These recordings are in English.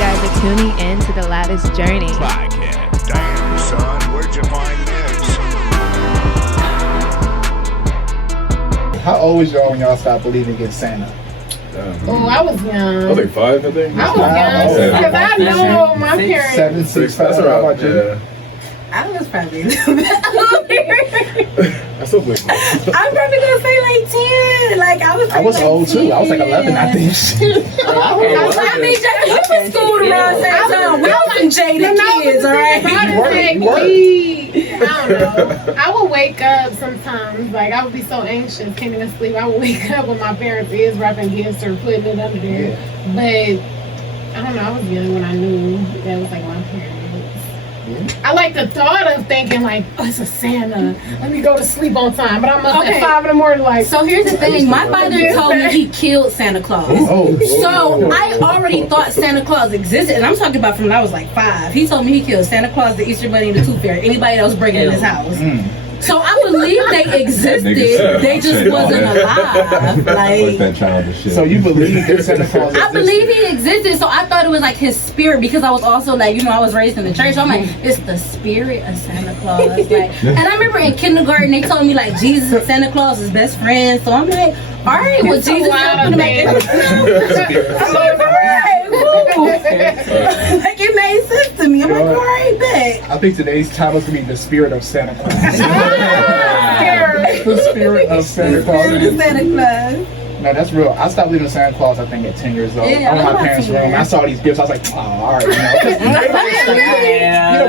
Guys are tuning in to the Lavish Journey podcast. Damn, son, where'd you find this? How old was y'all when y'all stopped believing in Santa? Oh, I was young. I was like 5, I think. I was young because I know my parents. 7, 6, 5. That's How around. about you? Yeah. I was probably. I'm I still think. probably gonna say like 10. Like I was. I was like old too. I was like 11, I think. I mean, you was schooled around that time. We was some jaded kids, all right? I don't know. I would wake up sometimes, like I would be so anxious, can't even sleep. I would wake up when my parents is wrapping gifts or putting it under there. But I don't know, I was young when I knew that was like my parents. I like the thought of thinking like, oh, it's a Santa. Let me go to sleep on time. But I'm up at 5 in the morning like. So here's the thing. My father told me he killed Santa Claus. So I already thought Santa Claus existed. And I'm talking about from when I was like 5. He told me he killed Santa Claus, the Easter Bunny, and the Tooth Fairy. Anybody that was bringing in his house. So I believe they existed. They just wasn't alive. Like that childish shit. So you believe that Santa Claus existed? I believe he existed. So I thought it was like his spirit because I was also like, you know, I was raised in the church. So I'm like, it's the spirit of Santa Claus. Like, and I remember in kindergarten they told me like Jesus and Santa Claus is best friends. So I'm like, all right, well Jesus helping him make it. I'm like, all right, cool. Like it made sense to me. I'm like, all right, bet. I think today's title is going to be The Spirit of Santa Claus. The Spirit of Santa Claus. Spirit of Santa Claus. No, that's real. I stopped believing in Santa Claus, I think, at 10 years old. Yeah, I went to I'm my parents' room. I saw these gifts. I was like, oh, all right, you know. 'Cause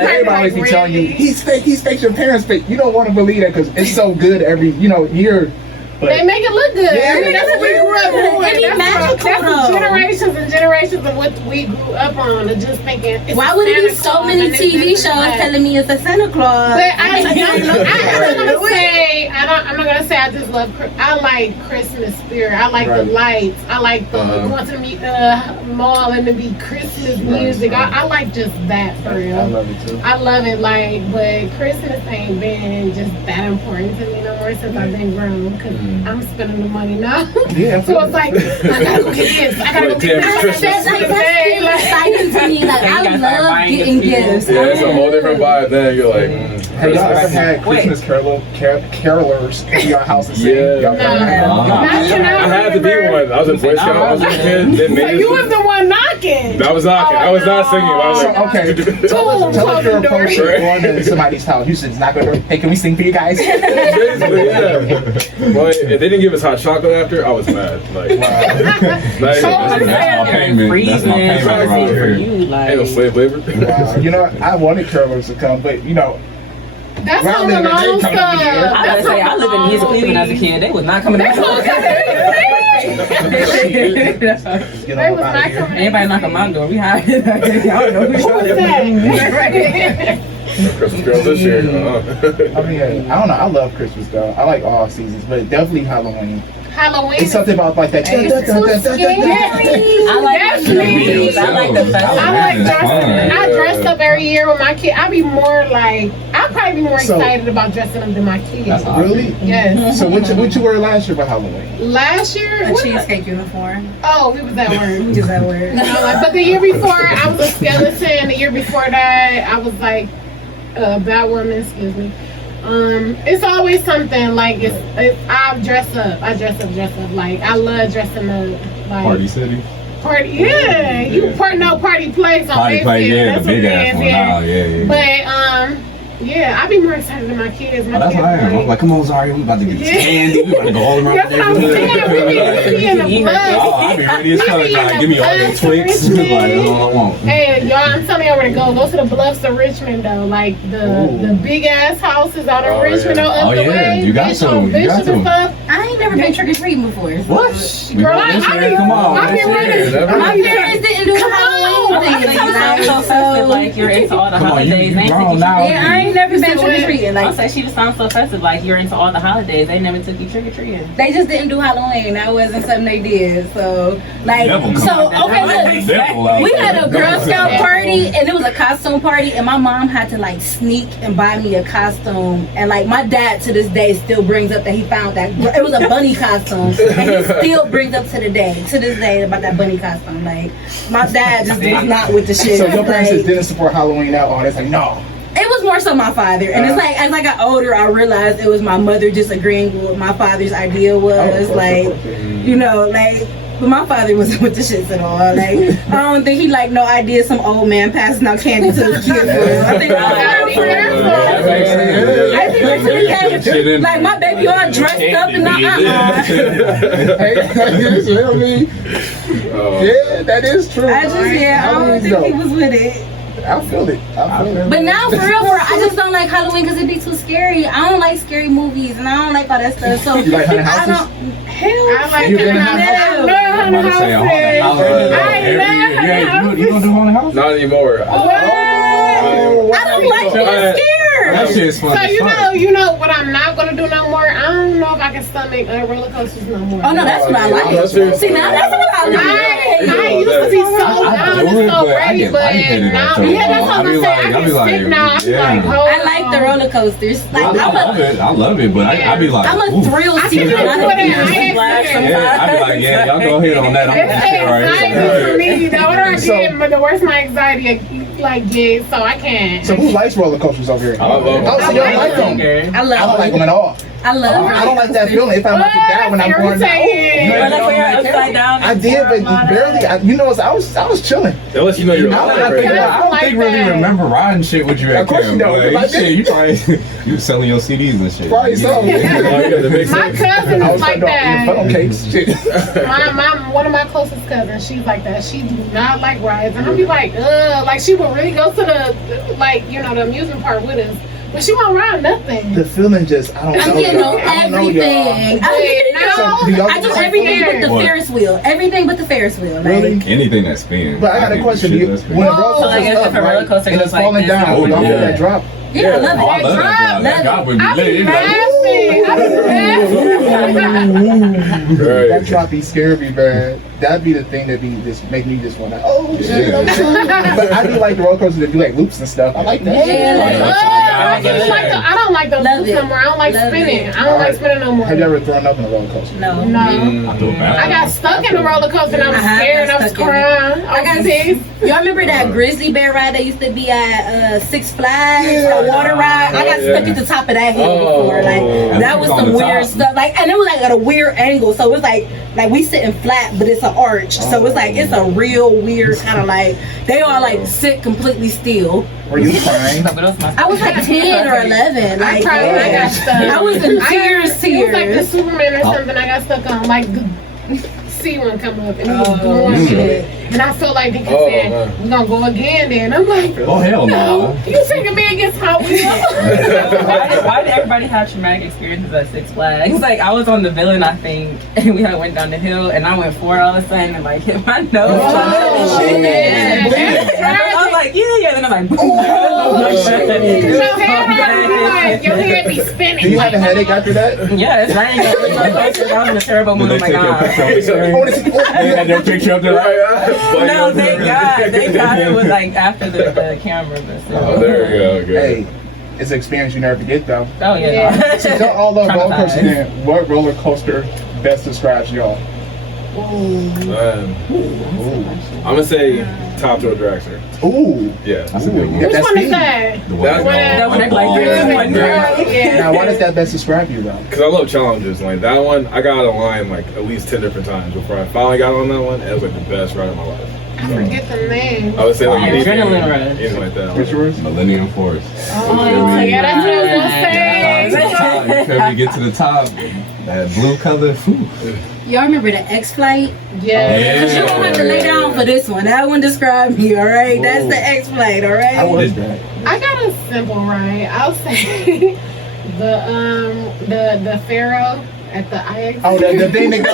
everybody always be telling you, he's fake, your parents fake. You don't want to believe that because it's so good every, year. But they make it look good. Yeah, I mean, that's what we grew up doing. That's generations and generations of what we grew up on. And just thinking, it's why would it be so many TV shows telling me it's a Santa Claus? But I'm not gonna say I just love. I like Christmas spirit. I like the lights. I like the going to the mall and to be Christmas music. I like just that for real. I love it too. I love it, but Christmas ain't been just that important to me no more since I've been grown. Cause I'm spending the money now. Yeah. So it's like, I gotta go get this. I gotta go get this. That's exciting to me. Like, I love getting gifts. Yeah, it's a whole different vibe then. You're like, Have y'all ever had Christmas carolers in your house and sing? Yeah. I had to be one. I was in Boy Scout. I was a kid. So you was the one knocking. I was knocking. I was not singing. I was like, okay. Tell us your approach to going to somebody's house. You should knock on the door. Hey, can we sing for you guys? basically, yeah. But if they didn't give us hot chocolate after, I was mad. Like, That's my payment for you. Ain't no slave labor. Wow. You know, I wanted carolers to come, but that's Well, Home they Alone come stuff. here. I was say I lived in East Cleveland as a kid. They was not coming out. They was not coming. Anybody knock on my door, we hide. I don't know who Christmas girls this year. I mean, I don't know. I love Christmas though. I like all seasons, but definitely Halloween. Halloween. It's something about like that. I like the dressing. I dress up every year with my kid. I'd probably be more excited about dressing up than my kids. Really? Yes. So what you wear last year for Halloween? Last year? A cheesecake uniform. Oh, we was at work. We was at work. But the year before, I was a skeleton. The year before that, I was like a Batwoman, excuse me. It's always something like I dress up. Like I love dressing up. Like Party City. Party, yeah. You party place on Party play, yeah, the big ass one. Yeah. But yeah, I'd be more excited than my kids. My That's kids how I am. I'm like, come on, Zari, we about to get this candy. We about to go all around. That's what I'm saying. We be in the bus. Oh, I be ready as fuck. Like, give me all the Twix. Like, that's all I want. Hey, y'all, I'm telling you where to go. Go to the bluffs of Richmond, though. Like the big ass houses out in Richmond, up the way. You got to. Bishop and stuff. I ain't never been trick-or-treating before. What? Girl, I be come on. I be running. My parents didn't do the Halloween thing. You sound so festive, like you're into all the holidays. You grown now. Yeah, I ain't never been trick-or-treating. I Like, say she just sounds so festive, like you're into all the holidays. They never took you trick-or-treating. they just didn't do Halloween. That wasn't something they did. So, like, Devil come so out. okay, look. We had a Girl Scout party, and it was a costume party, and my mom had to like sneak and buy me a costume, and like my dad to this day still brings up that he found that it was a bunny costume, and he still brings up to this day about that bunny costume. Like my dad just was not with the shit. So your parents like, just didn't support Halloween at all. It's like no. It was more so my father, and it's like as I got older, I realized it was my mother disagreeing with what my father's idea was. You know, like. But my father wasn't with the shits at all. Like, I don't think he liked no idea some old man passing out candy to his kids. I think like my baby all dressed up and Yeah, that is true. I don't think he was with it. I feel it. But now, for real, I just don't like Halloween because it be too scary. I don't like scary movies, and I don't like all that stuff. So you like haunted houses? I like You been in haunted houses. You gonna do haunted house? Not anymore. I don't like being scared. That shit's fun. So you know what I'm not gonna do no more. I don't know if I can stomach roller coasters no more. Oh no, that's what I like. See, now that's what I like. I used to be so down and so ready, but now, that's what I'm saying. I get sick now. I like the roller coasters. Like I love it, but I be like, I'm a thrill seeker. I'd be like, yeah, y'all go ahead on that. I'm It's anxiety for me. The older I get, but the worse my anxiety gets, so I can't. So who likes roller coasters over here? I love them. Oh, so you don't like them? I I don't like them at all. I love I don't like that feeling. If I'm about to die when I'm going down. upside down. I did, but barely. I was chilling. Unless you know you're I I don't think really remember riding shit with you at Of course you don't. camp. If I Like, shit, you probably you selling your CDs and shit. Probably so. My cousin I is was like that. funnel cakes. Shit. One of my closest cousins, she's like that. She do not like rides, and I'll be like, like she would really go to the the amusement park with us, but she won't ride nothing. The feeling just, I don't know. Everything. I do everything but the Ferris wheel. Everything but the Ferris wheel. Like, Really? Anything that spins. But I got a question. When the roller I guess coaster's if a roller up, coaster and it's goes like falling this, down, oh, y'all feel yeah. that drop? yeah, I love it. Oh, I love that drop. That drop would be I be lit. Like, That drop be scary, man. That'd be the thing that make me just wanna, oh shit. But I do like the roller coasters that do like loops and stuff. I like that. I don't like those loops no more. I don't like spinning. I don't like spinning no more. Have you ever thrown up in a roller coaster? No. I got stuck in the roller coaster and I was scared and I was crying. I got pissed. Y'all remember that grizzly bear ride that used to be at Six Flags, a water ride? I got stuck at the top of that hill before. Like that was some weird stuff. Like, and it was like at a weird angle, so it was like we sitting flat, but it's an arch. So it's like it's a real weird kind of like they all like sit completely still. Were you crying? I was like 10 or 11. Like, I cried when I got stuck. I was in tears. It was like the Superman or something I got stuck on. Like see one come up and it was blowing shit. And I felt like they kept saying, we're gonna go again then. I'm like, oh hell no. You think a man gets Hot Wheels? Why did everybody have traumatic experiences at Six Flags? Like I was on the villain, I think, and we went down the hill, and I went forward all of a sudden and like hit my nose. I was like, yeah. Then I'm like, your head be spinning. Do you have a headache after that? yeah, it's raining. That was a terrible Did mood. they Oh my take your picture god. up the screen? They had their picture up there, right? No, thank God it was like after the camera. But so. Oh, there we go. Good. Hey, it's an experience you never forget though. Oh yeah. So tell all the roller coasters Traumatized. then, what roller coaster best describes y'all? I'm gonna say Top Thrill Dragster. Ooh. Yeah. That's a good one. Which That's one is speed. that? The That one that like Now, why does that best describe you though? Because I love challenges. Like that one, I got on line like at least 10 different times before I finally got on that one. It was like the best ride of my life. I forget the name. I would say like Adrenaline rush. anything like that. What's yours? Millennium Force. Oh, yeah, that's what I was gonna say. If you get to the top, that blue color, whew. Y'all remember the X-Flight? Yeah. Cause you don't have to lay down for this one. That one described me, all right? That's the X-Flight, all right? How was that? I got a simple ride. I'll say the Pharaoh at the IX. Oh, the thing that I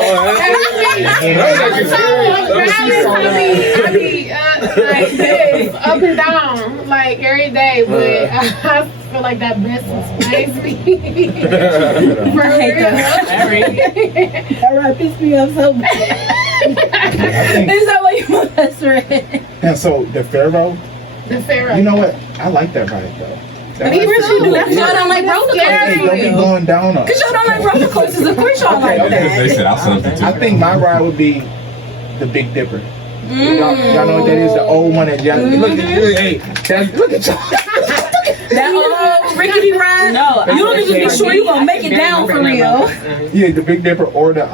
be like this, up and down, like every day, but I feel like that best explains me. For real. That ride pissed me off so bad. Is that what you want best friend? And so the Pharaoh, The Pharaoh. you know what? I like that ride though. That He ride's really cool. do. That's y'all don't like roller Hey, don't be coasters. going down us. Cause y'all don't like roller coasters. Of course y'all like Okay. They that. said I'll substitute. I think my ride would be the Big Dipper. Y'all know what that is? The old one that y'all look at. Hey, look at y'all. That old rickety ride. No, You don't even be sure you gonna make it down for real. Yeah, the Big Dipper or the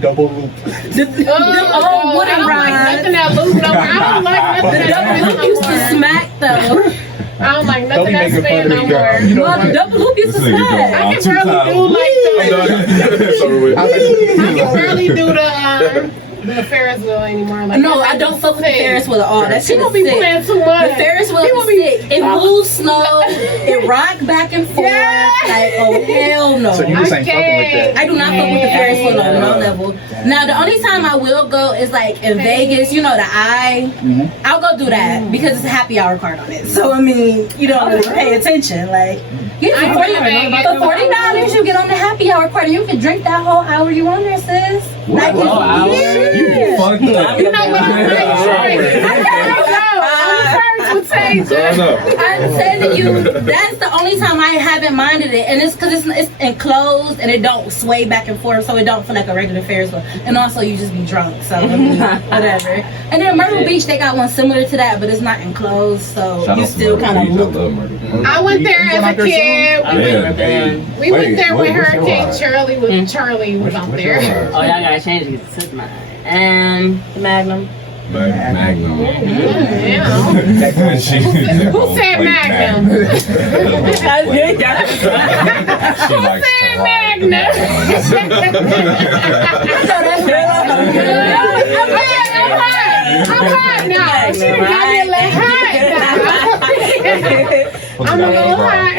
double loop. The old wooden ride. Nothing that loop. No, I don't like nothing The double that loop used to smack though. I don't like Don't be nothing that making spin fun no of me, girl. more. You know No, the what? double loop used to This nigga smack. I go can barely do like It's over with. I like- I can barely do the Ferris wheel anymore. Like, No, I don't fuck with the Ferris wheel at all. That She shit don't is be sick. playing too much. The Ferris wheel is sick. It moves slow. It rocks back and forth. Yeah. Like, oh hell no. So you just ain't fucking with that. I do not fuck with the Ferris wheel on no level. Now the only time I will go is like in Vegas, you know, the Eye. I'll go do that because it's a happy hour card on it. So I mean, you don't really pay attention. Like, yeah, I for ain't been to $40 Vegas. you get on the happy hour card and you can drink that whole hour you want there, sis. Like, You fucked up. You know what I'm saying? I'm telling you, that's the only time I haven't minded it, and it's because it's enclosed and it don't sway back and forth, so it don't feel like a regular Ferris wheel. And also, you just be drunk, so I mean, whatever. And then Myrtle Beach, they got one similar to that, but it's not enclosed, so Shout you out to still Myrtle kind of Beach. I look. love Myrtle Beach. I went there as a kid. Yeah, We went there when what's your Hurricane ride? Charlie was out What's your there. ride? Oh, y'all gotta change it. It's mine. The Magnum. Magnum. Yeah. Who said Magnum? She Who likes said to ride Magnum? I'm hot now. She done got me a little hot now. I'm a little hot.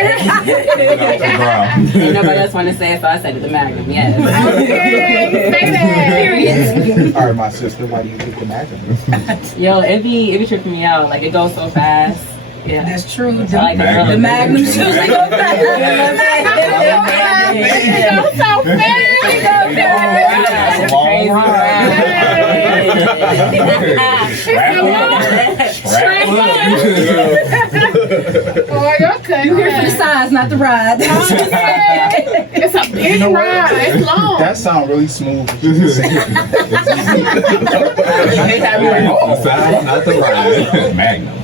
Ain't nobody else want to say it, so I said it. The Magnum. Yes. Okay, say that. Period. All right, my sister, why do you pick the Magnum? Yo, it be tripping me out. Like it goes so fast. Yeah. That's true. I like The Magnum shoes, they go fast. It's so fast. Long Oh, you're cutting. You here for the size, not the ride. It's a big know what? ride. It's long. That sound really smooth. They had me like, The size, not the ride. Magnum.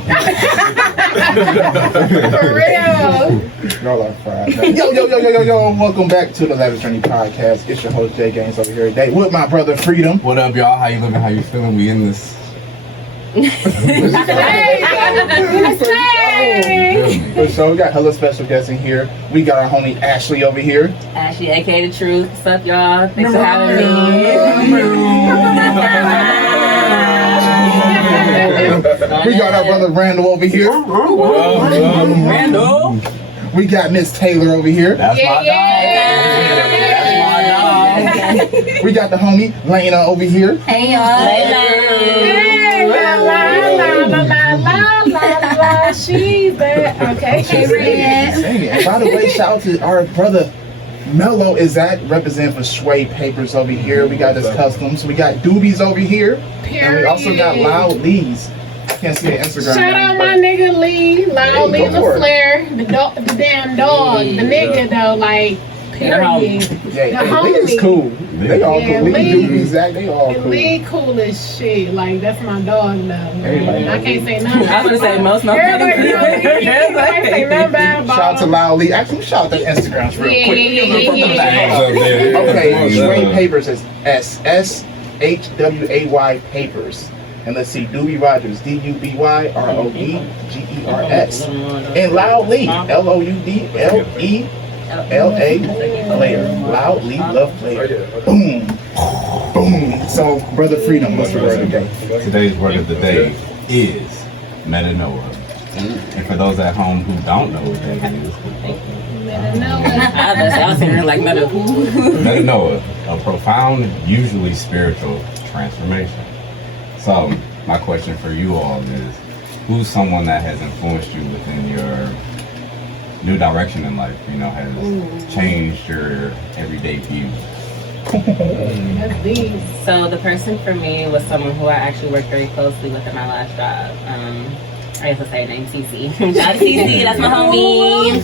For real. Y'all are fried. Yo. Welcome back to the Lavish Journey podcast. It's your host, Jay Gaines, over here today with my brother, Freedom. What up, y'all? How you living? How you feeling? We in this. So we got hella special guests in here. We got our homie Ashley over here. Ashley, aka The Truth. What's up, y'all? Thanks for having me. We got our brother Randall over here. Randall. We got Miss Taylor over here. That's my dog. We got the homie Lena over here. Hey, y'all. She's there. Okay. Sing it. And by the way, shout out to our brother Mello. Is that represent for Sway Papers over here? We got this customs. We got Doobies over here. And we also got Loud Lee's. Can't see the Instagram. Shout out my nigga Lee. Loud Lee Go for it. LaFleur. The damn dog. The nigga though, like, period. Yeah, The Lee is homie. cool. They all Yeah, cool. Lee, Lee. Doobies, Zach, they all And cool. Lee cool as shit. Like, that's my dog though. Everybody I can't say nothing. I was gonna say most Everybody know Lee. I can't say nothing bad about Shout out to him. Loud Lee. Actually, shout out to Instagrams real Yeah, quick. yeah. Okay, Sway Papers is SSHWAY Papers. And let's see, Doobie Rogers, DUBYRODGERS. And Loud Lee, LOUDLELA Player. Loud Lee Love Player. Boom. Boom. So, Brother Freedom, what's the word of the day? Today's word of the day is metanoia. And for those at home who don't know what that is, I was saying like meta. metanoia, a profound, usually spiritual transformation. So, my question for you all is, who's someone that has influenced you within your new direction in life, you know, has changed your everyday view? That's deep. So the person for me was someone who I actually worked very closely with at my last job. I guess I'll say her name, Cece. Shout out to Cece, that's my homie.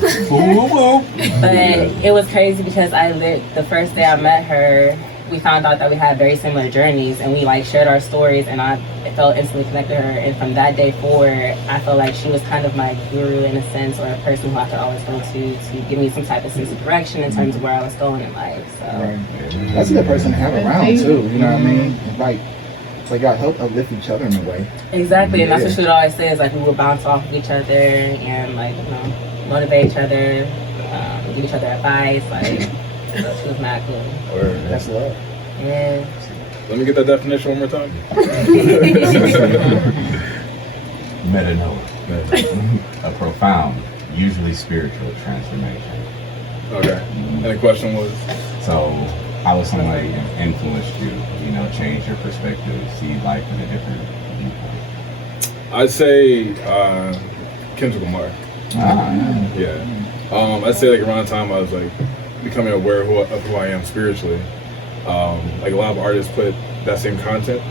But it was crazy because the first day I met her, we found out that we had very similar journeys, and we like shared our stories, and I felt instantly connected to her. And from that day forward, I felt like she was kind of my guru in a sense, or a person who I could always go to give me some type of sense of direction in terms of where I was going in life. So that's a good person to have around too. You know what I mean? Like, it's like y'all help uplift each other in a way. exactly, and that's what she would always say is like we would bounce off of each other and like motivate each other, give each other advice. Like she was mad cool. That's love. Yeah. Let me get that definition one more time. Metanoia. A profound, usually spiritual transformation. Okay. And the question was? So, how has somebody influenced you, change your perspective, see life in a different viewpoint? I'd say Kendrick Lamar. Yeah. I'd say like around the time I was like becoming aware of who I am spiritually. Like a lot of artists put that same content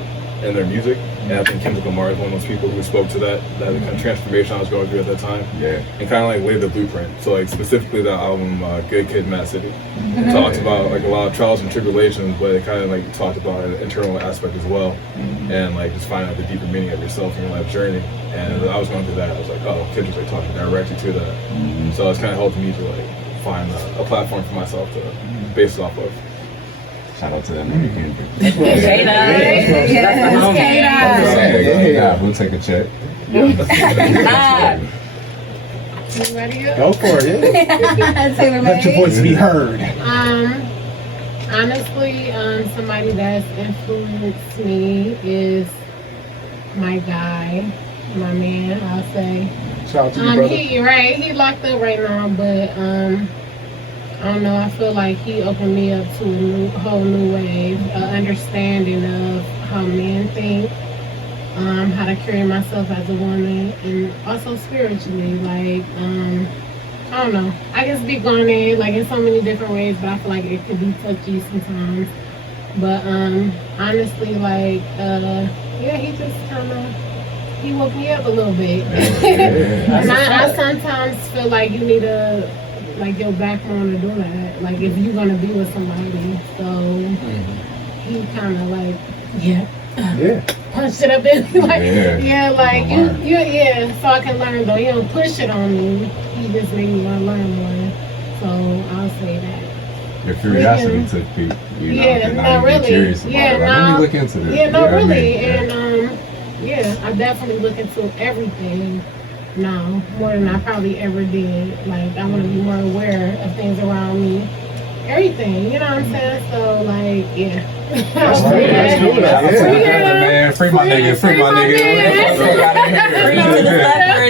in their music, and I think Kendrick Lamar is one of those people who spoke to that kind of transformation I was going through at that time. Yeah. And kind of like laid the blueprint. So like specifically that album, Good Kid, Mad City, talked about like a lot of trials and tribulations, but it kind of like talked about an internal aspect as well, and like just finding out the deeper meaning of yourself in your life journey. And as I was going through that, I was like, oh, Kendrick's like talking directly to that. So it's kind of helped me to like find a platform for myself to base it off of. Shout out to that nigga Kendrick. Jada. We'll take a check. You ready? Go for it, yeah. Let your voice be heard. Honestly, somebody that's influenced me is my guy, my man, I'll say. Shout out to you, brother. He locked up right now, but I don't know, I feel like he opened me up to a whole new way, understanding of how men think, how to carry myself as a woman, and also spiritually, like, I don't know, I can speak on it, like, in so many different ways, but I feel like it could be touchy sometimes, but, honestly, like, he just he woke me up a little bit, and I sometimes feel like you need to, like, your backbone to do that, like if you're gonna be with somebody. So he kind of like punched it up in me, like so I can learn though. He don't push it on me, he just made me want to learn more, so I'll say that. Your curiosity took people, not really. Curious about it. Like, let me look into this. And I definitely look into everything now, more than I probably ever did. Like, I want to be more aware of things around me. Everything, you know what I'm saying? So, like, That's Free my nigga.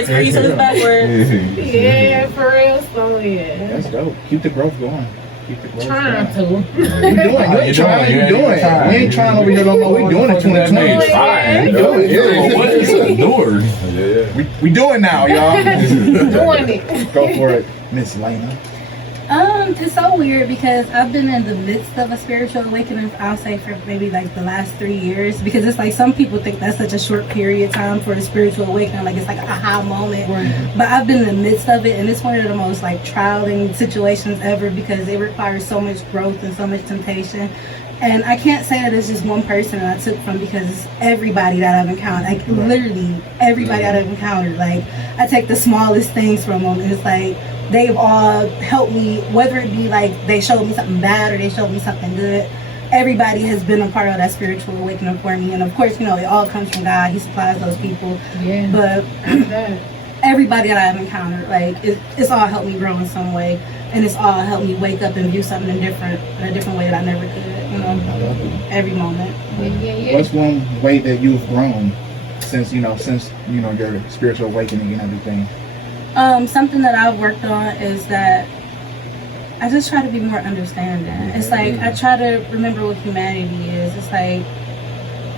Free to the backwards. Yeah, for real. So, yeah. That's dope. Keep the growth going. Trying to. You doing it. We ain't trying over here no more. We doing it 2020. We doing now, y'all. Doing it. Go for it, Miss Lena. It's so weird because I've been in the midst of a spiritual awakening, I'll say, for maybe like the last 3 years, because it's like some people think that's such a short period of time for a spiritual awakening, like it's like a aha moment, but I've been in the midst of it, and it's one of the most like trialing situations ever because it requires so much growth and so much temptation. And I can't say that it's just one person that I took from, because it's everybody that I've encountered, like literally everybody that I've encountered. Like, I take the smallest things from them, and it's like they've all helped me, whether it be like they showed me something bad or they showed me something good. Everybody has been a part of that spiritual awakening for me, and of course, it all comes from God. He supplies those people. Yeah. But everybody that I've encountered, like it's all helped me grow in some way, and it's all helped me wake up and view something in a different way that I never could. Every moment. What's one way that you've grown since your spiritual awakening and everything? Something that I've worked on is that I just try to be more understanding. It's like I try to remember what humanity is. It's like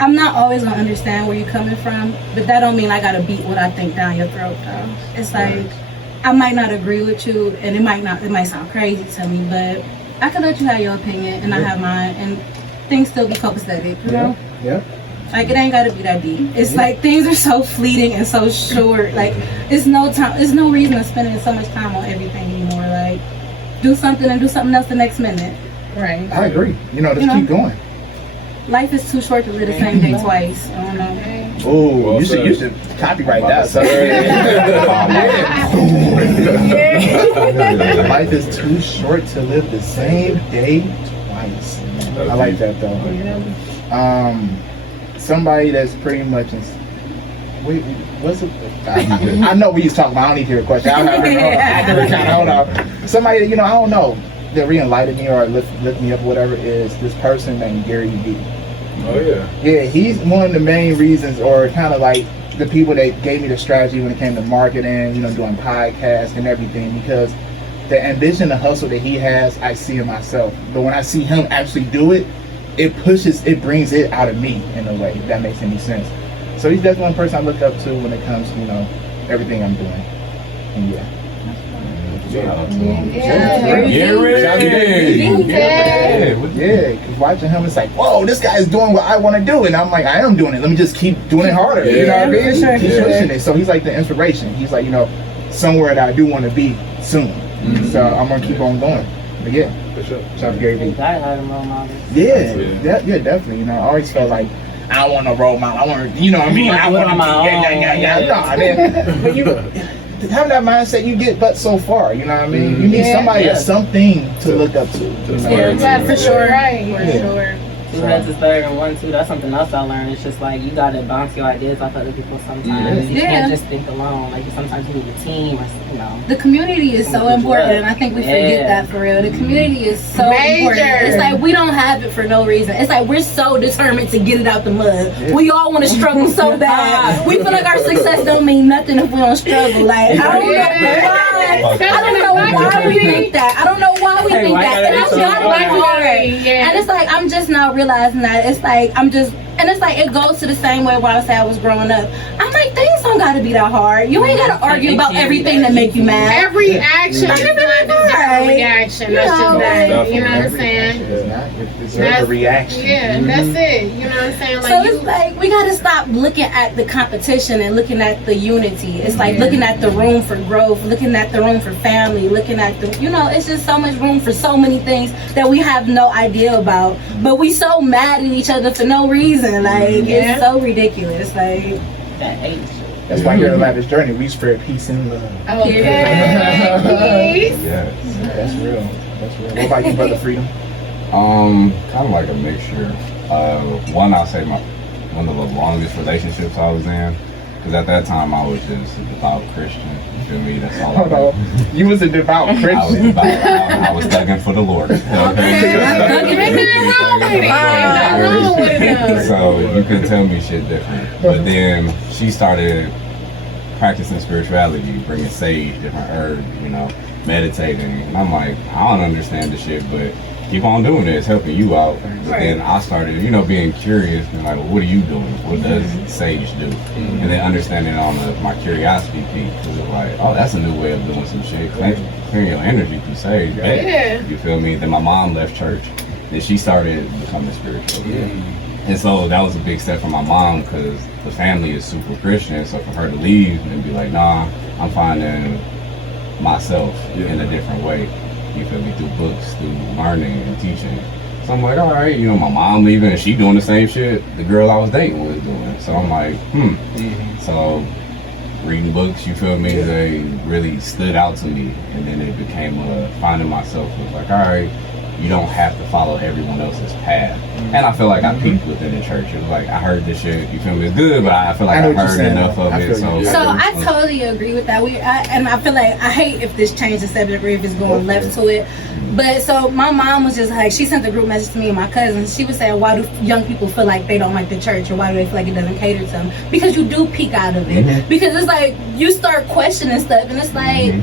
I'm not always gonna understand where you're coming from, but that don't mean I gotta beat what I think down your throat though. It's like I might not agree with you, and it might sound crazy to me, but I can let you have your opinion and I have mine, and things still be copacetic, you know? Yeah. Like, it ain't gotta be that deep. It's like things are so fleeting and so short. Like, it's no reason to spending so much time on everything anymore. Like, do something and do something else the next minute. Right. I agree. Just keep going. Life is too short to live the same day twice. I don't know. Oh, Well you should copyright that. So. Life is too short to live the same day twice. I like that though. Somebody that's pretty much wait, what's it? I know what he's talking about. I don't need to hear a question. I never kind of hold on. Somebody that I don't know that re-enlightened me or lift me up or whatever is this person named Gary Vee. Oh yeah. Yeah, he's one of the main reasons, or kind of like the people that gave me the strategy when it came to marketing, doing podcasts and everything, because the ambition, the hustle that he has, I see in myself. But when I see him actually do it, it brings it out of me in a way, if that makes any sense. So he's definitely one person I look up to when it comes to, everything I'm doing. And yeah. Yeah, because watching him, it's like, whoa, this guy is doing what I want to do, and I'm like, I am doing it. Let me just keep doing it harder. You know what I mean? Keep pushing it. So he's like the inspiration. He's like, somewhere that I do want to be soon. So I'm gonna keep on going. But yeah, For sure. shout out to Gary Vee. Yeah, Yeah, definitely. I always felt like I don't want no role model. I want to, I want to. But having that mindset, you get but so far. You know what I mean? You need somebody or something to look up to. Yeah, for sure. Right. For sure. Two heads is better than one, too. That's something else I learned. It's just like you gotta bounce your ideas off other people sometimes. You can't just think alone. Like sometimes you need a team or The community is so important, and I think we forget that for real. The community is so important. It's like we don't have it for no reason. It's like we're so determined to get it out the mud. We all want to struggle so bad. We feel like our success don't mean nothing if we don't struggle. Like I don't know why we think that. I don't know why we think that. And I got it hard. And it's like I'm just now realizing that it's like and it's like it goes to the same way where I say I was growing up. I'm like, things don't gotta be that hard. You ain't gotta argue about everything that make you mad. Every action is not a reaction. That's just that. You know what I'm saying? It's a reaction. Yeah, that's it. You know what I'm saying? Like so it's like we gotta stop looking at the competition and looking at the unity. It's like looking at the room for growth, looking at the room for family, looking at the it's just so much room for so many things that we have no idea about. But we so mad at each other for no reason. Like it's so ridiculous. Like that age. That's why here at Lavish Journey we spread peace and love. Okay. Yes, that's real. That's real. What about you, Brother Freedom? Kind of like a mixture. One, I'll say one of the longest relationships I was in, because at that time I was just a devout Christian. You feel me? That's all. Hold on. You was a devout Christian. I was thugging for the Lord. So you couldn't tell me shit different. But then she started practicing spirituality, bringing sage, different herbs, meditating. And I'm like, I don't understand this shit, but keep on doing it. It's helping you out. But then I started, being curious and like, well, what are you doing? What does sage do? And then understanding on my curiosity piece, because it's like, oh, that's a new way of doing some shit. Clearing your energy through sage. You feel me? Then my mom left church. Then she started becoming spiritual. And so that was a big step for my mom, because the family is super Christian. So for her to leave and be like, nah, I'm finding myself in a different way. You feel me? Through books, through learning and teaching. So I'm like, all right, my mom leaving and she doing the same shit the girl I was dating was doing. So I'm like, So reading books, you feel me? They really stood out to me. And then it became finding myself was like, all right, you don't have to follow everyone else's path. And I feel like I peaked within the church. It was like, I heard this shit, you feel me? It's good, but I feel like I heard enough of it. So I totally agree with that. And I feel like, I hate if this changes the subject or if it's going left to it. But so my mom was just like, she sent a group message to me and my cousins. She was saying, why do young people feel like they don't like the church, or why do they feel like it doesn't cater to them? Because you do peek out of it. Because it's like, you start questioning stuff, and it's like,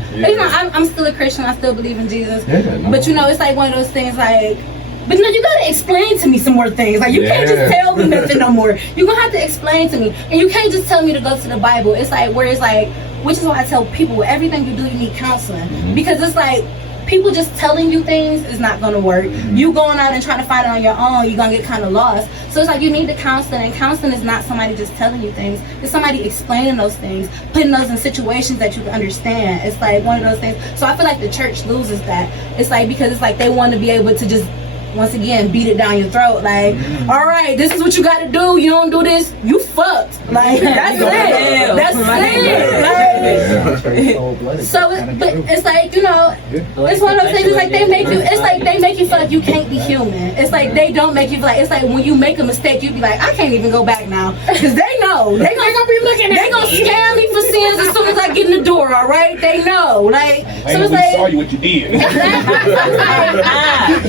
I'm still a Christian, I still believe in Jesus. But it's like one of those things like, but you gotta explain to me some more things. Like you can't just tell me nothing no more. You're gonna have to explain to me. And you can't just tell me to go to the Bible. It's like, which is why I tell people, with everything you do, you need counseling. Because it's like, people just telling you things is not gonna work. You going out and trying to find it on your own, you're gonna get kind of lost. So it's like you need the counseling, and counseling is not somebody just telling you things. It's somebody explaining those things, putting those in situations that you can understand. It's like one of those things. So I feel like the church loses that. It's like because it's like they want to be able to just once again beat it down your throat, like, all right, this is what you gotta do. You don't do this, you fucked. Like that's it. That's it. Like, so, but it's like, you know, it's one of those things. It's like they make you. It's like they make you feel like you can't be human. It's like they don't make you feel like. It's like when you make a mistake, you be like, I can't even go back now, because they know they gonna be looking. They gonna scare me for sins as soon as I get in the door. All right, they know. Like, so it's like saw you what you did.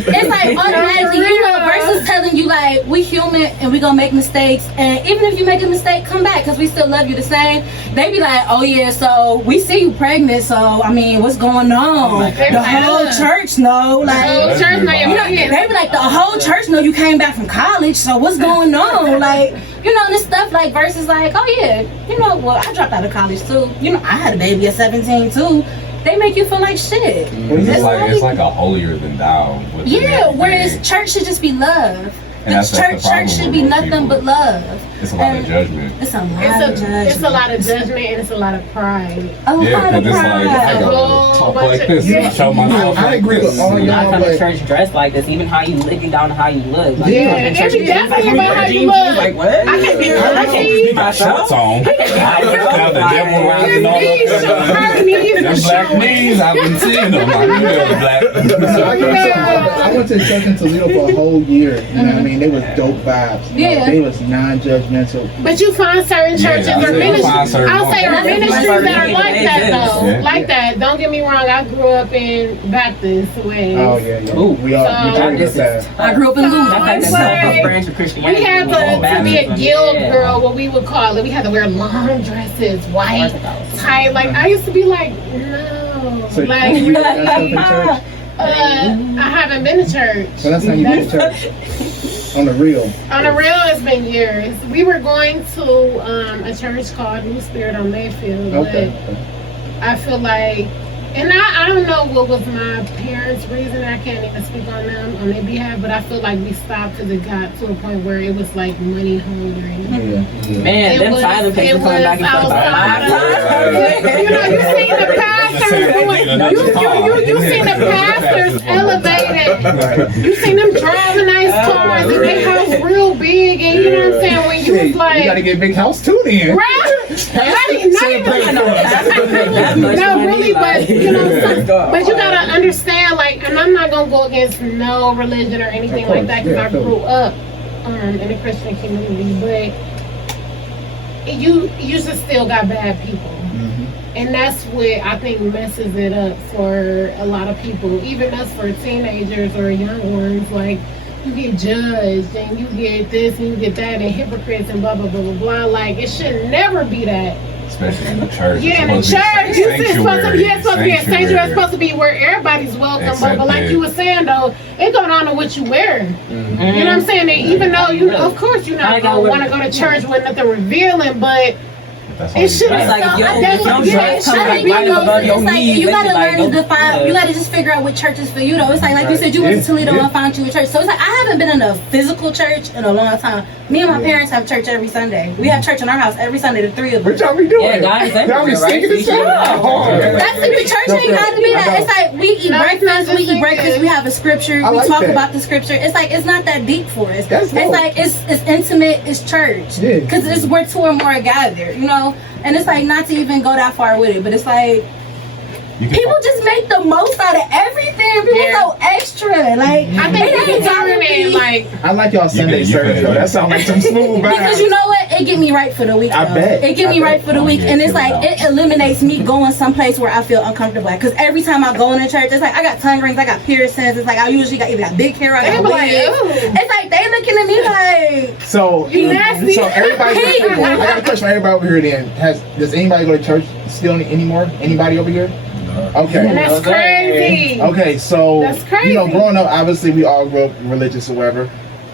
It's like automatically, you know, versus telling you like we human and we gonna make mistakes, and even if you make a mistake, come back because we still love you the same. They be like, oh yeah, so we see you pregnant, so I mean, what's going on? The whole church know, like, The whole church know you know, they be like, the whole church know you came back from college, so what's going on? Like, you know, this stuff like versus like, oh yeah, you know, well I dropped out of college too. You know, I had a baby at 17 too. They make you feel like shit. It's like a holier than thou. Yeah, whereas church should just be love. Church should be nothing but love. It's a lot of judgment. It's a lot of judgment. It's a lot of judgment and it's a lot of pride. A lot of pride. I gotta talk like this. Show myself. I agree with all You y'all, not come to but church dressed like this. Even how you looking down to how you look. Like, Yeah. you come to church, It's definitely about how you jeans, look. like what? I can't be keep my shorts on. The devil rising all Her knees them are black showing. knees, I've been seeing them. Like, you know, the black. I went to church in Toledo for a whole year. You know what I mean? They was dope vibes. You know? Yeah. They was non-judgmental. But you find certain churches Yeah, or ministries. find certain I'll say ones. ministries that are like that though. Yeah. Like that. Don't get me wrong. I grew up in Baptist ways. Oh yeah. Ooh. We all So- majority of us have. I grew up in Louis. That's like the self branch of Christianity. We had to be a guild Yeah. girl, what we would call it. We had to wear long dresses, white, tight. Like I used to be like, no. So Like you got yourself in church? I haven't been to church. So that's how you been to church. On the real. On the real, it's been years. We were going to a church called New Spirit on Mayfield, Okay. but I feel like, and I don't know what was my parents' reason. I can't even speak on them on their behalf, but I feel like we stopped because it got to a point where it was like money hungry. Yeah. Man, them silent papers coming back and forth. You know, you seen the pastors doing, you seen the pastors elevated. You seen them driving nice cars and their house real big, and you know what I'm saying? When you was You gotta like, get big house too then. right? No, really, but you know, but you gotta understand, like, and I'm not gonna go against no religion or anything like that because I grew up in the Christian community, but you just still got bad people. And that's what I think messes it up for a lot of people, even us for teenagers or young ones. Like, you get judged and you get this and you get that and hypocrites and blah, blah, blah, blah, blah. Like, it should never be that. Especially in the church. Yeah, in the It's supposed to church, be it's supposed to be a sanctuary. It's sanctuary. supposed to be where everybody's welcome. But like Accepted. you were saying, though, it going on to what you wear. You know what I'm saying? And even though, you know, of course, you're not going to want to go to church with nothing revealing, but That's all it should you It's got. like, yo, that's don't what- dress yeah, come I like think right you above your It's like knees. you gotta learn to define. Yeah. You gotta just figure out what church is for you, though. It's like you said, you went to Toledo and found you a church. So it's like I haven't been in a physical church in a long time. Me and my parents have church every Sunday. We have church in our house every Sunday. The three of What us. y'all be doing? Yeah, guys, Y'all be singing the song? That's the church ain't got to be that. It's like we eat No, breakfast, it's we not eat breakfast, just we have a scripture, I we like talk that. about the scripture. It's like it's not that deep for us. That's It's dope. like it's intimate, it's church. Yeah. Because it's where two or more are gathered, you know? And it's like not to even go that far with it, but it's like You can people just make the most out of everything. People so extra. Like I think it you ain't gotta turn in be- like I like y'all Sunday you service could. though. That sounds like some smooth vibes. because you know what? It get me right for the week. I though. bet. It get me I right bet. for the week, Yeah, and it's chill like out. it eliminates me going someplace where I feel uncomfortable at. Because every time I go into church, it's like I got tongue rings, I got piercings. It's like I usually got either got big hair, or I they got be like, wigs. ooh. It's like they looking at me like So, You nasty. so everybody, I got a question for everybody over here. Then, does anybody go to church still anymore? Anybody over here? Okay. And that's crazy. Okay, so That's crazy. you know, growing up, obviously we all grew up religious or whatever.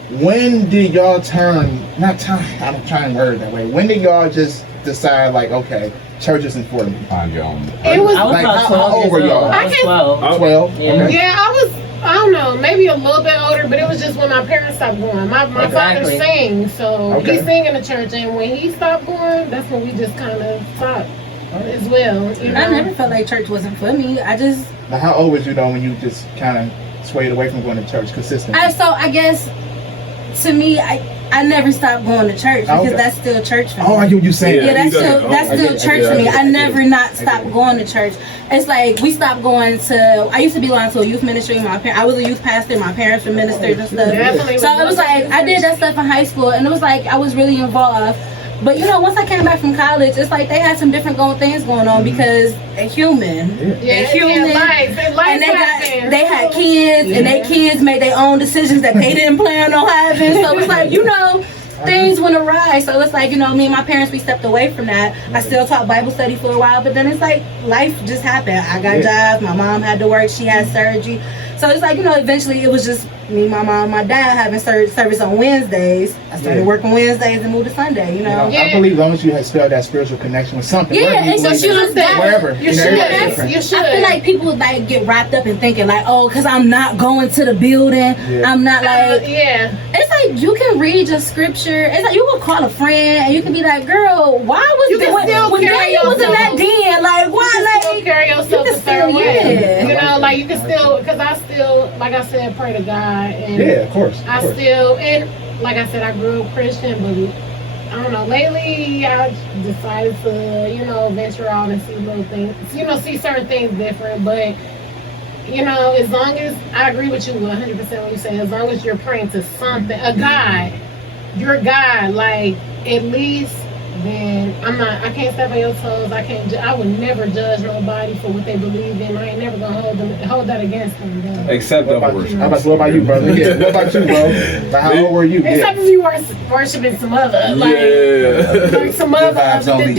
When did y'all turn? Not time. I'm trying to word it that way. When did y'all just decide like, okay, church isn't for me? Find your own. It was I was Like, about how 12 old years were y'all? old. I was 12. 12. Yeah. Okay. Yeah, I don't know, maybe a little bit older, but it was just when my parents stopped going. My father Exactly. sings, so Okay. he sang in the church, and when he stopped going, that's when we just kind of stopped as well. You know? I never felt like church wasn't for me. I just, Now, how old was you though when you just kind of swayed away from going to church consistently? I guess, to me, I never stopped going to church because Okay. that's still church for me. Oh, I get what you're saying. Yeah, that's you got still it. that's I still get it, church I for me. get it, I I get never it. not I stopped get it. going to church. It's like we stopped going to. I used to belong to a youth ministry. I was a youth pastor. My parents were ministers and stuff. Definitely So it was like I did that stuff in high school, and it was like I was really involved. But you know, once I came back from college, it's like they had some different things going on because they're human. Yeah, They're human. life And happens. they had kids, and their kids made their own decisions that they didn't plan on having. So it's like, you know, things went awry. So it's like, you know, me and my parents, we stepped away from that. I still taught Bible study for a while, but then it's like life just happened. I got jobs, my mom had to work, she had surgery. So it's like, you know, eventually it was just me, my mom, my dad having service on Wednesdays. I started working Wednesdays and moved to Sunday, you know. I believe as long as you have spelled that spiritual connection with something, Yeah, wherever you and so believe she in, was that. wherever. You know, should. everybody's different. You should. I feel like people like get wrapped up in thinking like, oh, because I'm not going to the building, I'm not like. Yeah. It's like you can read your scripture. It's like you can call a friend and you can be like, "Girl, why was You can still when carry Daniel was in that yourself. den? Like, why? You Like, still carry yourself you a can certain still, way. yeah. You know, like you can still, because I still, like I said, pray to God, and Yeah, of course. Of I course. still, and like I said, I grew up Christian, but I don't know. Lately, I decided to, you know, venture out and see little things, you know, see certain things different. But you know, as long as I agree with you 100% when you say, as long as you're praying to something, a God, your God, like at least. Then I can't step on your toes. I would never judge nobody for what they believe in. I ain't never gonna hold that against them. Though. Except What double about worship. you? What about you, brother? Yeah. What about you, bro? Like, how old were you? Except if you were worshiping some other, like some other, vibes only. the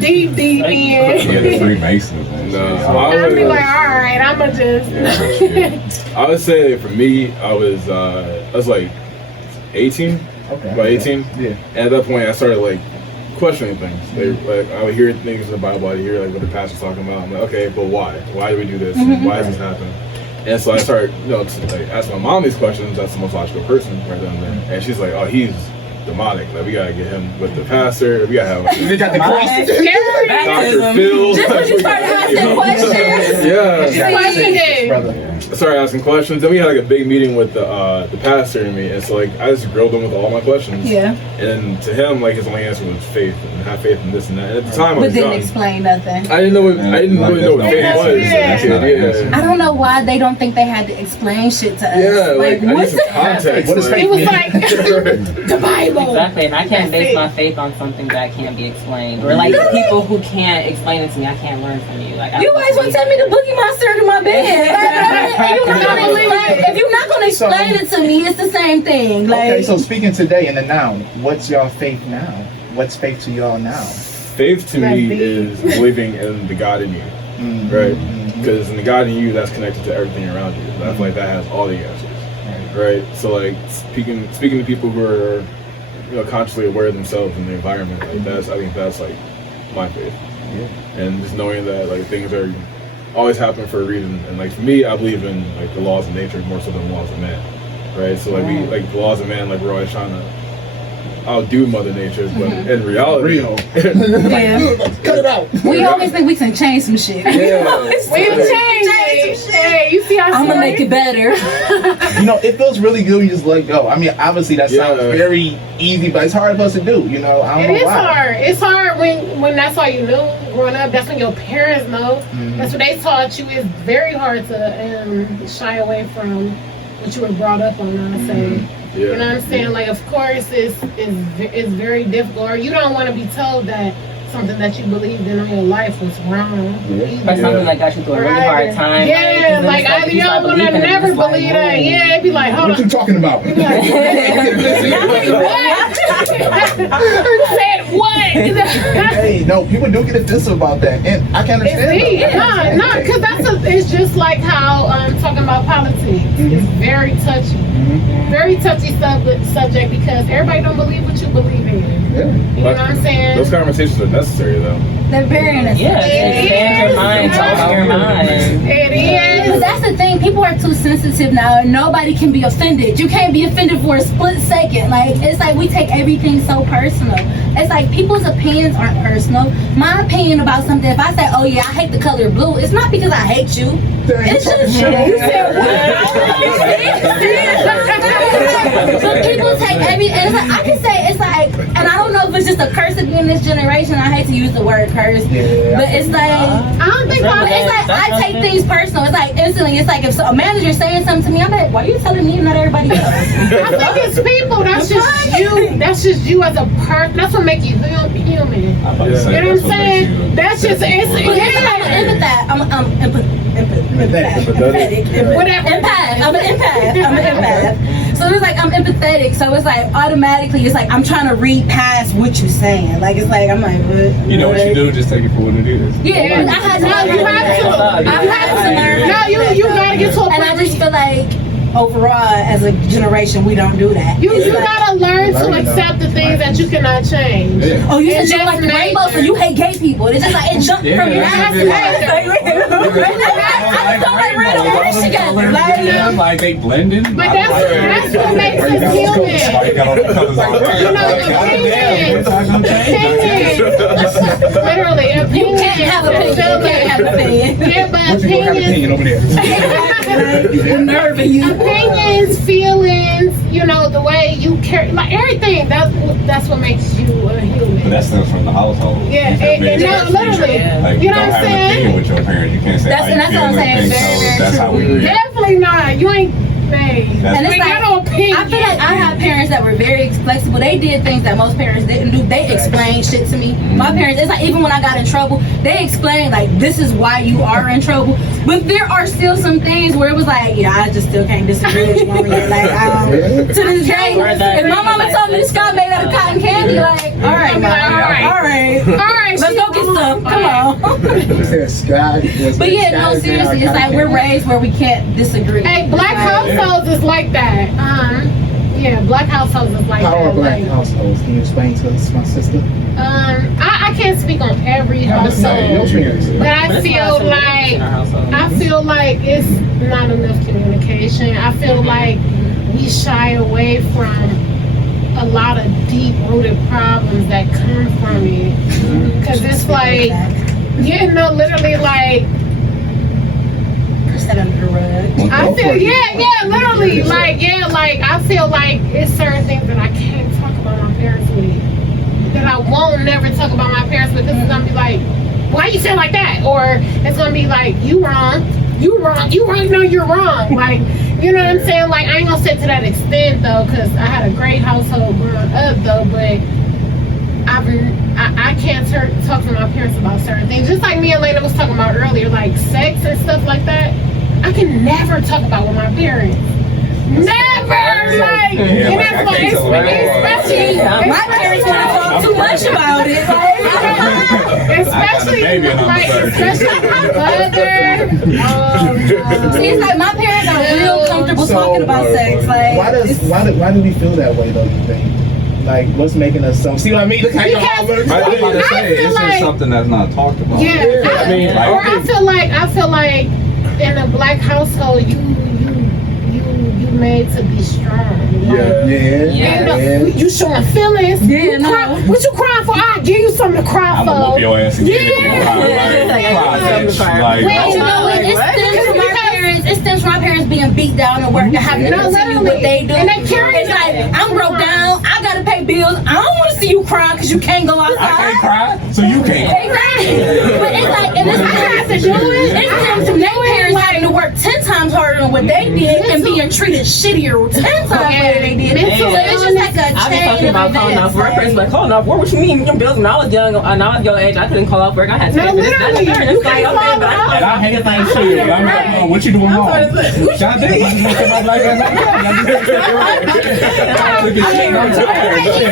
deep Yeah, the end. Freemasons and No, shit. I'd be like, all right, I'ma just. I would say for me, I was like 18, Okay. about 18. Yeah. And at that point, I started like questioning things. Like I would hear things in the Bible, I'd hear like what the pastor's talking about. I'm like, okay, but why? Why do we do this? Why does this happen? And so I started, you know, to like, ask my mom these questions. That's the most logical person right then and there. And she's like, oh, he's demonic. Like we gotta get him with the pastor. We gotta have They got the cross. Dr. Phil. Just when you started asking questions. Yeah. Brother. I started asking questions, and we had like a big meeting with the pastor and me, and so like I just grilled him with all my questions. Yeah. And to him, like his only answer was faith and have faith in this and that. And at the time, I But was didn't young. explain nothing. I didn't really know what faith was. Yeah. I don't know why they don't think they had to explain shit to us. Yeah, like I need what's some the context. What is faith? It was like the Bible. Exactly, and I can't base my faith on something that can't be explained, or like people who can't explain it to me. I can't learn from you. Like You guys want to tell me to boogie monster to my bed? If you're not gonna explain it to me, it's the same thing. Like, Okay, so speaking today in the now, what's y'all faith now? What's faith to y'all now? Faith to me is believing in the God in you, right? Because in the God in you, that's connected to everything around you. I feel like that has all the answers, right? So like speaking to people who are, you know, consciously aware of themselves and the environment, like I think that's like my faith. And just knowing that like things are always happen for a reason. And like for me, I believe in like the laws of nature more so than the laws of man, right? So like we like the laws of man, like we're always trying to outdo Mother Nature, but in reality, Cut it out. we always think we can change some shit. We changed it. Hey, you see how I'm gonna make it better. You know, it feels really good when you just let go. I mean, obviously that sounds very easy, but it's hard for us to do. You know, I don't know It is why. hard. It's hard when that's all you knew growing up. That's when your parents know. That's what they taught you. It's very hard to shy away from what you were brought up on. I say. You know what I'm saying? Like, of course, it's very difficult. Or you don't want to be told that something that you believed in your life was wrong. But something that got you through a really hard time. Yeah, like either you don't want to never believe that. Yeah, it'd be like, hold What on. you talking about? What? Said what? Hey, no, people do get offensive about that, and I can understand that. No, because it's just like how talking about politics. It's very touchy, very touchy subject because everybody don't believe what you believe in. Yeah. You know what I'm saying? Those conversations are necessary, though. They're very necessary. Yeah, expand your mind, talk your mind. It is. But that's the thing. People are too sensitive now, and nobody can be offended. You can't be offended for a split second. Like it's like we take everything so personal. It's like people's opinions aren't personal. My opinion about something, if I say, "Oh yeah, I hate the color blue," it's not because I hate you. It's just you said what? So people take every, and it's like I can say it's like, and I don't know if it's just a curse of being this generation. I hate to use the word curse, but it's like I don't think it's like I take things personal. It's like instantly. It's like if a manager's saying something to me, I'm like, "Why are you telling me and not everybody else?" I think it's people. That's just you. That's just you as a person. That's what makes you human. I'm about to say, You know what I'm saying? That's just But it's like I'm empathetic. Whatever. Empath. I'm an empath. So it's like I'm empathetic. So it's like automatically, it's like I'm trying to read past what you're saying. Like it's like I'm like, what? You know what you do? Just take it for what it is. Yeah, I had to. No, you have to. I had to learn. No, you gotta get to a point. And I just feel like overall, as a generation, we don't do that. You gotta learn to accept the things that you cannot change. Yeah. Oh, you And said you like the that's rainbow, so you hate gay people. It's just like it jumped from your ass to Like they blending. But that's what makes us human. You know, opinions. Literally, opinions. You can't have opinion. You can't have opinion. Yeah, but opinions. over there. Opinions, feelings, you know, the way you carry, like everything. That's what makes you a human. But that stems from the household. Yeah, and no, literally. Like, You know what I'm don't have an opinion saying? with your parents. You can't say That's what I'm saying. That's how we react. Definitely not. You ain't. Hey, And it's you ain't got no like, opinion. I feel like I have parents that were very flexible. They did things that most parents didn't do. They explained shit to me. My parents, it's like even when I got in trouble, they explained like this is why you are in trouble. But there are still some things where it was like, yeah, I just still can't disagree with you on it. Like to this day, if my mama told me this guy made out of cotton candy, like, all right, all right, let's go get some. Come on. But yeah, no, seriously, it's like we're raised where we can't disagree. Hey, black households is like that. Yeah, black households is like How that. are black Like, households? Can you explain to us, my sister? I can't speak on every Your household, experience. but I feel like it's not enough communication. I feel like we shy away from a lot of deep-rooted problems that come from it. Because it's like, you know, literally like, Set under the rug. I feel, literally, like I feel like it's certain things that I can't talk about my parents with, that I won't never talk about my parents with, because it's gonna be like, why you say like that? Or it's gonna be like, you wrong, no, you're wrong. Like, you know what I'm saying? Like, I ain't gonna say to that extent though, because I had a great household growing up though, but I can't talk to my parents about certain things. Just like me and Lena was talking about earlier, like sex and stuff like that. I can never talk about with my parents. Never! Like, and that's like, especially, My parents want to talk too much about it. especially my mother. See, it's like my parents are real comfortable talking about sex. Like, Why do we feel that way though, you think? Like, what's making us so? See what I mean? Look how you all look. I'm about to I say, feel it's like- just something that's not talked about. Yeah, I feel like in a black household, you made to be strong. Like, you showing feelings. Yeah, no. What you crying for? I'll give you something to cry I'm for. gonna whoop your ass again. well, you know what? It stems from my parents being beat down at work and having to continue what they do. And they carry it's like, I'm broke down, I gotta pay bills, I don't want to see you crying because you can't go outside. I can't cry, so you can't cry. Exactly. But it's like, and it's I have to do it. It stems from their parents having to work 10 times harder than doing what they did and being treated shittier 10 times what they did. So it's just like a I was chain talking of about calling off events. work. Friends like calling off work. What you mean? Your bills. When I was young, your age, I couldn't call off work. I had to pay for this. That's literally, fair. you It's like, can't okay, call but And I hate that shit. I'm like, oh, what you doing wrong? God damn,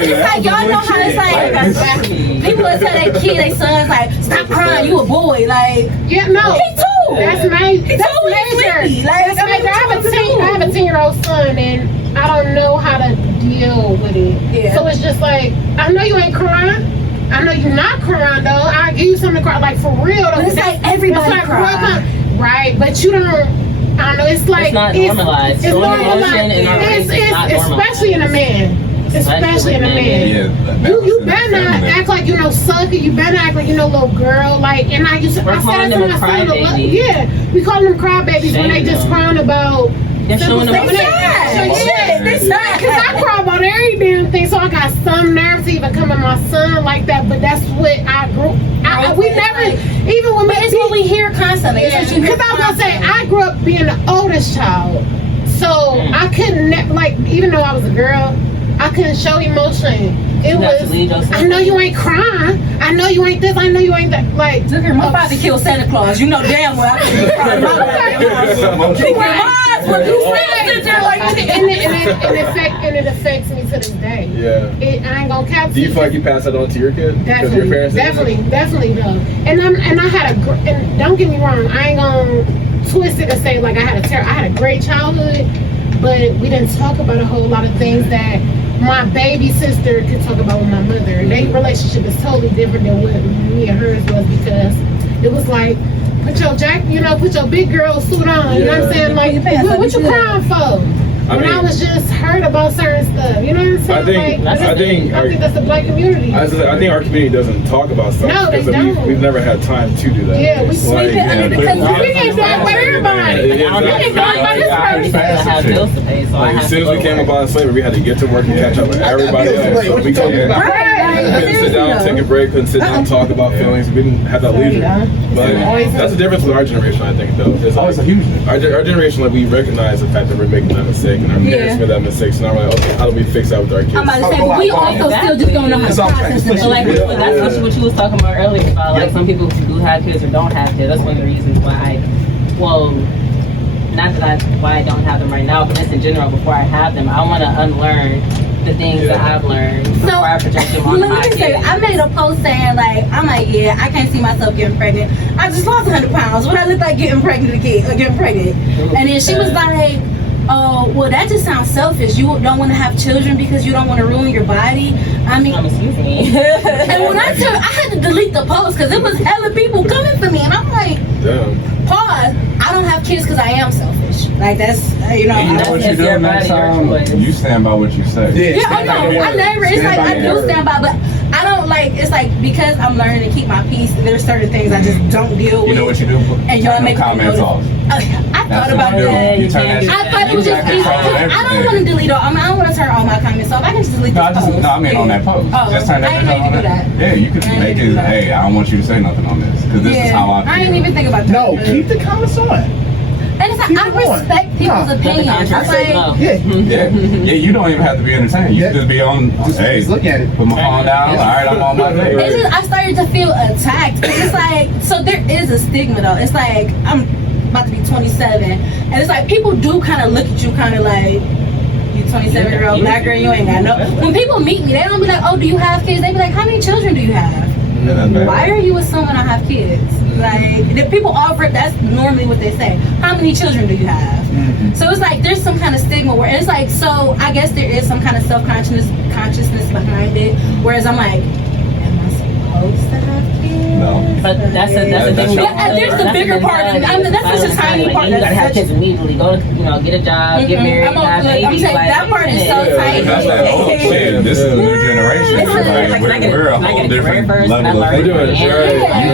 It's like y'all know how it's like people will tell their kid, their sons like, stop crying, you a boy. Like, Yeah, no. he too. That's major. That's major. That's major. I have a 10-year-old son, and I don't know how to deal with it. Yeah. So it's just like, I know you ain't crying. I know you're not crying though. I give you something to cry, like for real though. But it's like everybody like, cry. right? But you don't. I don't know. It's like It's not normalized. It's Showing normalized. emotion in our race is not Especially in a man. Especially in a man. You better not act like you know sucker. You better act like you know little girl. Like, and I used to. I said that to my son. Yeah, we call them crybabies when they just crying about. They're showing them. They sad. Because I cry about every damn thing, so I got some nerve to even come at my son like that. But that's what I grew. We never, even when But it's what we hear constantly. because I was gonna say I grew up being the oldest child, so I couldn't like, even though I was a girl, I couldn't show emotion. It was, I know you ain't crying. I know you ain't this. I know you ain't that. Like, look here, my father killed Santa Claus. You know damn well I couldn't cry and it affects me to this day. Yeah. I ain't gonna cap. Do you feel like you pass that on to your kid? Because your parents Definitely though. And I had and don't get me wrong, I ain't gonna twist it and say like I had a great childhood, but we didn't talk about a whole lot of things that my baby sister could talk about with my mother. Their relationship is totally different than what me and hers was, because it was like, put your big girl suit on. You know what I'm saying? Like, what you crying for? I was just hurt about certain stuff, you know what I'm saying? I think that's the black community. I think our community doesn't talk about stuff. No, they don't. We've never had time to do that. Yeah, we sleep it under the covers. We ain't doing by everybody. We ain't doing by this person. I have bills to pay, so I have as soon as we came about slavery, we had to get to work and catch up with everybody else. So we couldn't sit down, take a break, couldn't sit down and talk about feelings. We didn't have that leisure. But that's the difference with our generation, I think, though. It's a huge thing. Our generation, like, we recognize the fact that we're making that mistake, and our parents made that mistake. So now we're like, okay, how do we fix that with our kids? I'm about to say, but we also still just don't know how to process it. So like that's what you was talking about earlier about like some people who do have kids or don't have kids. That's one of the reasons why why I don't have them right now, but just in general, before I have them, I want to unlearn the things that I've learned before I project them on my kids. I made a post saying like, I can't see myself getting pregnant. I just lost 100 pounds. What I look like getting pregnant again, and then she was like, oh, well, that just sounds selfish. You don't want to have children because you don't want to ruin your body. I mean, excuse me. And when I had to delete the post because it was hella people coming for me, and I'm like, pause. I don't have kids because I am selfish. Like that's you know what you do next time? You stand by what you say. Yeah, I know. I never. It's like I do stand by, but I don't like. It's like because I'm learning to keep my peace. There's certain things I just don't deal with. You know what you do? And y'all make comments off. I thought about that. You turn that shit. I thought it was just easy. I don't want to delete all. I don't want to turn all my comments off. I can just delete this post. No, I mean on that post. Just turn that I didn't know you could do that. Yeah, you could make it. Hey, I don't want you to say nothing on this because this is how I feel. I didn't even think about that. No, keep the comments on. And it's like, I respect people's opinions. It's like, yeah, you don't even have to be entertained. You just be on. Hey, just look at it. Put my phone down. All right, I'm on my day. It's just, I started to feel attacked. It's like, so there is a stigma though. It's like I'm about to be 27, and it's like people do kind of look at you, kind of like, you 27-year-old black girl, you ain't got no. When people meet me, they don't be like, oh, do you have kids? They be like, how many children do you have? Why are you assuming I have kids? Like, the people offer, that's normally what they say. How many children do you have? So it's like there's some kind of stigma where it's like, so I guess there is some kind of self-consciousness behind it. Whereas I'm like, am I supposed to have kids? No. But that's the thing. There's the bigger part. That's such a tiny part. You gotta have kids immediately. Go to, get a job, get married, have babies. I'm saying that part is so tiny. That's that old shit. This is a new generation. We're a whole different level of thinking. You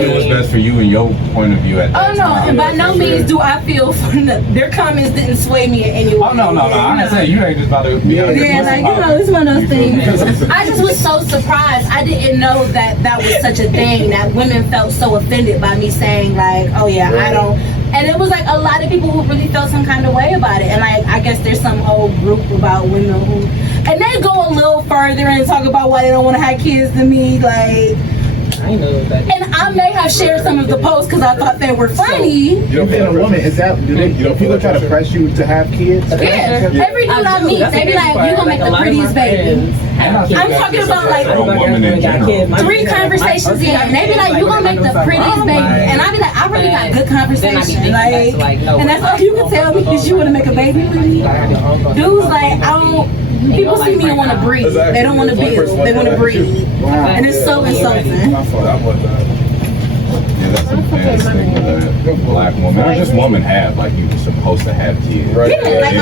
do what's best for you and your point of view at that time. Oh no, and by no means do I feel their comments didn't sway me in any way. Oh no, I didn't say you ain't just about to be out here. Yeah, like it's one of those things. I just was so surprised. I didn't know that was such a thing. that women felt so offended by me saying like, oh yeah, I don't. And it was like a lot of people who really felt some kind of way about it. And like, I guess there's some whole group about women who, and they go a little further and talk about why they don't want to have kids than me. Like, I know that. and I may have shared some of the posts because I thought they were funny. You being a woman, is that do people try to press you to have kids? Yeah, every dude I meet, they be like, you gonna make the prettiest baby. I'm talking about like 3 conversations in, and they be like, you gonna make the prettiest baby, and I be like, I really got good conversation, like, and that's all you can tell me is you wanna make a baby with me. Dudes like, I don't. People see me and want to breathe. They don't want to build. They want to breathe. And it's so insulting. Yeah, that's a bad thing that black woman or just women have. Like, you're supposed to have kids. Right. Yeah, like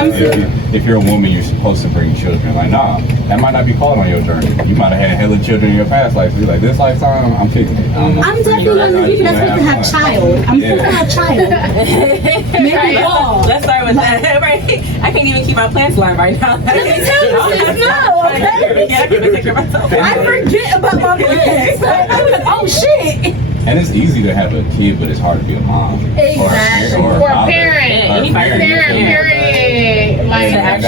if you're a woman, you're supposed to bring children. Like, nah, that might not be called on your journey. You might have had hella children in your past life. So you're like, this lifetime, I'm kicking it. I'm definitely one of the people that's supposed to have child. I'm supposed to have child. Maybe all. Let's start with that. Right? I can't even keep my plants alive right now. No, okay? I forget about my plans. I'm like, oh shit. And it's easy to have a kid, but it's hard to be a mom. Exactly. Or a father. parent. Period. Like, And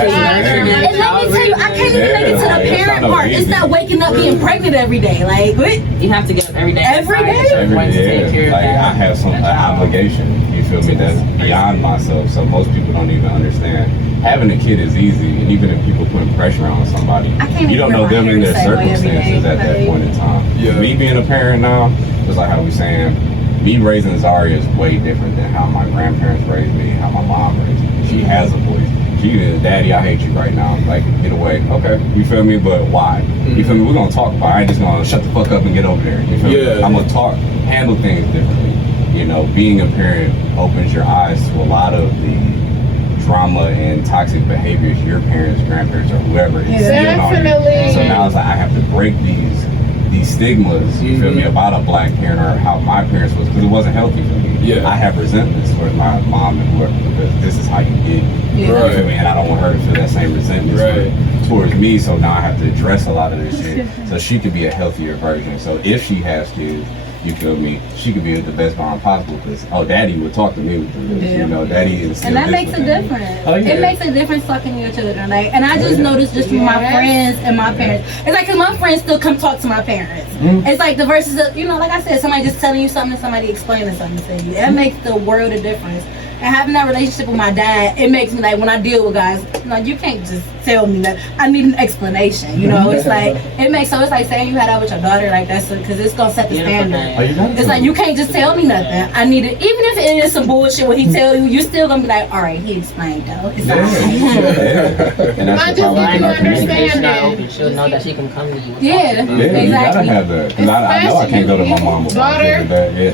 let me tell you, I can't even make it to the parent part. It's that waking up being pregnant every day. Like, what? You have to get up every day. Every day? Every day, like I have some obligation. You feel me? That's beyond myself. So most people don't even understand. Having a kid is easy, and even if people putting pressure on somebody, you don't know them in their circumstances at that point in time. Yeah. Me being a parent now, just like how we saying, me raising Zaria is way different than how my grandparents raised me, how my mom raised me. She has a voice. She is, Daddy, I hate you right now. Like, get away. Okay, you feel me? But why? You feel me? We're gonna talk about it. I ain't just gonna shut the fuck up and get over there. You feel me? I'm gonna talk, handle things differently. You know, being a parent opens your eyes to a lot of the drama and toxic behaviors your parents, grandparents, or whoever is instilled on you. Definitely. So now it's like I have to break these stigmas, you feel me, about a black parent or how my parents was, because it wasn't healthy for me. Yeah. I have resentments for my mom and whoever, because this is how you did. You Right. feel me? And I don't want her to feel that same resentment towards me. So now I have to address a lot of this shit so she could be a healthier version. So if she has kids, you feel me, she could be the best mom possible, because Daddy would talk to me through this. You know, Daddy is still And that this makes a within me. difference. Oh, yeah. It makes a difference talking to your children. Like, and I just noticed just from my friends and my parents. It's like, cause my friends still come talk to my parents. It's like the versus of, you know, like I said, somebody just telling you something and somebody explaining something to you. That makes the world of difference. And having that relationship with my dad, it makes me like, when I deal with guys, no, you can't just tell me that. I need an explanation. You know, it's like, it makes, so it's like saying you had out with your daughter, like that's because it's gonna set the standard. It's like, you can't just tell me nothing. I need it, even if it is some bullshit when he tell you, you're still gonna be like, all right, he explained though. It's all right. And that's I the just problem need with to our communication. understand She'll know that she can come to you. Yeah, Yeah, you gotta exactly. have that. Because I know I can't go to my mom with Daughter?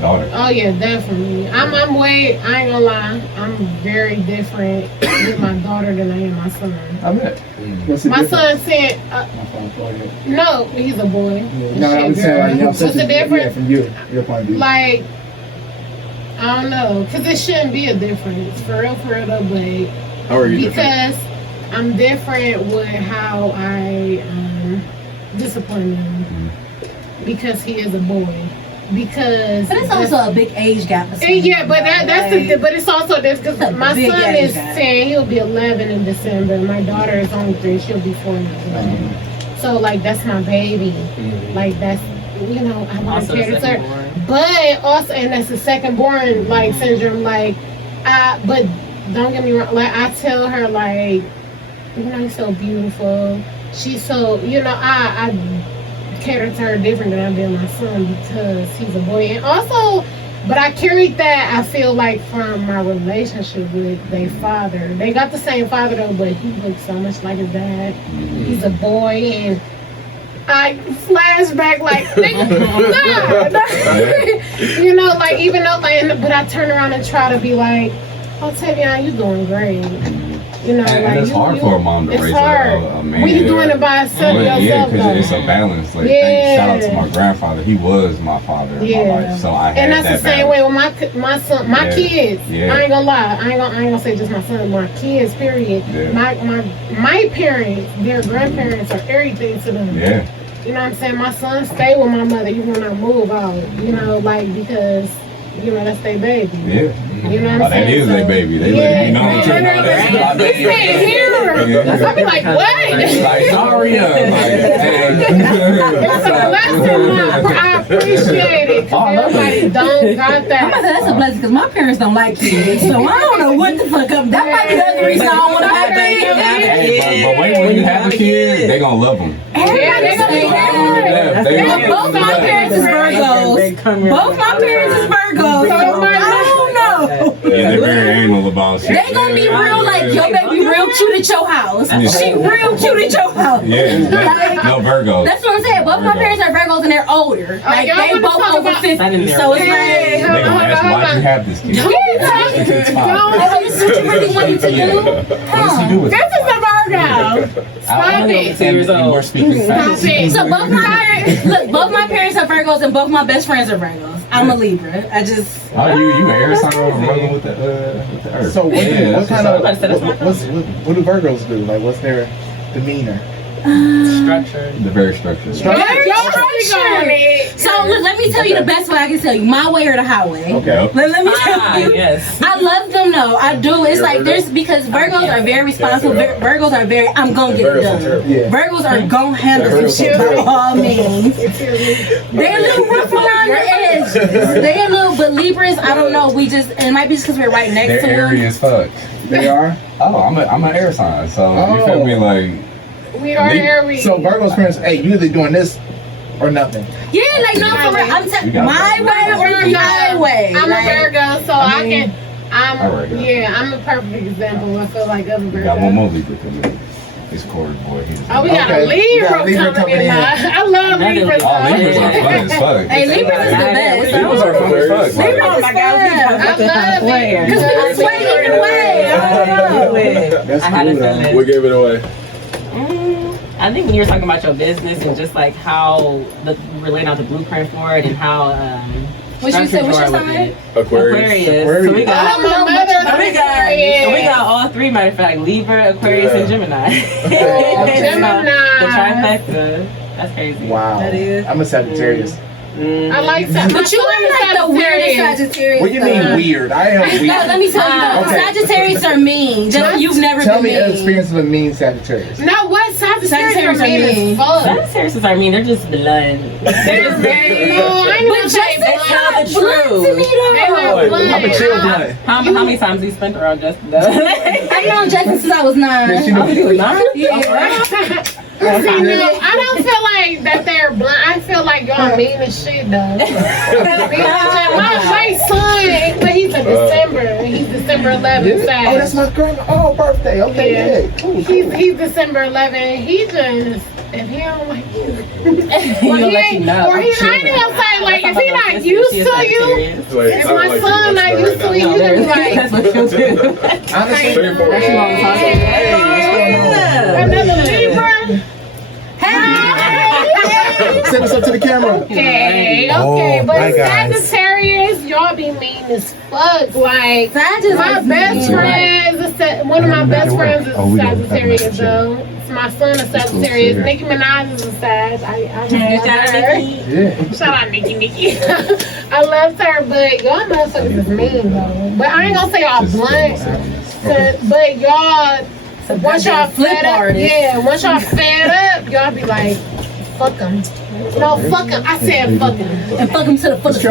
daughter. Oh yeah, definitely. I'm way. I ain't gonna lie. I'm very different with my daughter than I am my son. I bet. What's the My difference? son said, My phone call you. no, he's a boy. No, I'm saying like, you know, What's the difference? Yeah, from your point of view. Like, I don't know, cause it shouldn't be a difference for real though, but How are you different? because I'm different with how I discipline him because he is a boy. Because But it's also a big age gap. between yeah, but them, that's like, the but it's also this because It's a my big son age is gap. 10, he'll be 11 in December. My daughter is only 3, she'll be 4 next month. So like that's my baby. Like that's, you know, I want to Also the care to second her. born. But also, and that's the second born like syndrome. Like, but don't get me wrong. Like I tell her like, you know, you're so beautiful. She's so, you know, I cater to her different than I did my son because he's a boy. And also, but I carried that, I feel like, from my relationship with their father. They got the same father though, but he looks so much like his dad. He's a boy, and I flashback like, nah. You know, like, even though, like, but I turn around and try to be like, oh, Tavion, you doing great. You know, And like, it's hard for a mom to it's raise hard. a man. When you doing it by yourself, Yeah, because though. it's a balance. Like, Yeah. shout out to my grandfather. He was my father in my life, so I had And that's that the same balance. way with my son, my Yeah. kids. Yeah. I ain't gonna lie. I ain't gonna say just my son, my kids. Period. Yeah. My parents, their grandparents are everything to them. Yeah. you know what I'm saying, my son stay with my mother even when I move out, you know, like, because, you know, that's their baby. Yeah. You know what I'm saying? That is their baby. They let you know what you're doing. That's my baby. Here. I be like, what? Like, sorry, like, hey. It's a blessing. I appreciate it. Cause everybody don't got that. That's a blessing because my parents don't like kids, so I don't know what the fuck up. That might be the other reason I don't want to have babies. But wait, when you have a kid, they gonna love them. Everybody say that. Both my parents is Virgos. Both my parents is Virgos. So I don't know. Yeah, they're very anal about shit. They gonna be real like your baby real cute at your house. She real cute at your house. Yeah, no Virgos. That's what I'm saying. Both my parents are Virgos and they're older. Like they both over 50. So it's like They gonna ask why'd you have this kid? It's fine. This is what you really wanted to do? What does he do with it? This is a Virgo. Stop it. And we're speaking facts. So both my parents, look, both my parents are Virgos and both my best friends are Virgos. I'm a Libra. I just. Oh, you an air sign rolling with the earth. So what kind of what do Virgos do? Like, what's their demeanor? Structure. They're very structured. Very structured. So look, let me tell you the best way I can tell you. My way or the highway. Okay. Let me tell you. Yes. I love them though. I do. It's like there's because Virgos are very responsible. Virgos are very. I'm gonna get it done. Yeah. Virgos are gonna handle some shit by all means. They're a little rough around the edge. They're a little, but Libras, I don't know. We just it might be just because we're right next They're to them. airy as fuck. They are. Oh, I'm an air sign, so you feel me? Like We are Aries. So Virgo's parents, hey, you either doing this or nothing. Yeah, like no, for real. I'm telling my way or the highway. I'm a Virgo, so I can. Virgo. Yeah, I'm a perfect example. I feel like other we got one Virgos. more Libra coming in. It's Corey boy. Oh, we got a Libra coming in. I love Libra. Oh, Libras are fun as fuck. Hey, Libras is the best. Libras are fun as fuck. Libras Like, is fun. I love it. Because we can sway either way. I don't know. That's I had a cool, though. feeling. We gave it away. I think when you were talking about your business and just like how relating out the blueprint for it and how What you said? What's your structured you are with sign? it. Aquarius. So we got. My mother's We got all three, matter of fact, Libra, Aquarius, and Gemini. Gemini. The trifecta. That's crazy. Wow. That is. I'm a Sagittarius. I like that. But you are like the weirdest Sagittarius. What do you mean though. weird? I am weird. No, let me tell you though. Okay. Sagittarius are mean. Just, you've never Tell been me an mean. experience of a mean Sagittarius. No, what Sagittarius Sagittarius are mean are mean. as fuck. Sagittarius are mean. They're just blunt. They're just very. No, I ain't But gonna just say it's blunt. not blunt to me though. blunt. I'm a chill blunt. How many times you spent around Justin? Though? I've known Justin since I was 9. She knows you. Yeah. See, no, I don't feel like that they're blunt. I feel like y'all mean as shit though. My son, but he's a December. He's December 11th. Oh, that's my grandma. Oh, birthday. Okay, yeah. Cool. He's December 11th. He just if he don't like you, He'll let you know. or he, I ain't gonna say like if he not used to you. If my son not used to you, he gonna be like. That's what he'll do. Honestly, Straightforward. Another Libra. send us up to the camera. Okay, but Sagittarius, y'all be mean as fuck. Like my best friend, one of my best friends is a Sagittarius though. It's my son is Sagittarius. Nicki Minaj is a Sag. I love her. Yeah. Shout out Nicki. I love her, but y'all motherfuckers is mean though. But I ain't gonna say y'all blunt, but y'all. Once y'all fed up, once y'all fed up, y'all be like, fuck them. No, fuck them. I said fuck them. And fuck him to the fullest. These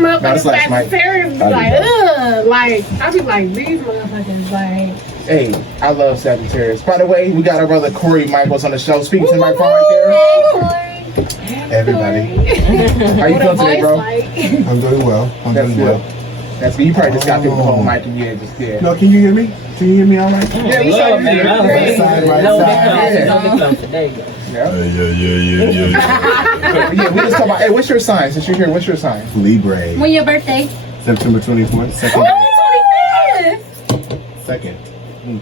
motherfuckers Sagittarius be like, ugh. Like, I be like, these motherfuckers, like. Hey, I love Sagittarius. By the way, we got our brother Corey Michaels on the show. Speaking to the microphone right there. Everybody. How you feeling today, bro? I'm doing well. That's good. That's good. You probably just got through the whole mic and No, can you hear me? Can you hear me all right? Yeah, you sound good. Right side, right side. There you go. Yeah, we just talk about. Hey, what's your sign? Since you're here, what's your sign? Libra. When your birthday? September 24th. Second.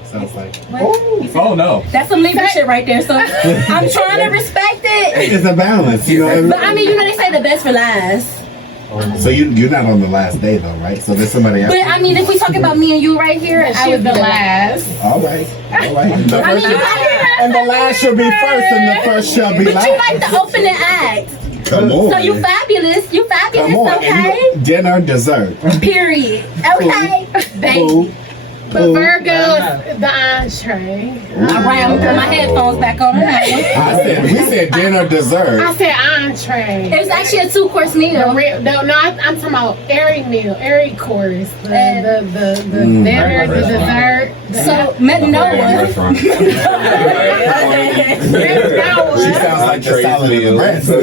Sounds like. Oh no. That's some Libra shit right there. So I'm trying to respect it. It's a balance, you know what I mean? But I mean, you know they say the best for last. So you're not on the last day though, right? So there's somebody else. But I mean, if we talking about me and you right here, I She would was be the the last. All right. The I mean, first you like and the last shall be first, and the first shall be but last. you like the opening act. Come on. So you fabulous. You fabulous, Come on. okay? And you, dinner, dessert. Period. Okay. Food. But Virgo's the entree. All right, I'm putting my headphones back on. We said dinner, dessert. I said entree. It was actually a 2-course meal. I'm talking about airy meal, airy course. The dinner, the dessert. So, Noah. Restaurant. She sounds like the salad and the bread. No.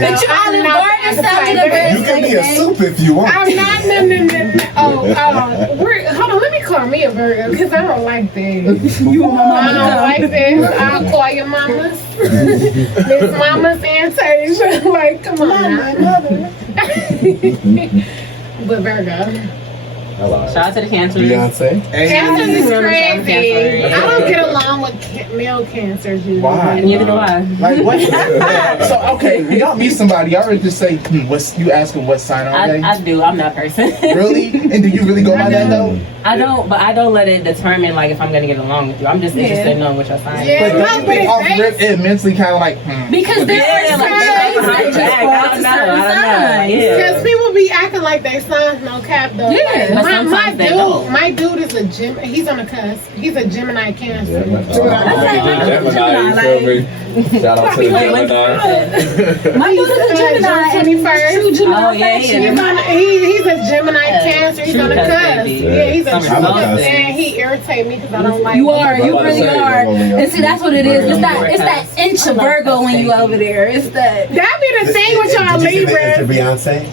But you olive garden salad and bread. You can be a soup if you want. I'm not. No. Hold on. Let me call me a Virgo because I don't like this. You want my I mama don't to like this. I'll call your mamas. This mama's Anastasia. Like, come on now. But Virgo. Shout out to the cancers. Beyonce. Cancer is Cancer. crazy. I don't get along with male cancers usually. Why? Neither do I. Like what? So okay, when y'all meet somebody, y'all already just say, what's you ask them what sign are they? I do. I'm that person. Really? And do you really go by that though? I don't, but I don't let it determine like if I'm gonna get along with you. I'm just interested in knowing what your sign is. Yeah. But don't you think off rip it mentally kind of like, Because there are like, signs that just fall to certain signs. Because people be acting like they signs no cap though. Yeah. But sometimes they don't. My dude is a Gem. He's on the cusp. He's a Gemini Cancer. Gemini, you feel me? Shout out to the Gemini. My dude is a Gemini. June 21st. True Gemini. Oh, yeah, He's a Gemini Cancer. He's on the True cusp. baby. Yeah, he's a I'm true a cusp. cusp. And he irritates me because I don't like You him. are. You really are. And see, that's what it is. It's that inch of Virgo when you over there. It's that. That be the thing with y'all Did you say Libras. Beyonce?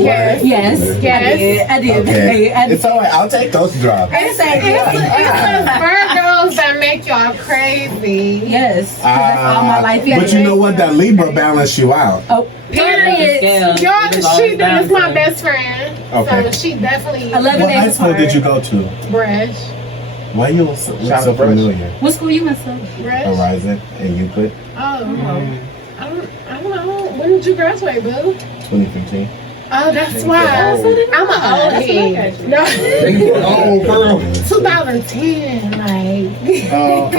Yes. Yes. Yes. I did. Okay. I did. It's alright. I'll take those drops. It's the Virgos that make y'all crazy. Yes. 'Cause that's all my life. But you know what? That Libra balance you out. Oh, period. Y'all, she is my best friend. Okay. So she definitely 11 What high days school apart. did you go to? brush. Why you so Shout out familiar? What school you went to? Brush. Horizon and Euclid, I don't know. When did you graduate, boo? 2015. Oh, that's why. I'm an old head. No. Oh, girl. 2010, like. I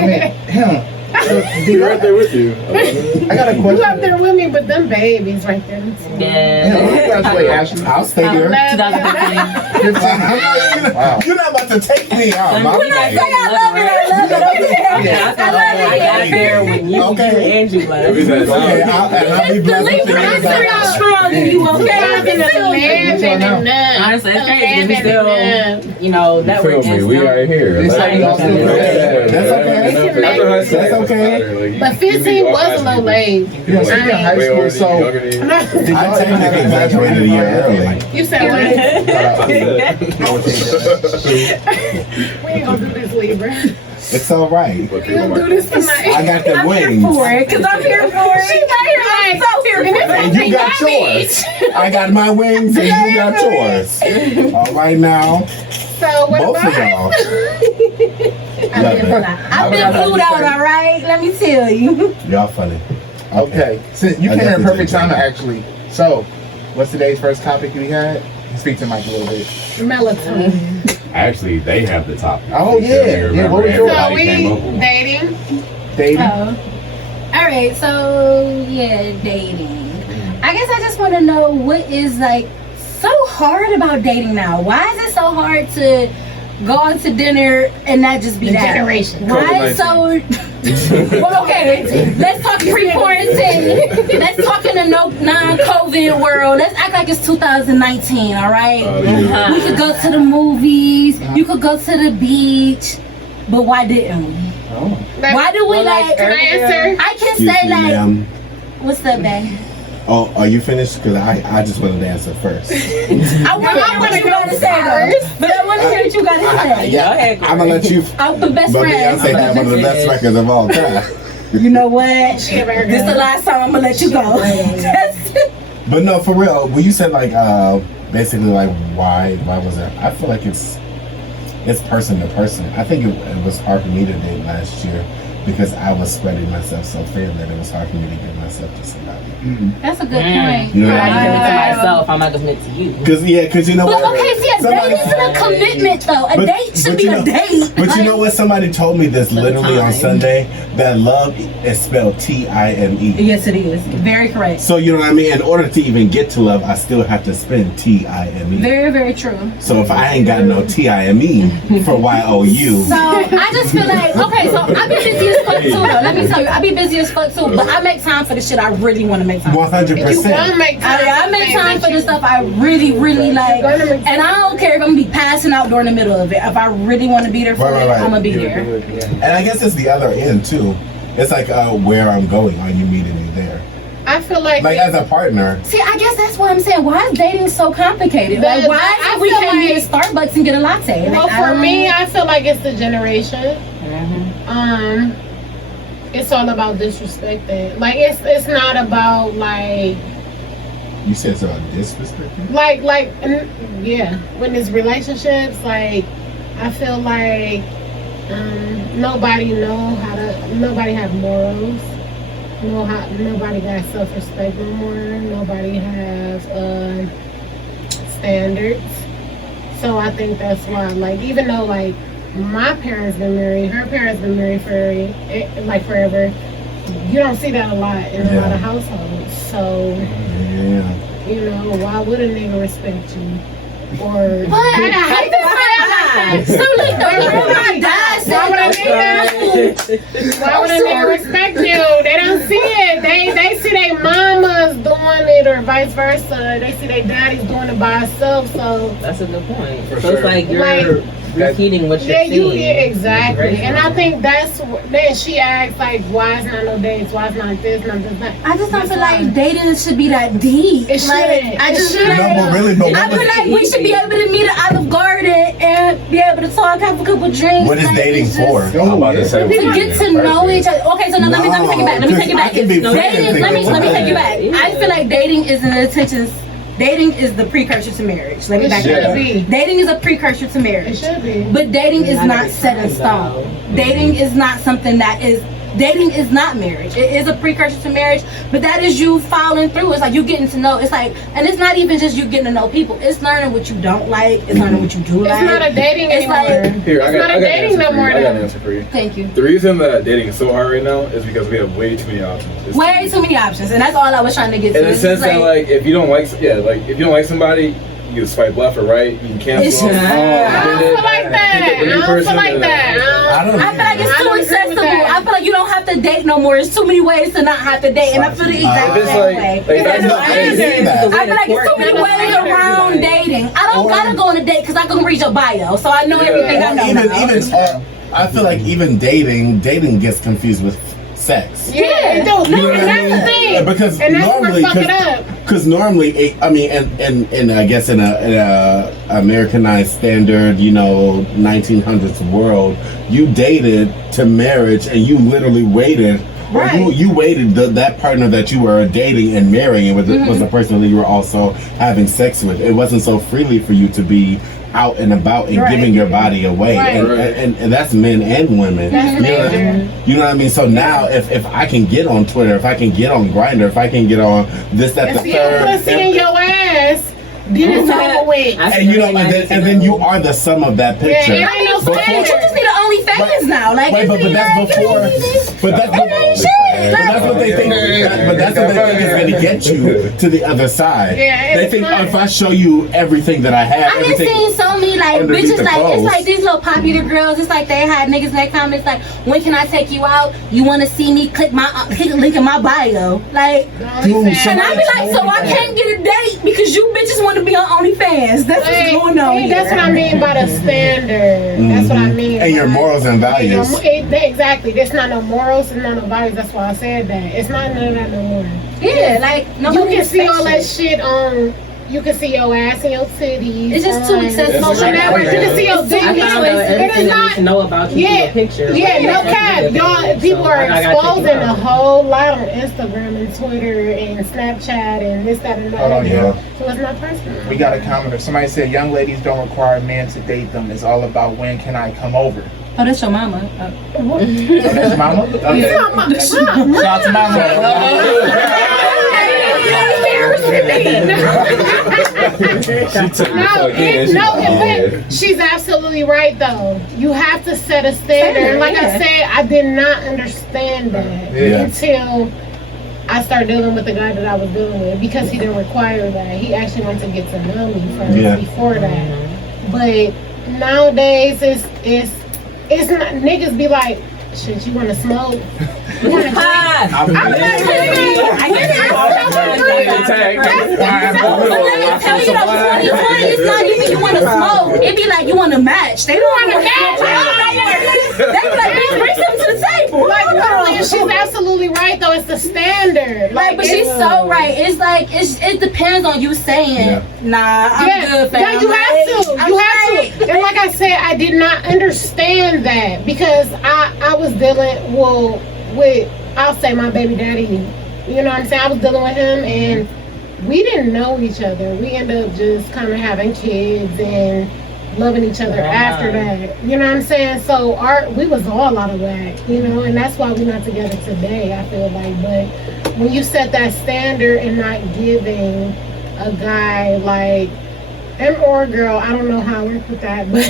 mean, him. Be right there with you. I got a You question. up there with me, but them babies right there. Him, when you graduate, Ashley? I'll stay there. 2015. 15. Wow. You're not about to take me out, mom. When I say I love it, I love it over there. Yeah. I love it I got here. there when you and you left. We said Okay, no. I'll be The blessed with Libra the is next real strong in you, okay? Honestly, it's crazy. We still, you know, that You work feel me? is We still. right here. It's like we all still together. That's okay. That's That's okay. But 15 was a little late. You know, speaking of high school, so did y'all I technically graduated a year early. You said what? We ain't gonna do this, Libra. It's all right. We gonna do this tonight. I got the wings. For it, because I'm here for it. She's right here. I'm so here for it. And you got yours. I got my wings and you got yours. All right now, So what both of about? y'all. I've been flew out, all right? Let me tell you. Y'all funny. Okay, since you I came in a definitely perfect take time that. actually. So, what's today's first topic we had? Speak to Mike a little bit. Melatonin. Actually, they have the topic. Oh, yeah. Yeah, what was yours? So Everybody we came up with one. dating. Dating. All right, so yeah, dating. I guess I just want to know what is like so hard about dating now. Why is it so hard to go out to dinner and not just be that? Generation. Why so? Well, okay, let's talk pre-quarantine. Let's talk in the non-COVID world. Let's act like it's 2019. All right, we could go to the movies. You could go to the beach, but why didn't we? Why do we like? Can I answer? I can Excuse say me, like, ma'am. what's up, babe? Oh, are you finished? Because I just wanted to answer first. I want to hear what you got to say though. But I want to hear what you got to say. Yeah, I'm gonna let you. I'm the best But friend. Beyonce had one of the best records of all time. You know what? This the last time I'm gonna let you go. But no, for real. When you said like, basically like, why was it? I feel like it's person to person. I think it was hard for me to date last year because I was spreading myself so thin that it was hard for me to give myself to somebody. That's a good point. You know what I I give it to mean? myself. I'm not giving it to you. Because you know But what? okay, see, a date isn't a commitment though. A date should be a date. But you know what? Somebody told me this literally on Sunday, that love is spelled Time. Yes, it is. Very correct. So you know what I mean? In order to even get to love, I still have to spend Time. Very, very true. So if I ain't got no Time for YOU. So I just feel like, okay, so I be busy as fuck too though. Let me tell you, I be busy as fuck too, but I make time for the shit I really want to make time for. 100%. You want to make time. I make time for the stuff I really, really like. And I don't care if I'm going to be passing out during the middle of it. If I really want to be there for it, I'm going to be there. And I guess it's the other end too. It's like where I'm going. Are you meeting me there? I feel like as a partner. See, I guess that's what I'm saying. Why is dating so complicated? Like, why we can't meet at Starbucks and get a latte? Well, for me, I feel like it's the generation. It's all about disrespecting. Like, it's not about like. You said it's about disrespect? Yeah. When it's relationships, like, I feel like nobody have morals. Nobody got self-respect no more. Nobody have standards. So I think that's why, like, even though, like, my parents been married, her parents been married for, like, forever, you don't see that a lot in a lot of households. So, you know, why would a nigga respect you? Or but I hate to say that. So like the world my dad said, why would a nigga respect you? They don't see it. They see their mamas doing it or vice versa. They see their daddies doing it by itself. So that's a good point. For so it's like you're repeating what you're seeing. Exactly. And I think that's then she asks like, why is not no dates? Why is not this? Not this? Not. I just don't feel like dating should be that deep. It shouldn't. I just feel No, but really, but I feel like we should be able to meet at Olive Garden and be able to talk, have a couple drinks. What is like, dating it's for? just- I'm about to say To get to know each other. Okay, so no, let me take it back. Let me take it back. Dating, let me take it back. I feel like dating is an attention. Dating is the precursor to marriage. Let me back that up. Dating is a precursor to marriage. It should be. But dating is not set in stone. Dating is not something that is. Dating is not marriage. It is a precursor to marriage, but that is you following through. It's like you getting to know. It's like, and it's not even just you getting to know people. It's learning what you don't like. It's learning what you do like. It's not a dating anymore. I got an answer for you. Thank you. The reason that dating is so hard right now is because we have way too many options. Way too many options, and that's all I was trying to get to. In the sense that, like, if you don't like somebody, you can swipe left or right. You can cancel. I don't feel like that. I don't feel like that. I feel like it's too accessible. I feel like you don't have to date no more. There's too many ways to not have to date, and I feel the exact same way. I feel like it's too many ways around dating. I don't gotta go on a date because I can read your bio, so I know everything I know. Even I feel like even dating gets confused with sex. Yeah, it do. No, and that's the thing. Because and that's normally, what fuck it up. Because normally, I mean, and I guess in a Americanized standard, 1900s world, you dated to marriage, and you literally waited. Right. You waited that partner that you were dating and marrying was the person that you were also having sex with. It wasn't so freely for you to be out and about and giving your body away, and that's men and women. That's major. You know what I mean? So now, if I can get on Twitter, if I can get on Grindr, if I can get on this, that, the third, pussy in your ass, then it's over with. And then you are the sum of that picture. Yeah, ain't no you just need an OnlyFans now. Like, but that's before. But that's what they think. But that's what they think is going to get you to the other side. Yeah, they think if I show you everything that I have, I done seen so many like bitches like it's like these little popular girls. It's like they had niggas in their comments like, when can I take you out? You want to see me? Click a link in my bio. Like, and I be like, so I can't get a date because you bitches want to be on OnlyFans. That's what's going on here. That's what I mean by the standard. That's what I mean. And your morals and values. Exactly. There's not no morals and not no values. That's why I said that. It's not none of that no more. Yeah, like you can see all that shit on. You can see your ass and your titties. It's just too accessible. You can see your dick. It is not. Know about you yeah, picture. Yeah, no cap. Y'all, people are exposing a whole lot on Instagram and Twitter and Snapchat and this, that, and that. Hold on, y'all. So it's not personal. We got a commenter. Somebody said young ladies don't require men to date them. It's all about when can I come over. Oh, that's your mama. That's mama? Okay. Shout out to mama. But she's absolutely right though. You have to set a standard. And like I said, I did not understand that until I started dealing with the guy that I was dealing with, because he didn't require that. He actually wanted to get to know me first before that. But nowadays it's not, niggas be like, shit, you wanna smoke? You wanna drink? I'm like, it's not even you wanna smoke. It be like you wanna match. They don't wanna match. They be like, bitch, bring something to the table. Like, literally, she's absolutely right though. It's the standard. Like, but she's so right. It's like it depends on you saying, nah, I'm good, fam. Yeah, you have to. You have to. And like I said, I did not understand that because I was dealing with I'll say my baby daddy. You know what I'm saying? I was dealing with him and we didn't know each other. We ended up just kind of having kids and loving each other after that. You know what I'm saying? So we was all out of whack, you know, and that's why we're not together today, I feel like. But when you set that standard and not giving a guy like, or a girl, I don't know how I work with that, but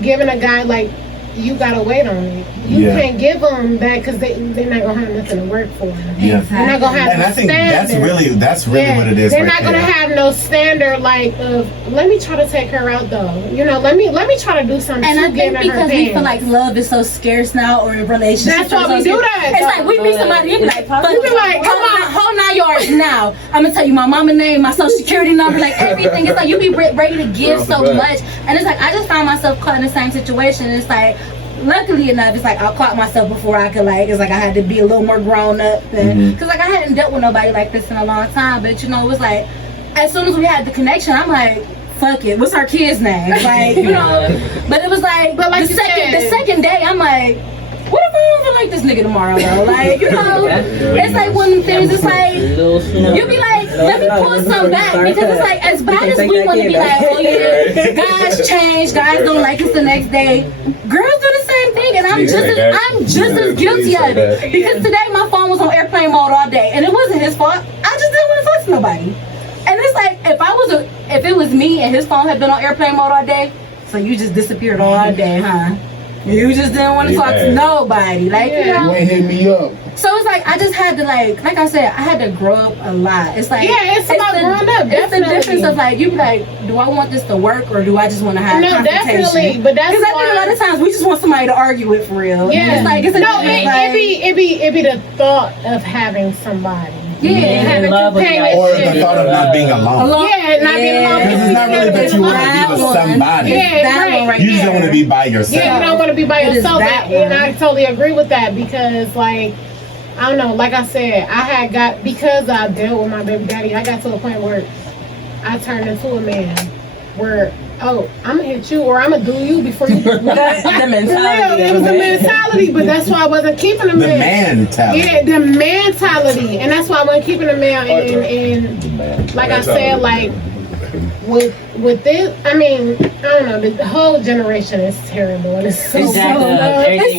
giving a guy like, you gotta wait on it. You can't give them that because they're not gonna have nothing to work for. Yeah, they're not gonna have. And no I think standard. that's really what it is. They're not gonna have no standard like of. Let me try to take her out though. You know, let me try to do something. And I think because we feel like love is so scarce now, or in relationships, that's why we do that. It's like we meet somebody, you be like, you be like, come on, whole 9 yards now. I'm gonna tell you my mama name, my social security number, like everything. It's like you be ready to give so much, and it's like I just found myself caught in the same situation. It's like, luckily enough, it's like I caught myself before I could it's like I had to be a little more grown up, because like I hadn't dealt with nobody like this in a long time. But you know, it was like as soon as we had the connection, I'm like, fuck it, what's our kid's name? Like, you know. But it was like, the second day, I'm like, what if I don't feel like this nigga tomorrow though? Like, you know, it's like one of the things. It's like you be like, let me pull some back, because it's like as bad as we want to be like, oh yeah, guys change, guys don't like us the next day. Girls do the same thing, and I'm just as guilty of it. Because today my phone was on airplane mode all day, and it wasn't his fault. I just didn't want to talk to nobody. And it's like if it was me and his phone had been on airplane mode all day, so you just disappeared all day, huh? You just didn't want to talk to nobody, like you know. You ain't hit me up. So it's like I just had to like I said, I had to grow up a lot. It's like it's about growing up. It's the difference of like you be like, do I want this to work or do I just want to have confrontation? Definitely, but that's because I think a lot of times we just want somebody to argue with for real. Yeah, it's like it be the thought of having somebody. Having companionship. Or the thought of not being alone. Not being alone. Because it's not really that you want to be with somebody. Right. You just don't want to be by yourself. Yeah, you don't want to be by yourself. And I totally agree with that because, like, I don't know, like I said, because I dealt with my baby daddy, I got to a point where I turned into a man where, I'm gonna hit you or I'm gonna do you before you do me. That's the mentality. It was the mentality, but that's why I wasn't keeping the man. The mentality. Yeah, the mentality. And that's why I wasn't keeping the man. And like I said, like, with this, I mean, I don't know, the whole generation is terrible. And it's so It's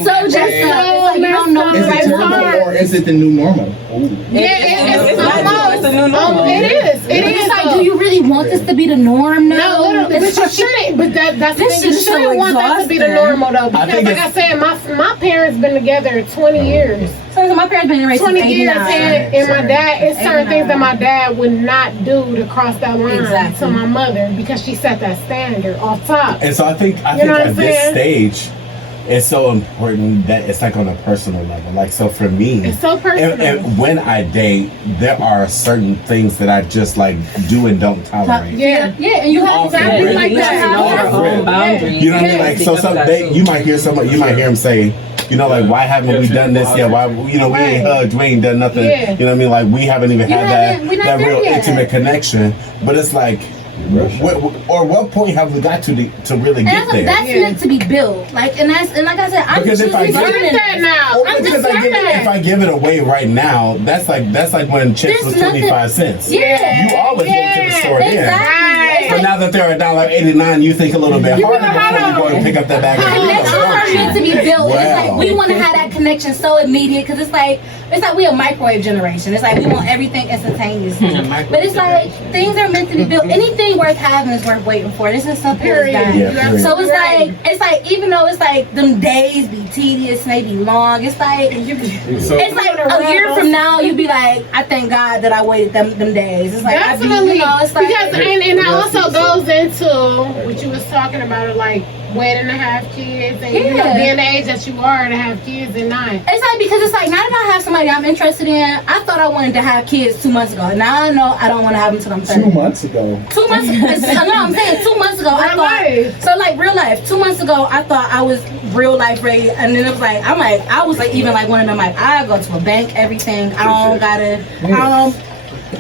so jacked up. It's like you don't know Is it terrible or is it the new normal? It's almost the new normal. It is. It's like, do you really want this to be the norm now? No, literally, but you shouldn't. But that's the thing. You shouldn't want that to be the normal though, because like I said, my parents been together 20 years. So my parents been raised 20 years, and my dad, it's certain things that my dad would not do to cross that line to my mother because she set that standard off top. And so I think at this stage, it's so important that it's like on a personal level. Like, so for me, it's so personal. And when I date, there are certain things that I just like do and don't tolerate. Yeah, and you have to be like that. Boundaries. You know what I mean? Like, so you might hear him say, you know, like, why haven't we done this yet? Why, you know, we ain't hugged, we ain't done nothing. Yeah. You know what I mean? Like, we haven't even had that real intimate connection. But it's like, what point have we got to really get there? That's meant to be built. Like, and like I said, I'm because if I give it away right now, that's like when chips was 25 cents. Yeah. You always go to the store then. Exactly. It's But now that they're $1.89, you think a little bit harder before you go and pick up that bag. Connections are meant to be built. Wow. It's like we want to have that connection so immediate because it's like we a microwave generation. It's like we want everything instantaneously. But it's like things are meant to be built. Anything worth having is worth waiting for. This is something that's done. Yeah, so it's like even though it's like them days be tedious and they be long, it's like it's like a year from now you'd be like, I thank God that I waited them days. It's like definitely, it's like, because and it also goes into what you was talking about, like waiting to have kids and you know, being the age that you are to have kids and not. It's like because it's like now that I have somebody I'm interested in, I thought I wanted to have kids 2 months ago. Now I know I don't want to have them until I'm 30. 2 months ago. 2 months ago. No, I'm saying 2 months ago I thought so like real life. 2 months ago I thought I was real life ready, and then it was like I was like even like one of them like I go to a bank, everything. I don't gotta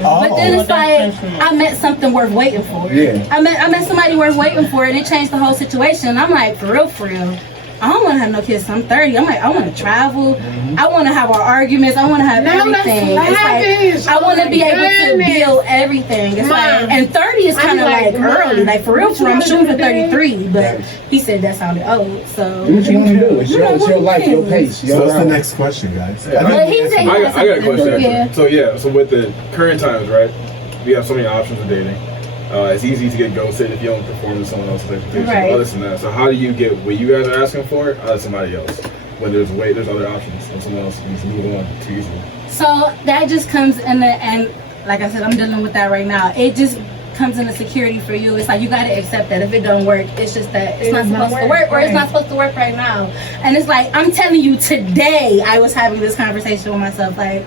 but then it's like I met something worth waiting for. Yeah. I met somebody worth waiting for, and it changed the whole situation. I'm like, for real, I don't want to have no kids. I'm 30. I'm like, I want to travel. I want to have our arguments. I want to have everything. It's like I want to be able to build everything. It's like, and 30 is kind of like early. Like for real, I'm shooting for 33, but he said that sounded old. So Do what you want to do. It's your life, your pace. So what's the next question, guys? I got a question. So so with the current times, right? We have so many options of dating. It's easy to get ghosted if you don't perform to someone else's expectations. Right. All this and that. So how do you get what you guys are asking for out of somebody else when there's other options and someone else needs to move on too easily? So that just comes in and like I said, I'm dealing with that right now. It just comes in the security for you. It's like you gotta accept that if it don't work, it's just that it's not supposed to work, or it's not supposed to work right now. And it's like I'm telling you today, I was having this conversation with myself like.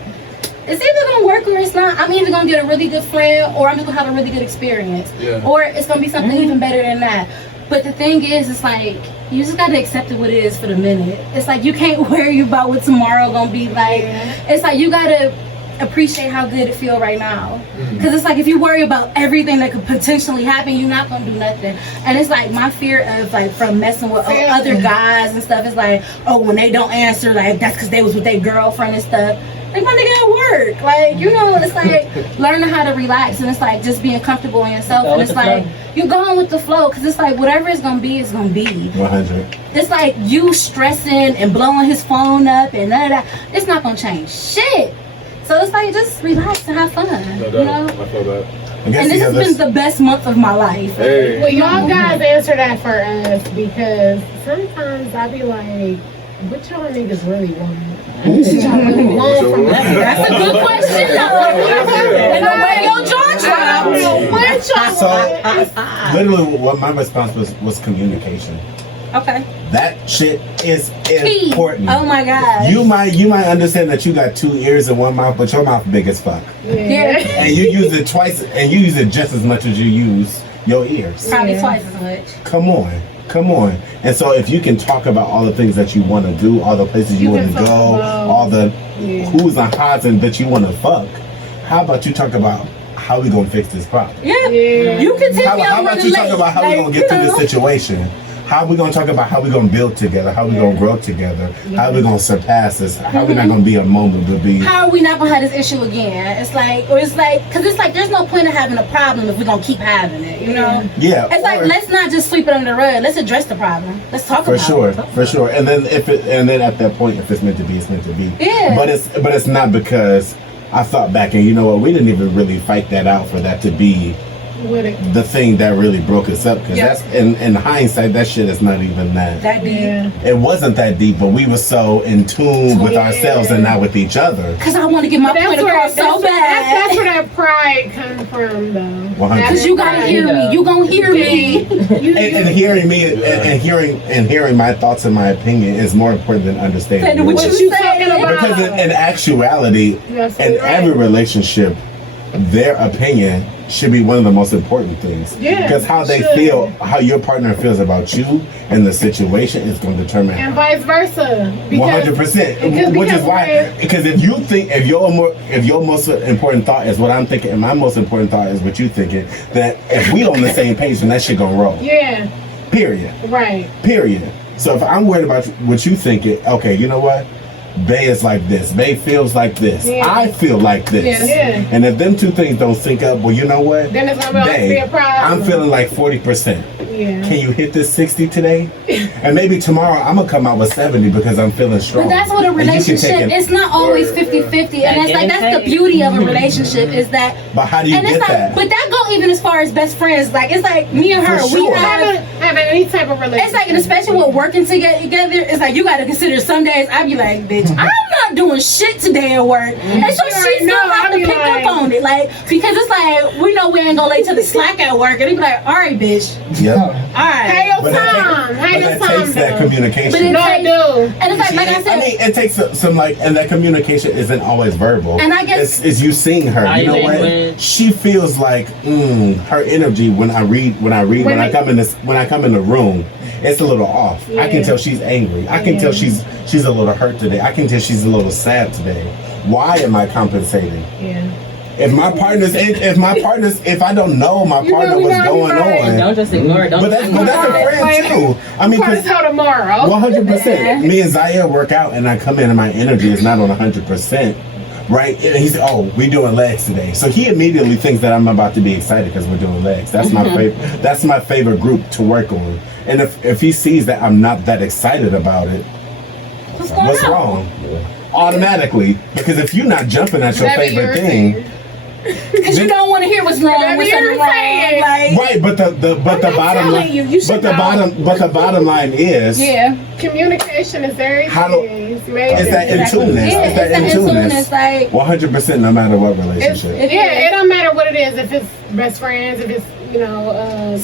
It's either gonna work or it's not. I'm either gonna get a really good friend or I'm just gonna have a really good experience. Yeah. Or it's gonna be something even better than that. But the thing is, it's like you just gotta accept it what it is for the minute. It's like you can't worry about what tomorrow gonna be like. It's like you gotta appreciate how good it feel right now. Because it's like if you worry about everything that could potentially happen, you're not gonna do nothing. And it's like my fear of like from messing with other guys and stuff is like, oh, when they don't answer, like that's because they was with their girlfriend and stuff. Like my nigga at work, like you know, it's like learning how to relax, and it's like just being comfortable in yourself, and it's like you going with the flow, cause it's like whatever it's gonna be, it's gonna be. 100. It's like you stressing and blowing his phone up and none of that. It's not gonna change shit. So it's like just relax and have fun, you know. I feel that. And this has been the best month of my life. Hey. Well, y'all guys answer that for us because sometimes I be like, what y'all niggas really want? What y'all really want from us? That's a good question, though. And the way your jaw dropped. So, literally, what my response was communication. Okay. That shit is Key. important. Oh my God. You might understand that you got 2 ears and 1 mouth, but your mouth big as fuck. Yeah. And you use it twice, and you use it just as much as you use your ears. Probably twice as much. Come on. And so if you can talk about all the things that you want to do, all the places you want to go, all the who's and hots and that you want to fuck, how about you talk about how we gonna fix this problem? Yeah. You can tell me How about you talk about how we gonna get through this situation? How we gonna talk about how we gonna build together, how we gonna grow together, how we gonna surpass this, how we not gonna be a moment, but be. How are we not gonna have this issue again? It's like, cause it's like there's no point in having a problem if we're gonna keep having it, you know? Yeah. It's like let's not just sweep it under the rug. Let's address the problem. Let's talk about it. For sure. And then at that point, if it's meant to be, it's meant to be. Yeah. But it's not because I thought back and you know what, we didn't even really fight that out for that to be the thing that really broke us up, because that's in hindsight that shit is not even that deep. It wasn't that deep, but we were so in tune with ourselves and not with each other. Because I want to get my point across so bad. That's where that pride comes from, though. Because you gotta hear me. You gonna hear me. And hearing me and hearing my thoughts and my opinion is more important than understanding what you talking about. Because in actuality, in every relationship, their opinion should be one of the most important things. Because how they feel, how your partner feels about you and the situation is going to determine. And vice versa. 100%. Which is why, because if your most important thought is what I'm thinking, and my most important thought is what you thinking, that if we on the same page, then that shit gonna roll. Yeah. Period. Right. Period. So if I'm worried about what you thinking, okay, you know what? Bay is like this. Bay feels like this. Yeah. I feel like this. Yeah. And if them two things don't sync up, well, you know what? Then it's gonna be a problem. I'm feeling like 40%. Yeah. Can you hit this 60 today? And maybe tomorrow I'm gonna come out with 70 because I'm feeling strong. But that's what a And you can take relationship. It's not always 50-50, and that's the beauty of a relationship is that. But how do you And get it's like, that? but that go even as far as best friends. Like it's like me and her. For We sure. have. Having any type of relationship. It's like, and especially with working together, it's like you got to consider some days I be like, bitch, I'm not doing shit today at work, and so she still have to pick up on it, like because it's like we know we ain't gonna lay to the slack at work, and they be like, all right, bitch, Yep. all right. Hey, your But time. Hey, your that time. takes that communication. But it No, I do. And it's like I said, I mean, it takes some like, and that communication isn't always verbal. And I guess- it's you seeing her. You know what? language. She feels like her energy when I come in the room, it's a little off. I can tell she's angry. I can tell she's a little hurt today. I can tell she's a little sad today. Why am I compensating? Yeah. If I don't know my partner what's going on, Don't just ignore it. Don't but that's a friend too. I mean, Call tomorrow. 100%. Me and Zaire work out, and I come in, and my energy is not on 100%. Right? And he said, "Oh, we doing legs today." So he immediately thinks that I'm about to be excited because we're doing legs. That's my favorite. That's my favorite group to work on. And if he sees that I'm not that excited about it, what's wrong? Automatically, because if you're not jumping at your That'd be favorite thing. because you don't want to hear what's wrong with something wrong. Like, Right, but the bottom line, but the bottom line is, Communication is very How do- key. it's that in tuneness. Yeah, It's that in tuneness. Like 100%, no matter what relationship. It don't matter what it is. If it's best friends, if it's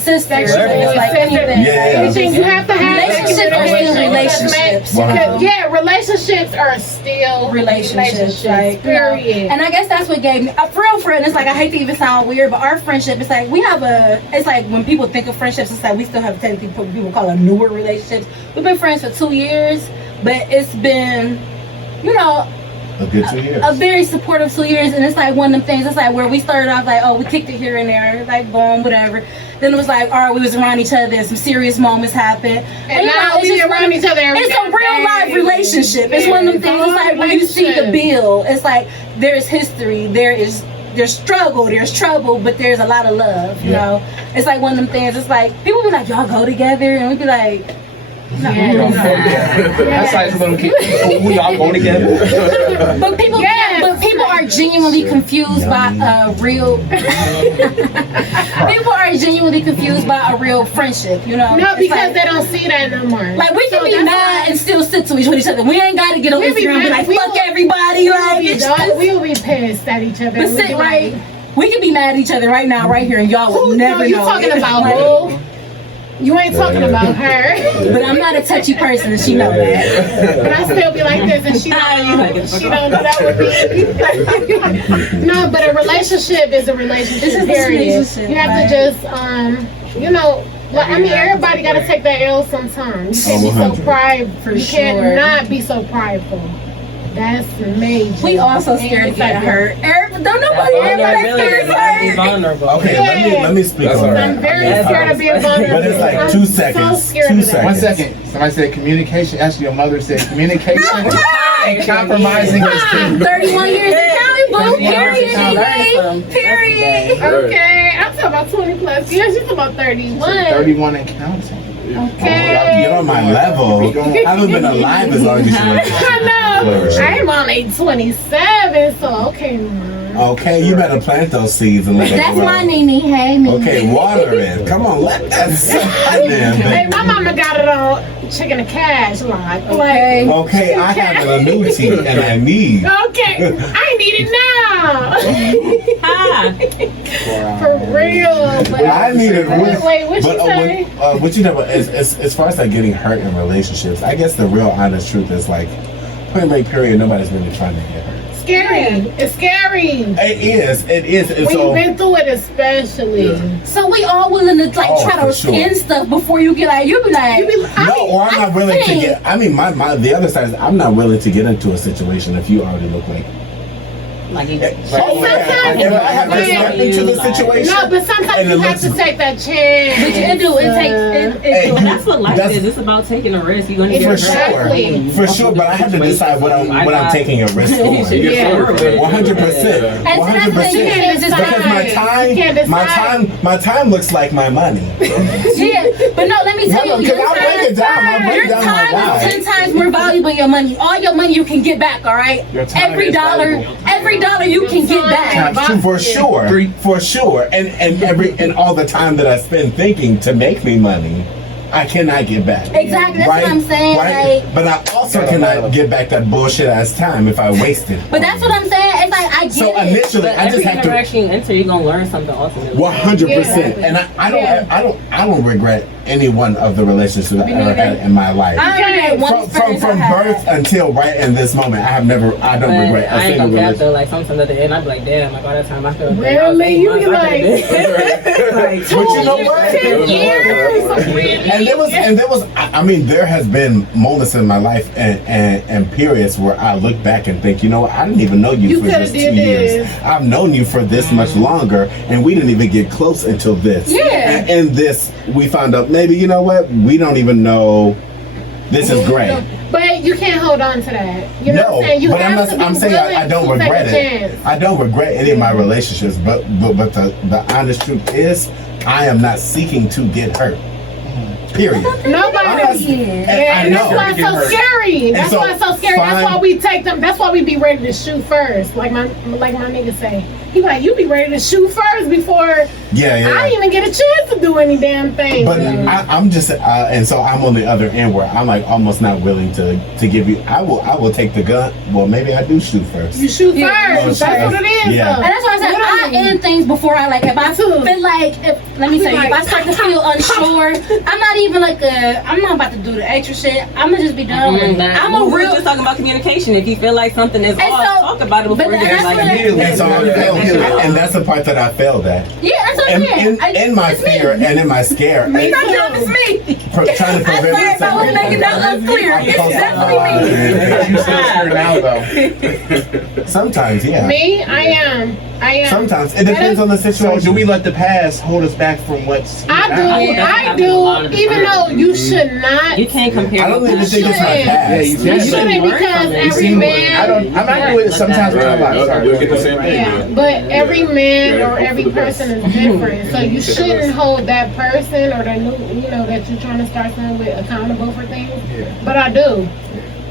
sisters, sexual, it's like anything. anything you have to have. Relationships are still relationships. Yeah, relationships are still relationships, like, period. And I guess that's what gave me a real friend. It's like I hate to even sound weird, but our friendship is like we have it's like when people think of friendships, it's like we still have technically people call them newer relationships. We've been friends for 2 years, but it's been, A good 2 years. a very supportive 2 years, and it's like one of them things. It's like where we started off like, oh, we kicked it here and there, like going whatever. Then it was like, all right, we was around each other, and some serious moments happened. And now we be around each other. It's a real life relationship. It's one of them things. It's like when you see the bill, it's like there's history, there's struggle, there's trouble, but there's a lot of love. You know, it's like one of them things. It's like people be like, y'all go together, and we be like. No. That's like a little kid. We all go together. But people are genuinely confused by a real. People are genuinely confused by a real friendship. No, It's because like, they don't see that no more. like we can be mad and still sit to each other. We ain't got to get on Instagram and be like, fuck everybody. We will be pissed at each other. But sit right. We can be mad at each other right now, right here, and y'all would never you know. talking about who? You ain't talking about her. But I'm not a touchy person, and she know that. But I still be like this, and she don't do that with me. No, but a relationship is a relationship. It's just a period. relationship, You have to just, everybody got to take that L sometimes. You can't be so prideful. You cannot be so prideful. That's major. We also scared to get hurt. Everybody scared to Be vulnerable. Okay, let me speak on that. I'm very scared of being vulnerable. But it's like 2 seconds. So scared 2 of that. 1 seconds. second. Somebody said communication. Actually, your mother said communication and compromising is key. 31 years in county, boo. Period. Period. Okay, I'm talking about 20 plus years. You're talking about 31. 31 and counting. Okay. You're on my level. I haven't been alive as long as you I know. I'm on a 27, so okay. Okay, you better plant those seeds and let it That's grow. my Nene. Hey, Nene. Okay, water it. Come on, let that sit in, Hey, baby. my mama got it on chicken and cash line. Okay. Okay, I have an annuity and I need. Okay, I need it now. For real. But I need it. Wait, what you say? What you know, as far as like getting hurt in relationships, I guess the real honest truth is like, point blank period, nobody's really trying to get hurt. Scary. It's scary. It is. And When so, you've been through it, especially. So we all willing to try to for sure. end stuff before you get like, you be like, or I'm not willing to get. I mean, the other side is I'm not willing to get into a situation if you already look like Like, Oh, yeah. If I have to step into the situation. No, but sometimes and you it have to looks- take that chance. But you do. It takes. Hey, But that's what life that's- is. It's about taking a risk. You're gonna get For hurt. Exactly. sure, for sure. But I have to decide what I'm taking a risk for. Yeah. 100%. And so that's what you 100%. can't just Because my time looks like my money. Yeah, but no, let me tell you, Because I'll break it down. I'll break your down my time why. is 10 times more valuable than your money. All your money you can get back, all right? Your time Every is dollar you can get back. For sure. And all the time that I spend thinking to make me money, I cannot get back. Exactly, that's what I'm saying. Right? Like, But I also cannot get back that bullshit ass time if I waste it. but that's what I'm saying. It's like I get So it. initially, But I just every have to. interaction you enter, you're gonna learn something ultimately. 100%. And I don't regret any one of the relationships I've ever had in my life. I regret one From birth until right in this moment, I don't regret I a ain't single gonna cap relationship. though. Like sometimes at the end, I'd be like, damn, like all that time I could have. Really? You be like, But you know what? 10 years? Really? And there was I mean, there has been moments in my life and periods where I look back and think, you know what, I didn't even know you for coulda just 2 did years. this. I've known you for this much longer, and we didn't even get close until this. Yeah. And this, we found out, maybe, you know what, we don't even know. This is great. But you can't hold on to that. You know what I'm saying? You but have to be I'm saying I don't willing to regret take a it. chance. I don't regret any of my relationships, but the honest truth is, I am not seeking to get hurt. Period. Nobody. And that's why it's so scary. That's why it's so scary. That's why we take them. That's why we be ready to shoot first. Like my nigga say. He like, you be ready to shoot first before I even get a chance to do any damn thing. But I'm just, and so I'm on the other end where I'm like almost not willing to give you. I will take the gun. Well, maybe I do shoot first. You shoot first. That's what it is. Yeah. And that's why I said I end things before I like. If I feel like, let me tell you, if I start to feel unsure, I'm not even like I'm not about to do the extra shit. I'm gonna just be done with it. I'm a real. Just talking about communication. If you feel like something is off, talk about it before you get like immediately. And that's the part that I failed at. Yeah, that's what I'm saying. In my fear and in my scare. Me, it's me. Trying to prevent I swear, if I was making that unclear, it's definitely me. You still scared now, though. Sometimes, yeah. Me, I am. Sometimes it depends on the situation. So do we let the past hold us back from what's? I do. Even though you should not. You can't compare. I don't even think it's my past. Yeah, you shouldn't, because every man. I might do it sometimes with my life. We'll get the same thing. Yeah, but every man or every person is different, so you shouldn't hold that person or the new, that you're trying to start something with accountable for things. Yeah. But I do,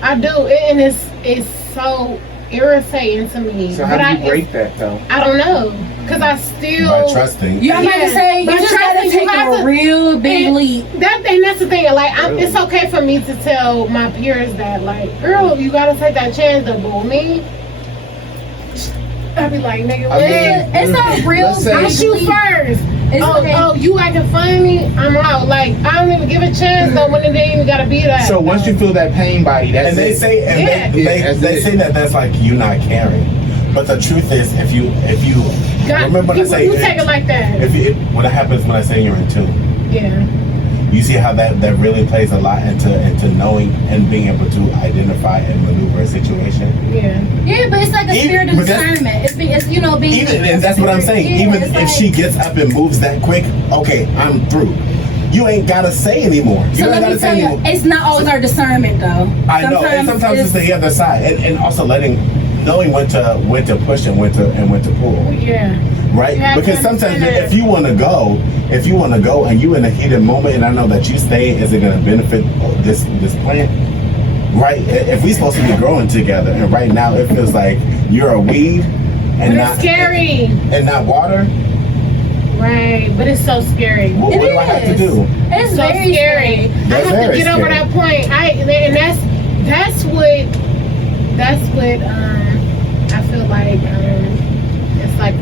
and it's so irritating to me. So how do you break that though? I don't know, because I still By trusting. You have to say, you by just gotta trusting, take you have a to- real big leap. That's the thing. Like, it's okay for me to tell my peers that, like, girl, you gotta take that chance. But me, I'd be like, nigga, It's a real I shoot first. It's okay. Oh, you acting funny? I'm out. Like, I don't even give a chance though when it ain't even gotta be that. So once you feel that pain body, that's And they it. say, they say that that's like you not caring. But the truth is, if you remember when I say you take it like that. What happens when I say you're in tune? Yeah. You see how that really plays a lot into knowing and being able to identify and maneuver a situation. Yeah, but it's like a spirit of discernment. It's being And that's what I'm saying. Yeah, Even it's if like, she gets up and moves that quick, okay, I'm through. You ain't gotta say anymore. You So ain't let gotta me say tell you, anymore. it's not always our discernment though. I know, and sometimes it's the other side, and also knowing when to push and when to pull. Yeah. Right? You have Because to sometimes understand if you want to go and you in a heated moment, and I know that you stay, is it going to benefit this plant? Right? If we supposed to be growing together, and right now it feels like you're a weed and But it's scary. and not water. Right, but it's so scary. What do I have to do? It's so very scary. I That's have to very get over scary. that point. And that's what I feel like it's like a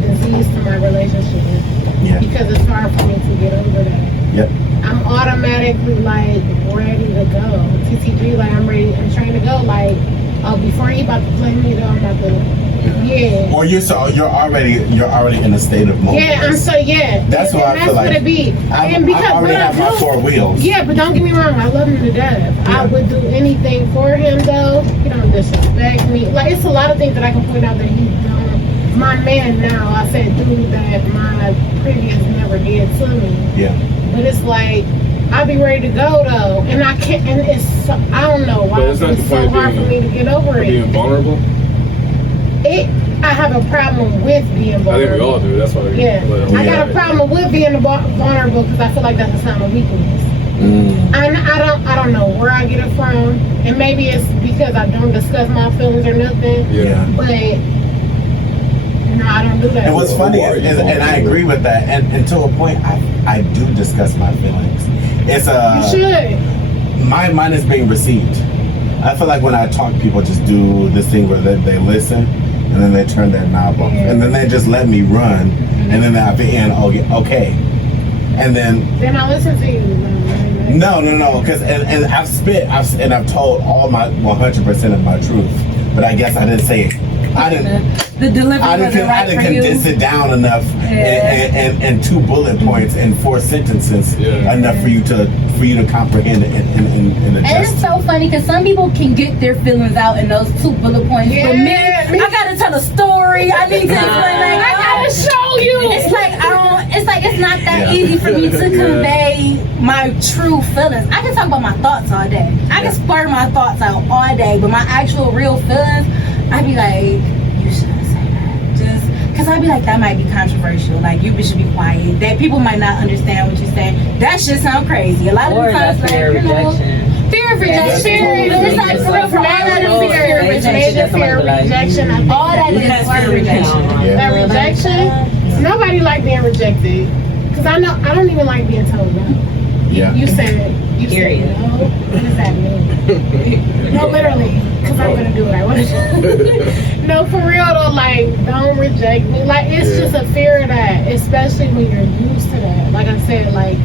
disease to my relationship. Yeah. Because it's hard for me to get over that. Yep. I'm automatically like ready to go. TTG, like I'm trying to go. Like, before he about to play me though, I'm about to. Yeah. Or you're already in a state of moment. Yeah, That's what I feel like. That's what it be. I already have my 4 wheels. Yeah, but don't get me wrong. I love him to death. Yeah. I would do anything for him, though. He don't disrespect it's a lot of things that I can point out that he don't. My man now, I said dude that my previous never did to me. Yeah. But it's like, I be ready to go though, and I can't. And it's so, I don't know why it's so hard for me to get over it. Being vulnerable. I have a problem with being vulnerable. I think we all do. That's why. I got a problem with being vulnerable because I feel like that's a sign of weakness. And I don't know where I get it from, and maybe it's because I don't discuss my feelings or nothing. Yeah. But no, I don't do that. And what's funny is and I agree with that, and to a point, I do discuss my feelings. It's you should. Mine is being received. I feel like when I talk, people just do this thing where they listen and then they turn their knob off, and then they just let me run, and then at the end, okay, and then I listen to you. No, because and I've told all my 100% of my truth, but I guess I didn't say it. I didn't condense it down enough and 2 bullet points and 4 sentences enough for you to comprehend and adjust. And it's so funny because some people can get their feelings out in those 2 bullet points. But me, I gotta tell a story. I need to explain. Like, I gotta show you. It's like it's not that easy for me to convey my true feelings. I can talk about my thoughts all day. I can splurt my thoughts out all day, but my actual real feelings, I'd be like, you shouldn't say that. Just because I'd be like, that might be controversial. Like, you should be quiet. That people might not understand what you're saying. That shit sound crazy. A lot of times, like, fear of rejection. It's like for real, all that is fear of rejection. Fear of rejection. All that is fear of rejection. That rejection. Nobody like being rejected. Because I don't even like being told no. Yeah. You said no. What does that mean? No, literally. Because I'm going to do what I want to do. No, for real though, like, don't reject me. Like, it's just a fear of that, especially when you're used to that. Like I said, like,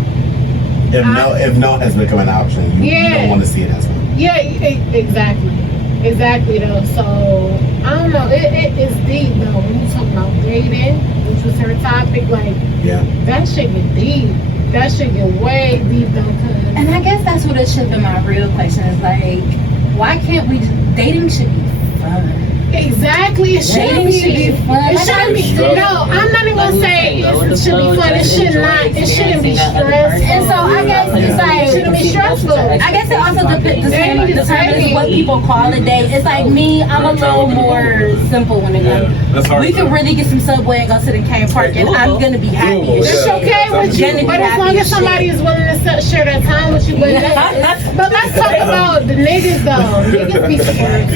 if no has become an option, you don't want to see it as one. Yeah, exactly though. So I don't know. It is deep though. When you talk about dating, which was her topic, like that shit get deep. That shit get way deep though. And I guess that's what it should be. My real question is like, why can't we? Dating should be fun. Exactly. It shouldn't be fun. It shouldn't be. No, I'm not even gonna say it should be fun. It should not. It shouldn't be stressful. And so I guess it's like it shouldn't be stressful. I guess it also determines what people call a date. It's like me, I'm a little more simple when it comes. We can really get some Subway and go to the Cane Park, and I'm gonna be happy. That's okay with you, but as long as somebody is willing to share that time with you. But let's talk about the niggas though. Niggas be scared.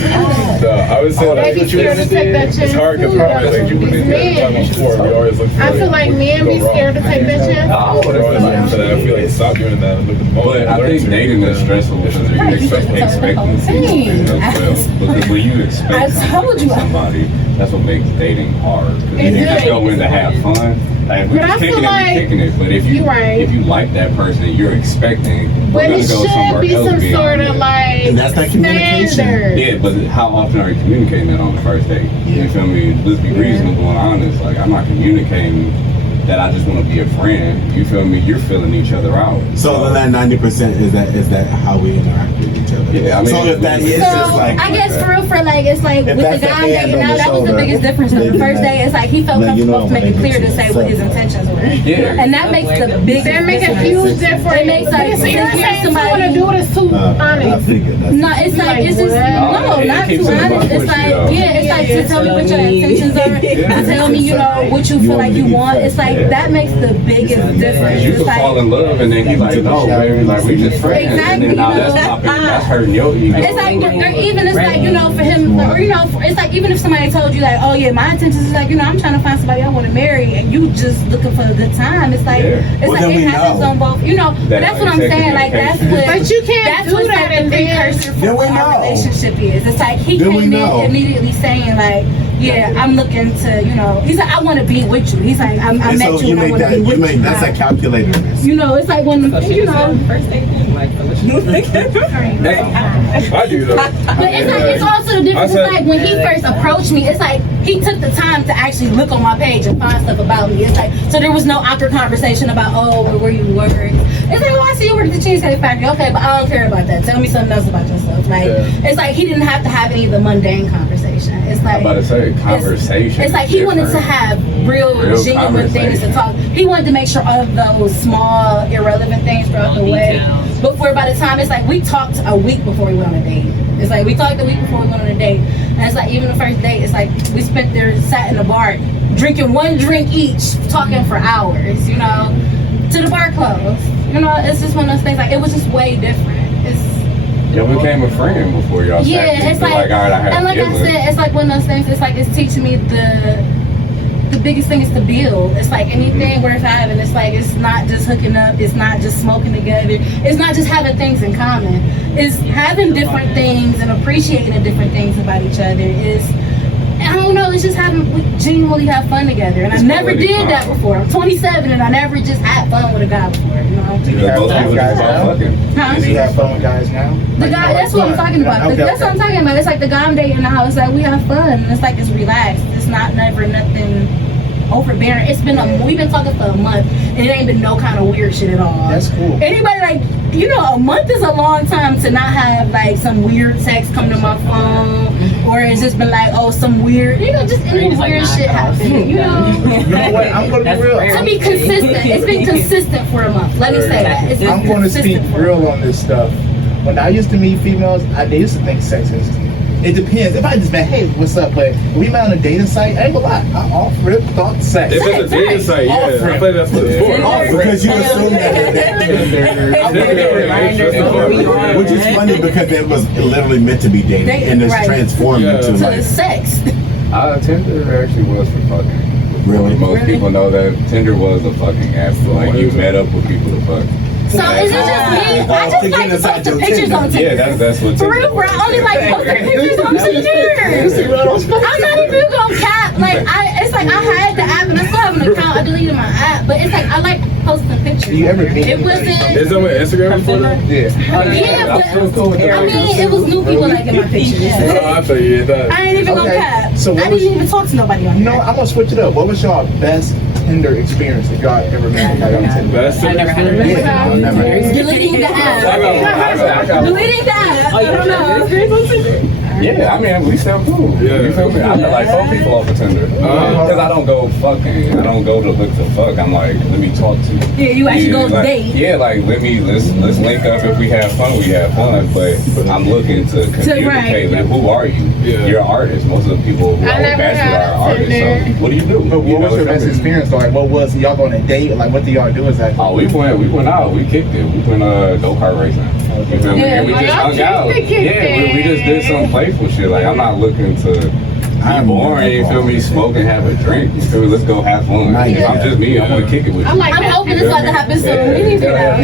I would say they be scared to take that chance. It's hard because probably like you wouldn't talking before. We always look for I feel like men be scared to take that chance. I feel like stop doing that and look at the moment. But I think dating is stressful because you're expecting things as well. Because when you expect somebody, that's what makes dating hard. Because you just go in to have fun. Like, we're just kicking it. But if you like that person, you're expecting. We're gonna go somewhere else. But it should be some sort of like and that's that communication. Yeah, but how often are you communicating that on the first date? You feel me? Let's be reasonable and honest. Like, I'm not communicating that I just want to be a friend. You feel me? You're filling each other out. So then that 90% is that how we interact with each other. Yeah, I mean, so if that is just like, I guess for like it's like with the guy I'm dating now, that was the biggest difference. The first day, it's like he felt comfortable to make it clear to say what his intentions were. Yeah, and that makes the biggest. That makes a huge difference. It makes like somebody want to do it is too honest. No, it's like it's just no, not too honest. It's like it's like to tell me what your intentions are, to tell me what you feel like you want. It's like that makes the biggest difference. You could fall in love and then he's like, no, baby, like we just friends. Exactly. And then now that's hurting your ego. It's like, or even it's like, for him, or it's like even if somebody told you like, oh yeah, my intentions is like, I'm trying to find somebody I want to marry, and you just looking for a good time. It's like it's like it happens on both. But that's what I'm saying. Like that's what. But you can't do that. The precursor for what our relationship is. It's like he came in immediately saying like, yeah, I'm looking to, he's like, I want to be with you. He's like, I met you and I want to be with you. That's a calculator. It's like when, first date thing, like, so what you thinking? I do though. But it's like, it's also the difference. It's like when he first approached me, it's like he took the time to actually look on my page and find stuff about me. It's like, so there was no awkward conversation about, where you work. It's like, I see you work at the Cheesecake Factory. Okay, but I don't care about that. Tell me something else about yourself. Like, it's like he didn't have to have any of the mundane conversations. conversation. It's like I'm about to say conversation. It's like he wanted to have real genuine things to talk. He wanted to make sure all of those small, irrelevant things were out the way. Before, by the time, it's like we talked a week before we went on a date. It's like we talked a week before we went on a date. And it's like even the first date, it's like we spent there, sat in the bar, drinking one drink each, talking for hours, you know, to the bar closed. You know, it's just one of those things, like, it was just way different. Y'all became a friend before y'all Yeah, started. it's like, all right, I had and like I said, it's like one of those things, it's like, it's teaching me the biggest thing is to build. It's like anything worth having, it's like, it's not just hooking up, it's not just smoking together, it's not just having things in common. It's having different things and appreciating the different things about each other. It's, I don't know, it's just having, we genuinely have fun together. And I never did that before. I'm 27 and I never just had fun with a guy before, you know? Do you have fun with guys now? Huh? Do you have fun with guys now? The guy, that's what I'm talking about. Okay, That's what I'm talking about. It's like the guy I'm dating now, it's like we have fun. And it's like it's relaxed. It's not never nothing overbearing. It's been we've been talking for a month and it ain't been no kind of weird shit at all. That's cool. Anybody like, you know, a month is a long time to not have like some weird text come to my phone, or it's just been like, oh, some weird, you know, just any weird shit happen, you know. You know what? I'm going to be real. To be consistent, it's been consistent for a month. Let me say that. It's I'm going to speak real on this stuff. When I used to meet females, they used to think sex is. It depends. If I just met, hey, what's up? But if we met on a dating site, I ain't gonna lie. I off rip thought sex. If it's a dating site, yeah. I play that's what it's for. Because you assume that. Which is funny because it was literally meant to be dating and it's transformed into like sex. Tinder actually was for fucking. Really? Most people know that Tinder was a fucking app. Like you met up with people to fuck. So is it just me? I just like to post the pictures on Tinder. Yeah, that's what For real, bro. I only like posting pictures on Tinder. I'm not even gonna cap. Like it's like I had the app and I still have an account. I deleted my app, but it's like I like posting pictures. You ever been? It wasn't. Is that what Instagram before that? Yeah. Yeah, but I mean, it was new people liking my pictures. Oh, I feel you. I ain't even gonna cap. So I didn't even talk to nobody on No, I'm gonna switch it up. What was y'all best Tinder experience if y'all ever met somebody on Tinder? Best I never had a Yeah, never. Deleting the app. Deleting the app. I don't know. Yeah, I mean, we still cool. Yeah. You feel me? I met like 4 people off of Tinder. Because I don't go fucking. I don't go to look to fuck. I'm like, let me talk to you. Yeah, you actually go like, date. Yeah, like let's link up. If we have fun, we have fun. But I'm looking to communicate. Like, who are you? Yeah. You're an artist. Most of the people who I would match with are artists. So what do you do? But what was your best experience? Like, what was y'all going on a date? Like, what do y'all do exactly? Oh, we went out. We kicked it. We went go-kart racing. You feel me? And we just hung out. Yeah, we just did some playful shit. Like, I'm not looking to be boring, you feel me? Smoke and have a drink. You feel me? Let's go have fun. If I'm just me, I'm gonna kick it with you. I'm hoping it's about to happen soon. We need to do that.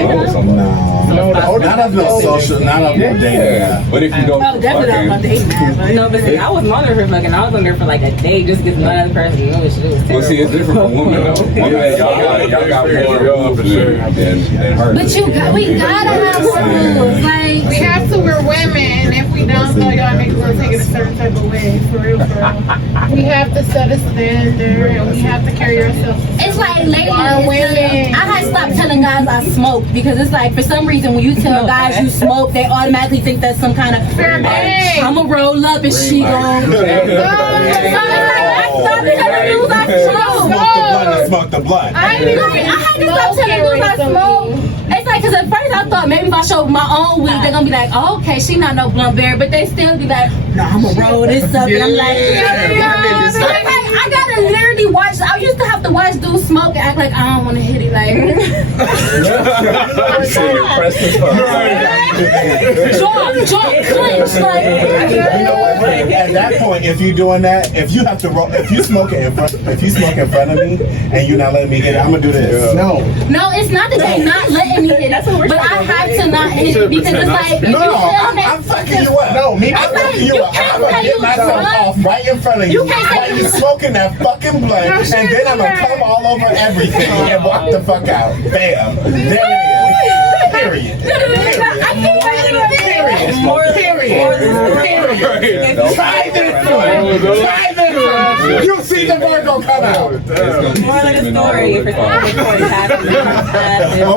not of no social, not of no dating. Yeah. But if you go definitely not dating app. No, but see, I was on there for fucking. I was on there for like a day just because none other person knew what she was. Well, see, it's different for women though. Women, y'all got more rules than her. But we gotta have rules. Like, We have to, we're women. If we don't, though, y'all niggas gonna take it a certain type of way. For real, for real. We have to set a standard and we have to carry ourselves. it's like lately, Our women. I had stopped telling guys I smoke because it's like for some reason when you tell guys you smoke, they automatically think that's some kind of Hey. I'ma roll up and she gon' So it's like I stopped telling dudes I smoke. Smoke the blood. I had to stop telling dudes I smoke. It's like, cause at first I thought maybe if I show my own weed, they're gonna be like, oh, okay, she not no blunt bear, but they still be like, no, I'ma roll this up, and I'm like, so it's like, I gotta literally watch. I used to have to watch dudes smoke and act like I don't want to hit it, like. Jaw, clench, like. You know what? At that point, if you're doing that, if you have to roll, if you smoke in front of me and you're not letting me hit it, I'm gonna do this. No, it's not that they not letting me hit it, but I have to not hit it because it's like. I'm fucking you up. No, me, I'm fucking you up. I'm gonna get myself off right in front of you while you smoking that fucking blunt, and then I'm gonna come all over everything and walk the fuck out. Bam. There it is. Period. Period. Try this one. Try this You see the Virgo come out. More like a story for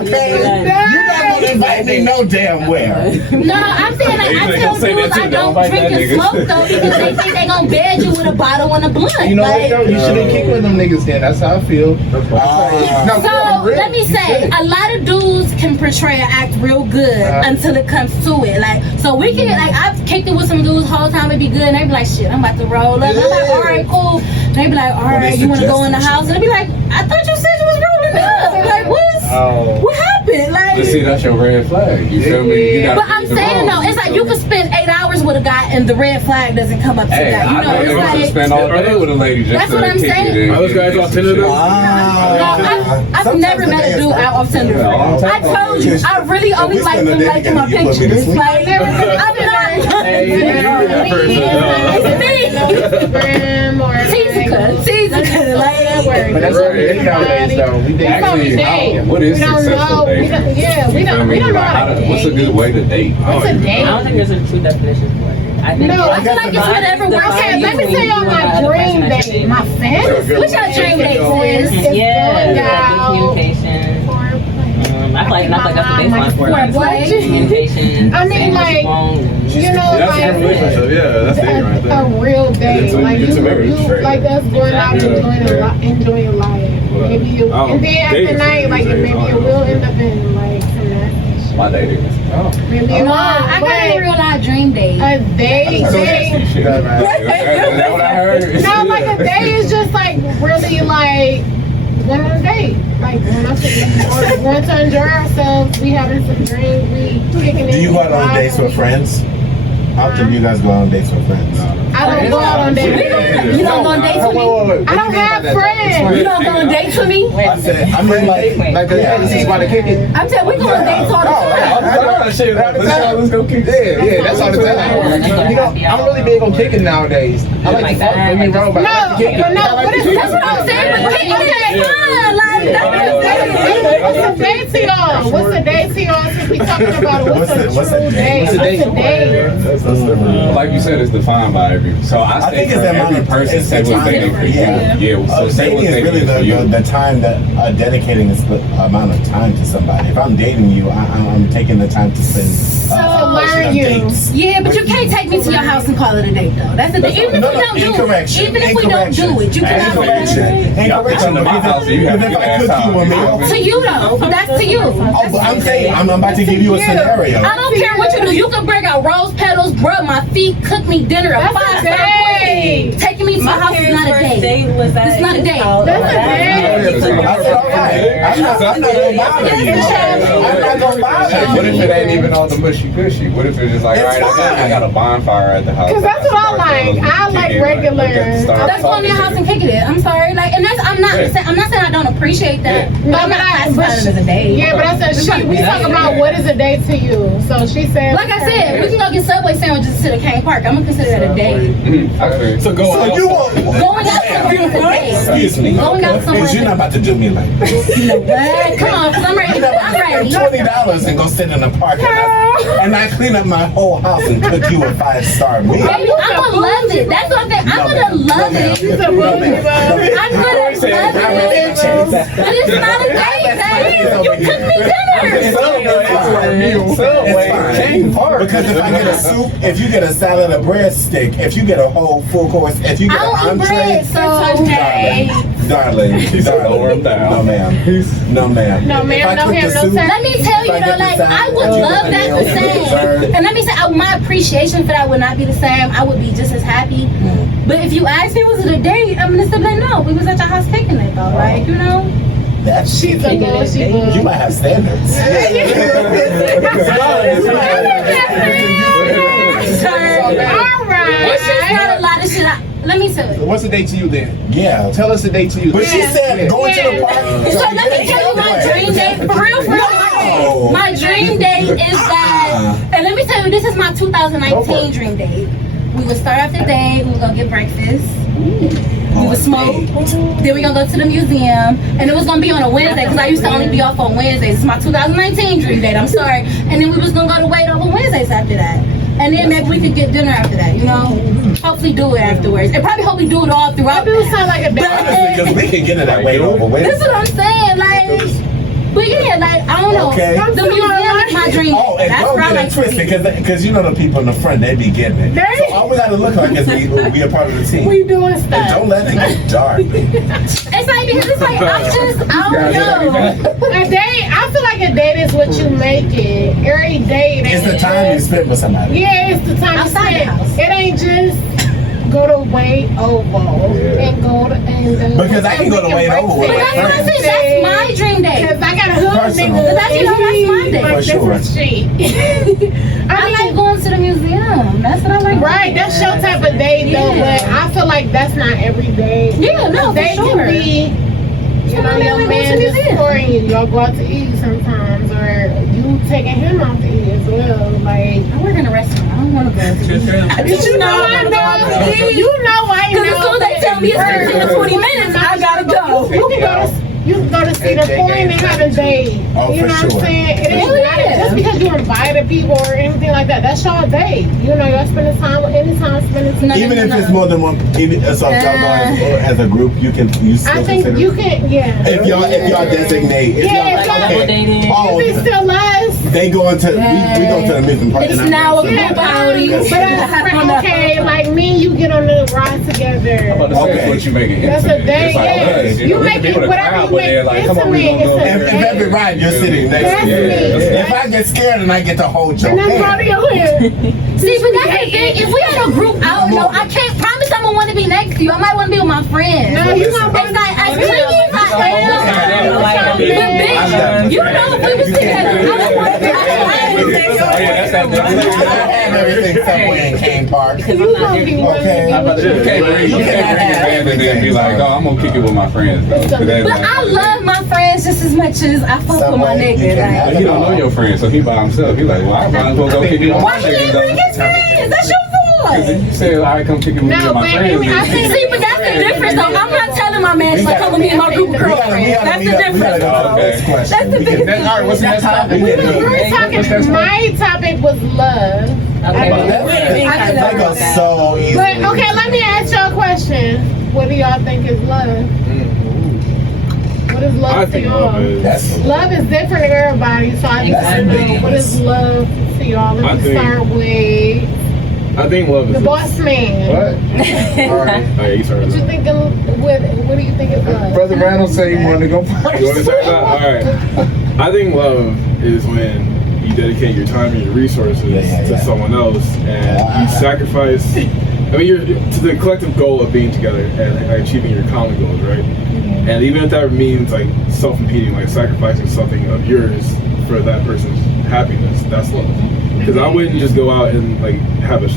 Okay, you're not gonna invite me no damn where. No, I'm saying like I tell dudes I don't drink and smoke though because they think they gonna bed you with a bottle and a blunt. You know like, what though? You shouldn't kick with them niggas then. That's how I feel. No, so let me say, a lot of dudes can portray and act real good until it comes to it. Like, so we can like I've kicked it with some dudes the whole time it be good, and they be like, shit, I'm about to roll up. I'm like, all right, cool. And they be like, all right, you want to go in the house? And they be like, I thought you said you was rolling up. Like, what happened? Like, Just see, that's your red flag. You feel me? You but I'm saying though, it's like you could spend 8 hours with a guy and the red flag doesn't come up to that. You know, it's like spend all day with a lady just that's what I'm saying. Are those guys off Tinder though? I've never met a dude out of Tinder. I told you, I really only like them liking my pictures. Like, I'm not. Teaser, like. But that's what we date nowadays, though. We date. Actually, what is successful dating? We don't know how to date. What's a good way to date? What's a date? I don't think there's a true definition for it. I think I feel like it's whatever works. Okay, let me tell y'all my dream date. My fantasy. What's your dream date, sis? good communication. I feel like that's the baseline for it. Communication. I mean, like, you know, That's a like relationship. Yeah, that's dating right there. a real date. Like you like us going out enjoying life. Maybe you, and then after night, like maybe you will end up in like some nasty shit. My dating is Maybe you No, I got a real life dream date. a date. That's what I heard. No, like a date is just like really like going on a date. Like when I say we want to enjoy ourselves, we having some drinks, we kicking it. Do you go out on dates with friends? How often do you guys go on dates with friends? I don't go out on dates. You don't go on dates with me? I don't have friends. You don't go on dates with me? I said, I mean like this is why they kick it. I'm telling you, we go on dates all the time. Let's go kick. Yeah, that's all the time. You know, I'm really big on kicking nowadays. I like to fuck. Don't get me wrong, but I like to kick it. That's what I'm saying. But kicking is fun. Like, What's a date to y'all? What's a date to y'all since we talking about it? What's a true date? What's a date? What's a date? Like you said, it's defined by every. So I think say it's for the amount every of person, say what's dating for you. Yeah. So say dating what's is really dating for you. the time that dedicating this amount of time to somebody. If I'm dating you, I'm taking the time to spend. learn you. Dates. yeah, but you can't take me to your house and call it a date, though. That's the thing. Even if we don't do it, even if we don't do it, you cannot. Incorrection. To my house, you have to If get I ass cook out. you a meal. To you, though. That's to you. Oh, but I'm saying, I'm about to give you a scenario. I don't care what you do. You can bring out rose petals, rub my feet, cook me dinner, a That's a 5-star date. plate. Taking me to my house is not a date. It's not a date. That's a date. I'm not gonna bother you. I'm not gonna bother you. What if it ain't even all the mushy gushy? What if it's just like, all right, I got a bonfire at the house? Because that's what I like. I like regular. That's going to your house and kicking it. I'm sorry. Like, and that's I'm not saying I don't appreciate that. But I'm not classifying it as a date. Yeah, but I said we talk about what is a date to you. So she said, Like I said, we can go get Subway sandwiches to the Cane Park. I'm gonna consider that a date. Okay. So go out. So you want? Going out somewhere is a date. Excuse me. Going out somewhere. Because you're not about to do me like that. Come on, cause I'm ready. I'm ready. $20 and go sit in the park and I clean up my whole house and cook you a 5-star meal. Baby, I'm gonna love it. That's what I'm saying. I'm gonna love it. I'm gonna love it. But it's not a date, babe. You cook me dinner. Because if I get a soup, if you get a salad, a breadstick, if you get a whole full course, if you get I don't an eat entree, bread, so darling, no ma'am, no ma'am. No, ma'am, If I no cook ma'am, the no soup, time. let me tell you if I though, get the like salad, I would if you love get that the the meal, same. dessert, And let me say, my appreciation for that would not be the same. I would be just as happy. But if you ask me, was it a date? I'm gonna say like, no, we was at your house kicking it though, like you know. That's she's a girl. You might have standards. It's just not a lot of shit. Let me tell you. What's a date to you then? Yeah. Tell us a date to you. But she said going to the park. So let me tell you my dream date. For real. My dream date is that, and let me tell you, this is my 2019 dream date. We would start off the day, we would go get breakfast. We would smoke. Then we gonna go to the museum, and it was gonna be on a Wednesday because I used to only be off on Wednesdays. It's my 2019 dream date. I'm sorry. And then we was gonna go to Wade over Wednesdays after that. and then maybe we could get dinner after that. You know, hopefully do it afterwards, and probably hope we do it all throughout. That do sound like a Honestly, because we can get it that way over with. This is what I'm saying, like. But yeah, like I don't know. Okay. The museum is my dream. Oh, and That's don't where I get like it to be. twisted, because you know the people in the front, they be getting it. So all we gotta look like is we a part of the team. We doing And stuff. don't let it get dark. It's like because it's like I don't know. A date, I feel like a date is what you make it. Every day, It's the time you spend with somebody. Yeah, it's the time you Outside the spend. house. It ain't just go to Wade Oval and go to Because I can go to Wade Oval with But my that's what I friends. said. That's my dream date. Cause I got a hood Personal. nigga. But that's, you know, that's my day. Like For sure. different shit. I like going to the museum. That's what I like. Right, that's your type of date though, Yeah. but I feel like that's not every day. Yeah, no, for They sure. can be, you know, Somebody your like man go to the just museum. supporting you. Y'all go out to eat sometimes, or you taking him out to eat as well. Like, I work in a restaurant. I don't want to go to the museum. you know I know. You know I know. Because as soon as they tell me it's 15 to 20 minutes, I gotta go. You can go to Cedar Point and have a date. Oh, You for know what I'm sure. saying? It ain't Hell not yeah. just because you invited people or anything like that. That's y'all date. You know, y'all spending time with anytime spending time. Even if it's more than one, so if y'all go as a group, you still I think consider. you can, yeah. If y'all designate, if Yeah, y'all it's like, double okay, dating. oh, If it's still us. they go into we go to the amusement park. It's and I now a bring group somebody. outing. But okay, like me and you get on the ride together. About to say, Okay. what you making That's a intimate. date, It's like, yeah. okay, You know, make we it can put a whatever crowd, you but make then, like, come on, we intimate, gonna go it's a there. If every ride you're sitting next That's to me, me. if I get scared and I get to hold your And that's part of hand, your hair. See, but that's the thing. If we had a group out, no, I can't promise I'm gonna want to be next to you. I might want to be with my friends. No, you gonna It's like as clingy as I Like, am, but bitch, you know if we was together, I don't want to be. Oh, yeah, that's that. I have everything somewhere in Kane Park. because I'm not there anymore. Okay. You can't bring your band and then be like, oh, I'm gonna kick it with my friends. Though. 'Cause that's But I love my friends just as much as I fuck with my Somewhere you nigga. can Like, have But he don't know your friend, so he by himself. He like, well, I might as well go kick it with why my he ain't niggas. bring his though. friends? That's your Because boy. if you say, all right, come kick it with me No, and my but friends. I then- think- See, but that's the difference though. I'm not telling my man to come with me and my group of girlfriends. That's the difference. That's That's the difference. All right, what's the next topic? We were talking, my topic was love. Okay. That goes so easy. But okay, let me ask y'all a question. What do y'all think is love? What is I love to think y'all? love is. Love is different to everybody, so I just want to know what is love to y'all. I Let me think- start with I think love is. the boss man. What? All right. Oh, yeah, you started. What you think? What do you think is love? Brother Randall said he wanted to go first. You want to start that? All right. I think love is when you dedicate your time and your resources to someone else, and you sacrifice. I mean, you're to the collective goal of being together and achieving your common goals, right? And even if that means like self-impeding, like sacrificing something of yours for that person's happiness, that's love. Because I wouldn't just go out and like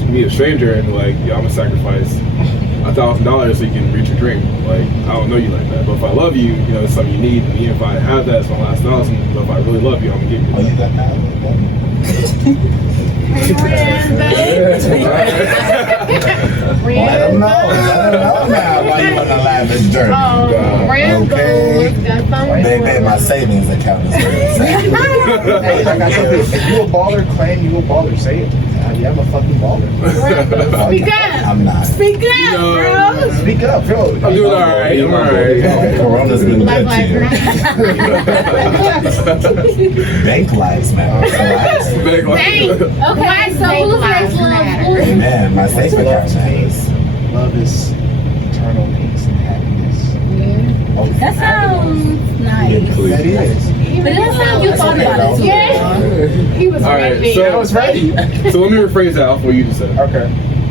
meet a stranger and be like, yeah, I'm gonna sacrifice $1,000 so you can reach your dream. Like, I don't know you like that, but if I love you, you know, it's something you need. And even if I have that, it's my last $1,000. But if I really love you, I'm gonna give you. Oh, you got that? Let them know. Let them know now why you on the Lavish Journey. Oh, Rambo. That's Baby, my savings account is very Hey, like I said, if you a baller, claim you a baller. Say it. Yeah, I'm a fucking baller. Speak up. I'm not. Speak up, bro. Speak up, bro. I'm doing all right. I'm all right. Corona's been Black good Lives to Matter. you. Bank lives matter. Relax. Big love. Dang. Okay, so who's next one? Amen. My savings account matters. Love is eternal peace and happiness. Oh, That sounds nice. that is. But it doesn't sound you thought about it too. Yeah. He was All right, ready. so I was ready. So let me rephrase that off what you just said. Okay.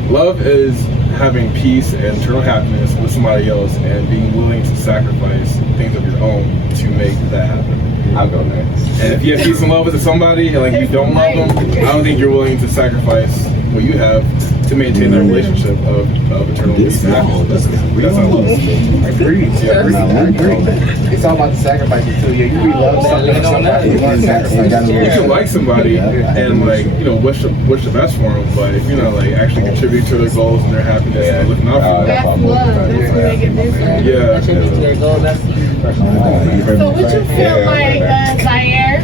Love is having peace and eternal happiness with somebody else and being willing to sacrifice things of your own to make that happen. I'll go next. And if you have peace and love with somebody and like you don't love them, I don't think you're willing to sacrifice what you have to maintain that relationship of eternal peace and happiness. That's how love is. Agreed. I agree. It's all about the sacrifice too. Yeah, you really love something or somebody, you want to sacrifice. You can like somebody and like, you know, wish the best for them, but if you're not like actually contributing to their goals and their happiness and looking out for them. That's love. That's what make it different. Yeah. That should be their goal. That's So what you feel like, Zaire?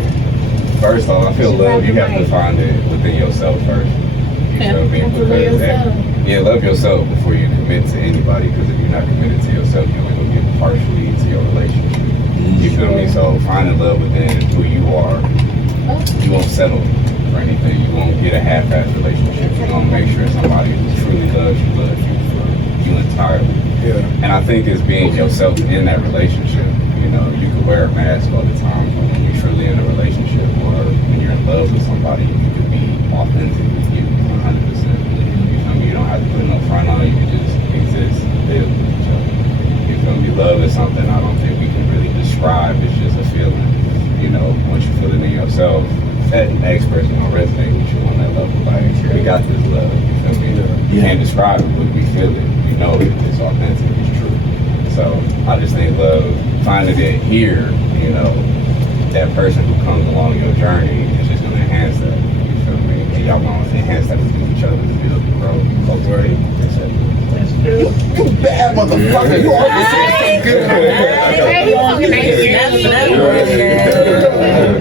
First off, I feel love, you have to find it within yourself first. You feel me? Have to love yourself. Yeah, love yourself before you commit to anybody. Because if you're not committed to yourself, you're only gonna get partially into your relationship. You feel me? So finding love within who you are, you won't settle for anything. You won't get a half-assed relationship. You're gonna make sure somebody who truly loves you for you entirely. Yeah. And I think it's being yourself in that relationship. You know, you can wear a mask all the time, but when you're truly in a relationship or when you're in love with somebody, you can be authentic with you 100%. You feel me? You don't have to put no front on. You can just exist and live with each other. You feel me? Love is something I don't think we can really describe. It's just a feeling. You know, once you feel it in yourself, that next person will resonate with you on that level. Like, we got this love. You feel me? You can't describe it, but we feel it. We know it. It's authentic. It's true. So I just think love, finding it here, you know, that person who comes along your journey is just going to enhance that. You feel me? And y'all going to enhance that with each other to build and grow, cultivate, etc. You bad motherfucker. You always say good.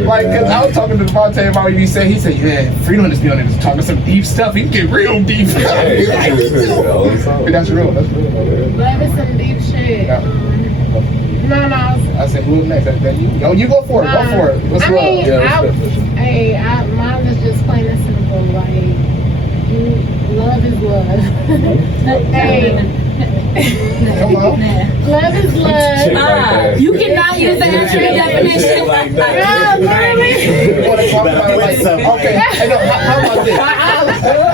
Like, cause I was talking to Devontae about what he said. He said, "Yeah, Freedom just be on there just talking some deep stuff. He can get real deep." Hey, Like, me too. But that's real. That's real. Love is some deep shit. Yeah. No. I said, who's next? That you? Yo, you go for it. Go for it. What's I up? mean, Yeah, mine is just plain and simple. Like, love is love. Hey. Come on. Love is love. You cannot use the actual definition. Like that. Yeah, literally. You want to talk about it like, okay, hey, no, how about this?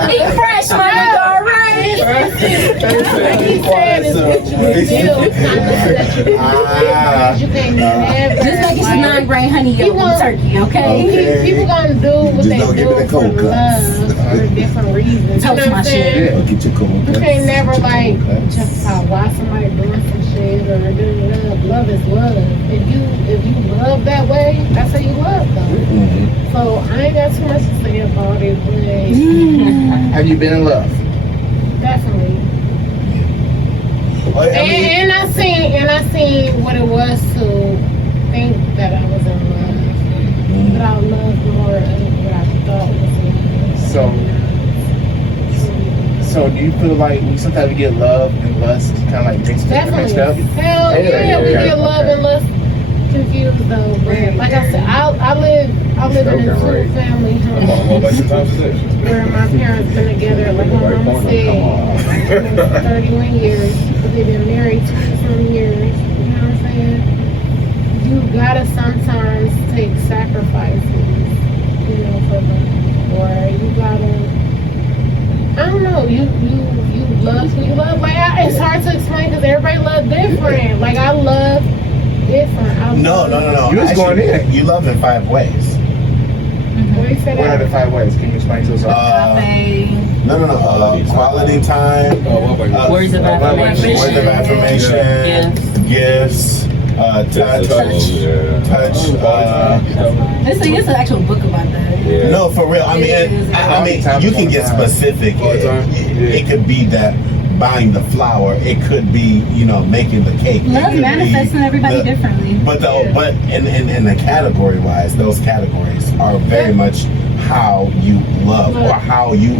Be fresh, my nigga, alright? He said it's what you can do, not that you can do. You can never. Just like it's a 9-grain honey yolk and turkey, okay? People gonna do what Just they don't give do me the for cold cuts. love for different reasons. You know Toast what my I'm shit. saying? Yeah. Get your cold You cuts. can't never Get your like cold cuts. justify why somebody doing some shit or doing love. Love is love. If you love that way, that's how you love though. Mhm. So I ain't got too much to say about it, but Have you been in love? definitely. Well, I mean, And I seen what it was to think that I was in love, but I loved more of what I thought was love. So do you feel like sometimes we get love and lust kind of like mixed Definitely. up? Hell Okay, yeah, we okay, get love okay. and lust confused though. But like I said, I live in a Okay, right. two-family What home about sometimes it is? where my parents been together, like my mama said, almost 31 years. But they've been married 20-some years. You know what I'm saying? You gotta sometimes take sacrifices, you know, for love, or you gotta. I don't know. You love who you love. Like it's hard to explain because everybody love different. Like I love different. no. You was going in. You love in 5 ways. What do you say What are the that? 5 ways? Can you explain to us? No. Quality time. Words of affirmation. Words of affirmation. Gifts. Touch. It's an actual book about that. Yeah. No, for real. I mean, you can get specific. It could be that buying the flour. It could be, making the cake. Love manifesting everybody differently. But in the category wise, those categories are very much how you love or how you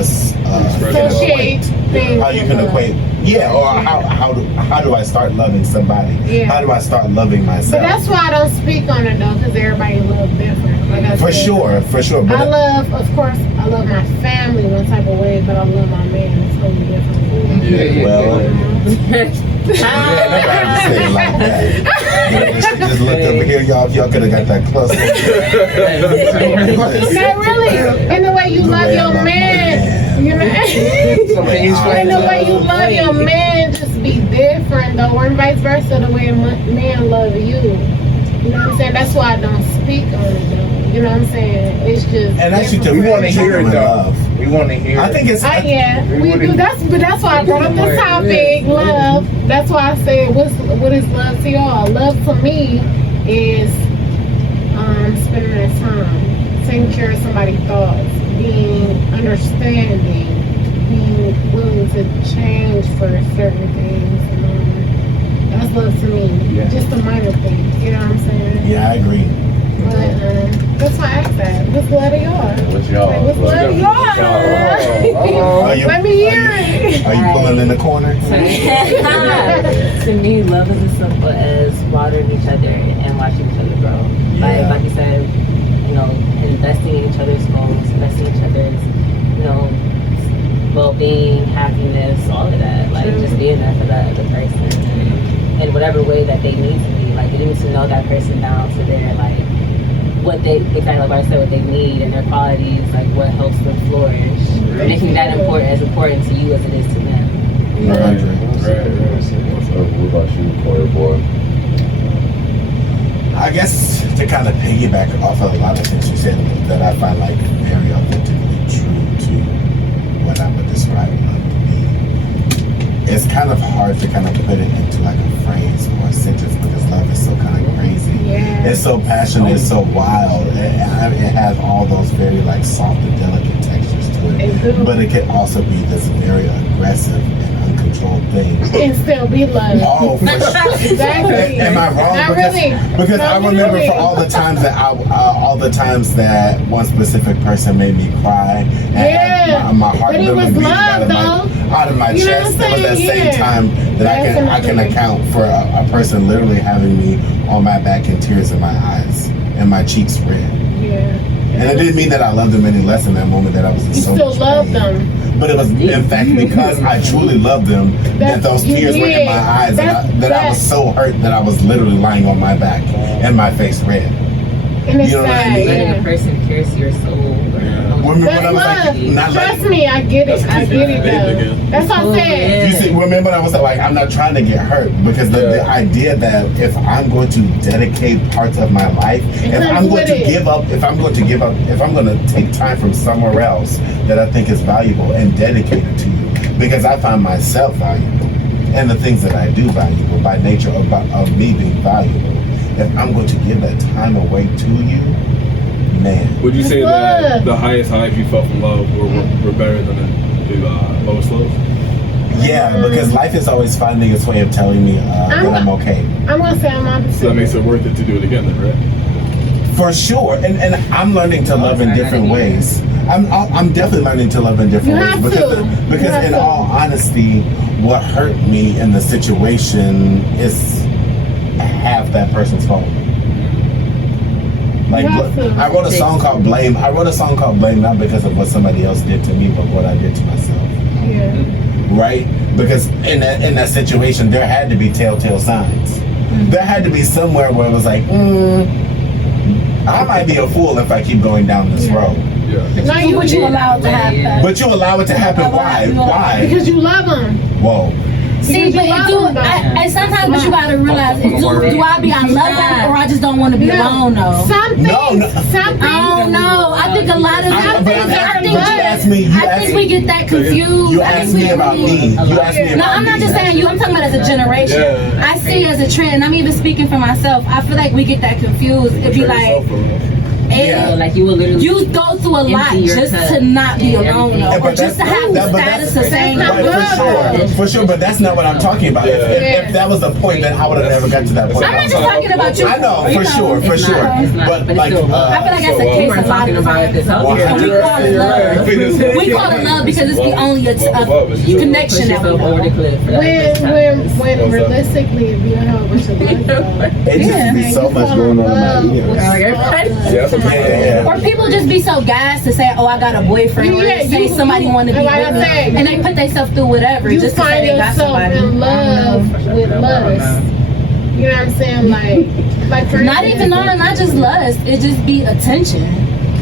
Associate things. how you can equate. Yeah, or how do I start loving somebody? Yeah. How do I start loving myself? But that's why I don't speak on it though, because everybody loves different. Like I For said, sure. But I love my family one type of way, but I love my man in totally different way. Yeah. well, nobody say it like that. She just looked over here, y'all could have got that closer. Not really. In the way you love your man, you know. In the way you love your man, just be different though, or vice versa. The way a man love you. You know what I'm saying? That's why I don't speak on it though. You know what I'm saying? It's just. And that's you We want to hear it though. love. We want to hear it. I think it's. Yeah, we do. That's why I brought up this topic, love. That's why I said, what is love to y'all? Love to me is spending that time, taking care of somebody's thoughts, being understanding, being willing to change for certain things. That's love to me. Yeah. Just the minor things. You know what I'm saying? Yeah, I agree. But that's why I asked that. What's love to y'all? What's y'all? Like, what's love to y'all? Let me hear it. Are you pulling in the corner? To me, love is as simple as watering each other and watching each other grow. Like you said, you know, investing in each other's goals, investing in each other's, you know, well-being, happiness, all of that. Like just being there for that other person in whatever way that they need to be. Like getting to know that person down to their like what they kind of like I said, what they need and their qualities, like what helps them flourish. Making that as important to you as it is to them. What about you, Corey boy? I guess to kind of piggyback off of a lot of things you said that I find like very authentically true to what I would describe love to be. It's kind of hard to kind of put it into like a phrase or a sentence because love is so kind of crazy. Yeah. It's so passionate, it's so wild. It has all those very like soft and delicate textures to it. But it can also be this very aggressive and uncontrolled thing. And still be loved. Oh, for sure. Exactly. Am I wrong? Not really. Because No, I remember really. for all the times that one specific person made me cry. And Yeah. my heart But it literally was beating love, out of my You know chest. what I'm It was that saying? same time that I can account for a person literally having me on my back in tears in my eyes and my cheeks red. Yeah. And it didn't mean that I loved them any less in that moment, that I was in You so still much love pain. them. But it was in fact because I truly loved them that those You tears were in did. my eyes that I was so hurt that I was literally lying on my back and my face red. And it's You know what I sad. mean? Letting a Yeah. person pierce your soul. Remember That's when I was love. like, not Trust like, me, I get it. I get it though. Again. That's what I'm saying. you see, remember when I was like, I'm not trying to get hurt because the idea that if I'm going to dedicate parts of my life, if I'm going to give up, if I'm going to take time from somewhere else that I think is valuable and dedicate it to you, because I find myself valuable and the things that I do valuable by nature of me being valuable. If I'm going to give that time away to you, man. Would you say Love. that the highest highs you felt from love were better than the lowest lows? Yeah, because life is always finding its way of telling me that I'm okay. I'm gonna say I'm opposite. So that makes it worth it to do it again then, right? For sure, and I'm learning to love in different ways. I'm definitely learning to love in different You ways have because to. because You have in to. all honesty, what hurt me in the situation is half that person's fault. Like, You have to. I wrote a song called Blame. I wrote a song called Blame not because of what somebody else did to me, but what I did to myself. Yeah. Right? Because in that situation, there had to be telltale signs. There had to be somewhere where it was like, I might be a fool if I keep going down this road. Yeah. No, you Would you allow it to happen? But you allow it to happen. Why? Why? because you love them. Whoa. See, but and sometimes what you gotta realize is do I love them or I just don't want to be alone though? Something. Something. I don't know. I think a lot of I I think we get that confused. You I asked think me about me. You asked me about No, I'm not me. just saying you. I'm talking about as a generation. Yeah. I see it as a trend. I'm even speaking for myself. I feel like we get that confused. It'd be like, Yeah. Like you will literally. you go through a lot empty your just cup. to not be alone, Yeah, though, or but just to have the status of saying, right, for sure, but that's not what I'm talking about. If that was the point, then I would have never got to that point. I'm not just talking about you. I know, for sure, It's not, but but like, it's still I feel like that's the we case weren't a lot talking of about it times. this whole Wow. We call it love. We call it love because it's the only connection that we over the know. cliff. for that When realistically, if you have a bunch of love, it just be so much going on in my ears. Yeah. Or people just be so gassed to say, "Oh, I got a boyfriend," or Yeah, say somebody want to be like I with said, me, and they put themselves through whatever you just to say find they got yourself somebody. in love with lust. You know what I'm saying? Like for Not even not just lust. It just be attention.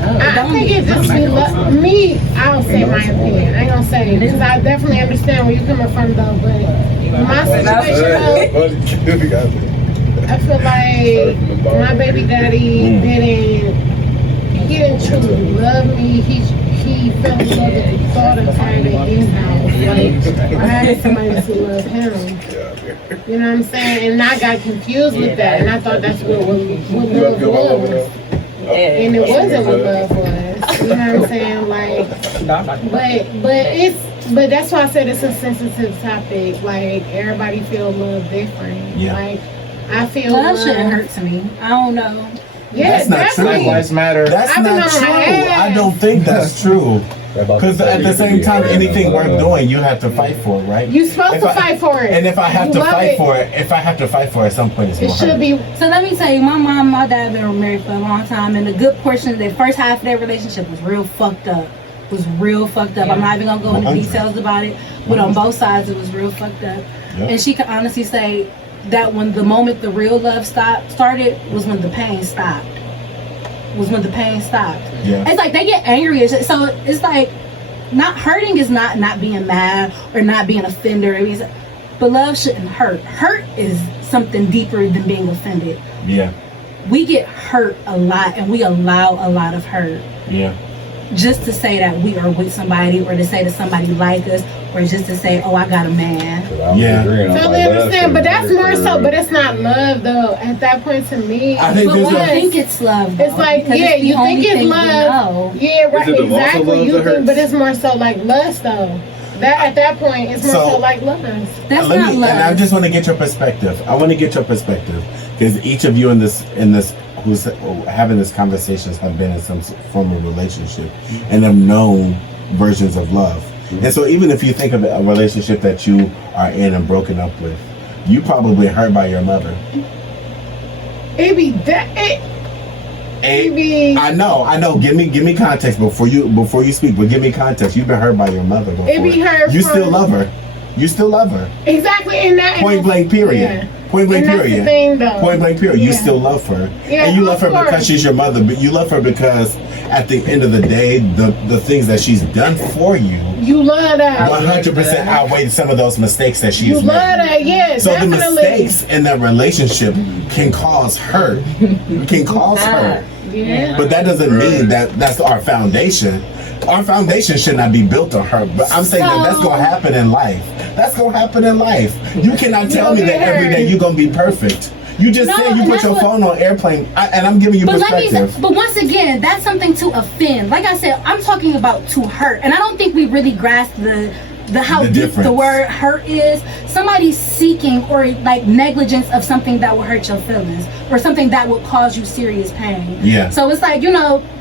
I think it just be me. I'll say my opinion. I ain't gonna say it because I definitely understand where you're coming from though. But my situation though, I feel like my baby daddy didn't truly love me. He fell in love with the thought of having in-house. Like I had somebody to love him. You know what I'm saying? And I got confused with that, and I thought that's what love was. And it wasn't what love was. You know what I'm saying? Like, but that's why I said it's a sensitive topic. Like everybody feel love different. Yeah. Like I feel Love love shouldn't hurt to me. I don't know. Yeah, That's not true. Black Lives Matter. That's I've been not on true. my ass. I don't think that's true. Because at the same time, anything worth doing, you have to fight for, right? You're supposed to fight for it. And if I have You to love fight it. for it, at some point, it's It gonna should hurt. be. So let me tell you, my mom and my dad have been married for a long time, and a good portion of the first half of their relationship was real fucked up. I'm not even gonna go into 100. details about it, but on both sides, it was real fucked up. Yep. And she could honestly say that when the moment the real love started was when the pain stopped. Yeah. It's like they get angry, so it's like not hurting is not being mad or not being offended. But love shouldn't hurt. Hurt is something deeper than being offended. Yeah. We get hurt a lot, and we allow a lot of hurt Yeah. just to say that we are with somebody, or to say that somebody like us, or just to say, oh, I got a man. Yeah. Totally understand, but that's more so. But it's not love though. At that point, to me, I think But there's we a- think it's love, though, it's like, because yeah, it's the you think only it's thing we love. know. Yeah, right. Is it the loss of Exactly. love You that think, hurts? but it's more so like lust though. That at that point, it's more so, So- like lust. That's Let not me, love. and I just want to get your perspective. I want to get your perspective because each of you in this who's having this conversations have been in some form of relationship and have known versions of love. And so even if you think of a relationship that you are in and broken up with, you probably hurt by your mother. It be that. It be. I know. Give me context before you speak. But give me context. You've been hurt by your mother before. It be hurt. You still love her. You still love her. Exactly, and that. Point blank. Period. Yeah. Point blank. And that's Period. the thing, though. Point blank. Period. You Yeah. still love her, Yeah, and you love her of course. because she's your mother. But you love her because at the end of the day, the things that she's done for you, You love that. 100% outweigh some of those mistakes that she's You love made. that, yeah, So definitely. the mistakes in that relationship can cause hurt. Can cause hurt. Yeah. But that doesn't mean that that's our foundation. Our foundation should not be built on hurt. But I'm saying that that's going to happen in life. That's going to happen in life. You cannot tell me that every day you're going to be perfect. You just No, said you and put that's your what- phone on airplane, and I'm giving you But let me perspective. say, but once again, that's something to offend. Like I said, I'm talking about to hurt, and I don't think we really grasp the how The deep difference. the word hurt is. Somebody seeking or like negligence of something that will hurt your feelings, or something that would cause you serious pain. Yeah. So it's like,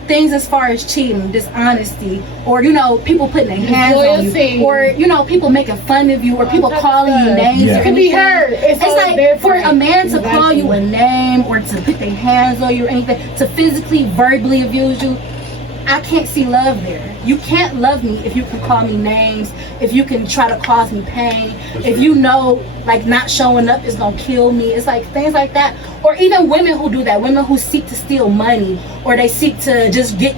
things as far as cheating, dishonesty, or people putting their hands on Disloyalty. you, or people making fun of you, or people calling you names. Yeah. or It can be anything. hurt. It's all like for different. a man to call Exactly. you a name, or to put their hands on you, or anything, to physically, verbally abuse you. I can't see love there. You can't love me if you can call me names, if you can try to cause me pain, if you know like not showing up is gonna kill me. It's like things like that. Or even women who do that, women who seek to steal money, or they seek to just get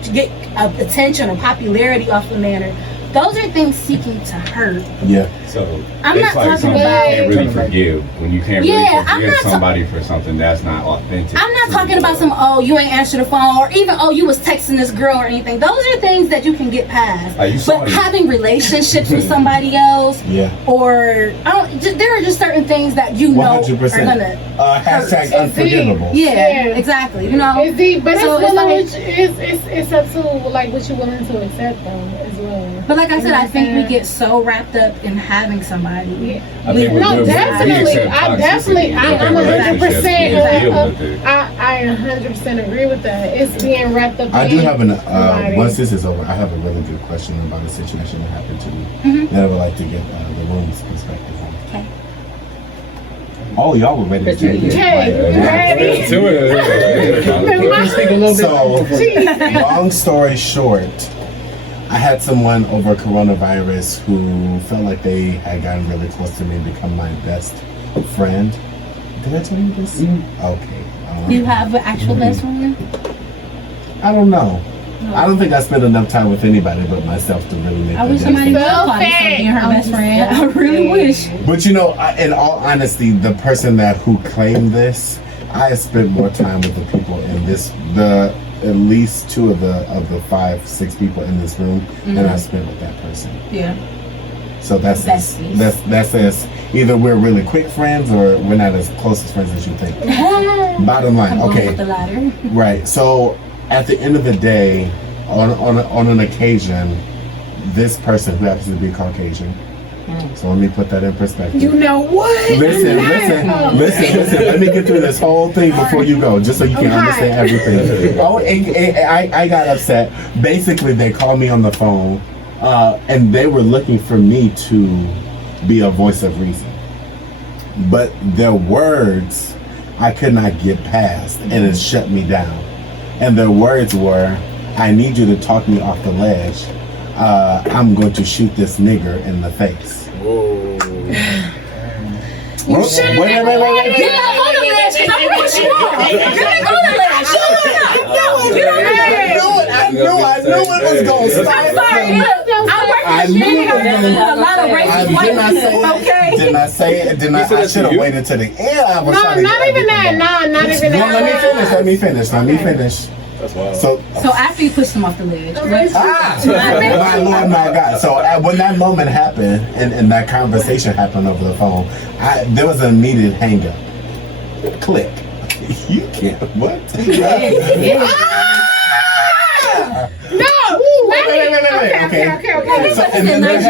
attention or popularity off a man. Those are things seeking to hurt. Yeah. So I'm it's not like talking something about- you can't really forgive when you can't Yeah, really I'm forgive not ta- somebody for something that's not authentic. I'm not to talking you. about some, you ain't answered the phone, or even, you was texting this girl or anything. Those are things that you can get past. Like, you saw But it. having relationships with somebody else, Yeah. or there are just certain things that you know are 100%. gonna. Hashtag It's unforgivable. Yeah, Yeah. exactly. It's deep, but So it's it's willing. like- It's up to like what you're willing to accept though as well. But like I You said, know I what think I'm we saying? get so wrapped up in having somebody. I think we're No, good. definitely. We accept I definitely. toxicity I'm within 100%. relationships. We deal with it. I 100% agree with that. It's being wrapped up. I in do have somebody. once this is over, I have a really good question about a situation that happened to me Mhm. that I would like to get the room's perspective on. Okay. Oh, y'all were ready to take it. Okay, ready? To it. Speak a little bit. So, long story short, I had someone over coronavirus who felt like they had gotten really close to me and become my best friend. Did I tell you this? Okay. You have an actual best friend? I don't know. I don't think I spent enough time with anybody but myself to really make I the wish somebody would difference. call me being her best friend. I really wish. But in all honesty, the person who claimed this, I have spent more time with the people in this, at least two of the 5-6 people in this room than I spent with that person. Yeah. So that's as either we're really quick friends or we're not as close as friends as you think. Bottom line, I'm going okay. with the latter. Right. So at the end of the day, on an occasion, this person who happens to be Caucasian, So let me put that in perspective. You know what? Listen. Let me get through this whole thing before you go, just so you can understand everything. Oh, I got upset. Basically, they called me on the phone, and they were looking for me to be a voice of reason. But their words, I could not get past, and it shut me down. And their words were, "I need you to talk me off the ledge. I'm going to shoot this nigger in the face." Whoa. Wait. Get up on the ledge. I knew it was going to start. I'm sorry. I knew it was going to a lot of racist white people, okay? Didn't I say it? I should have waited to the end. No, not even that. No, not even that. Let me finish. That's wild. So after you pushed him off the ledge. my Lord, my God. So when that moment happened and that conversation happened over the phone, there was an immediate hang up. Click. You can't. What? Okay. So, and then there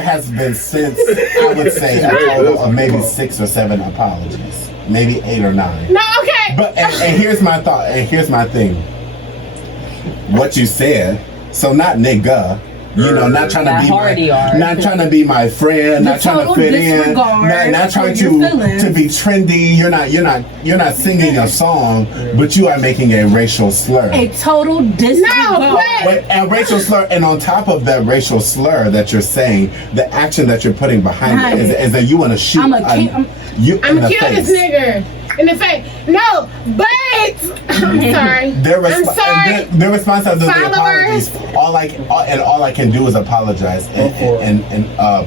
has been since, I would say, a total of maybe 6 or 7 apologies. Maybe 8 or 9. No, okay. But and here's my thought, and here's my thing. What you said, so not nigga, not trying to be my friend, not trying to fit in, not trying to be trendy. You're not singing a song, but you are making a racial slur. A total disregard. A racial slur, and on top of that racial slur that you're saying, the action that you're putting behind it is that you want to shoot. I'm gonna kill this nigger in the face. No, but I'm sorry. I'm sorry. Their response of the apologies. All I can do is apologize and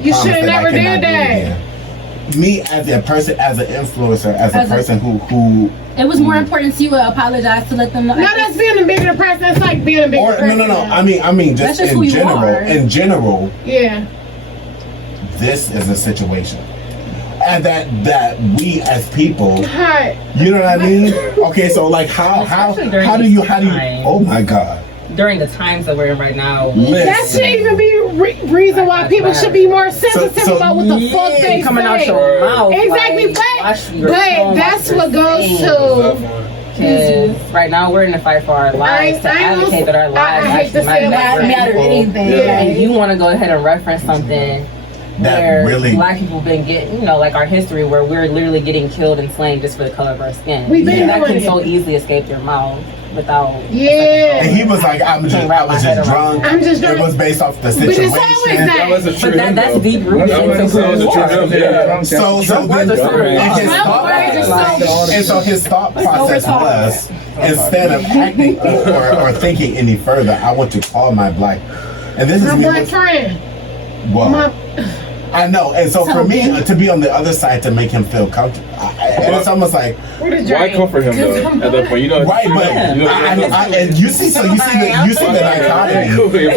you promise should have that never I cannot did that. do it again. Me as a person, as an influencer, as a person who it was more important to you to apologize to let them know. No, that's being a bigger person. That's like being a bigger person. No. I mean, just in general. In general. Yeah. This is a situation. And that we as people, you know what I mean? Okay, so like how do you oh my God. During the times that we're in right now, that should even be reason why people should be more sensitive about what the fuck they coming say. out your mouth. Exactly, but that's what goes to. Because right now we're in a fight for our lives, to advocate that our lives actually matter anything. And you want to go ahead and reference something where black people been getting, like our history, where we're literally getting killed and slain just for the color of our skin. That can so easily escape your mouth without. And he was like, I was just drunk. It was based off the situation. But it's always that. That was a true. That's deep rooted. So his thought process was, instead of acting or thinking any further, I want to call my black. And this is my black friend. Well, I know, and so for me to be on the other side to make him feel comfortable, and it's almost like, why comfort him though? At that point, right? But and you see the dichotomy.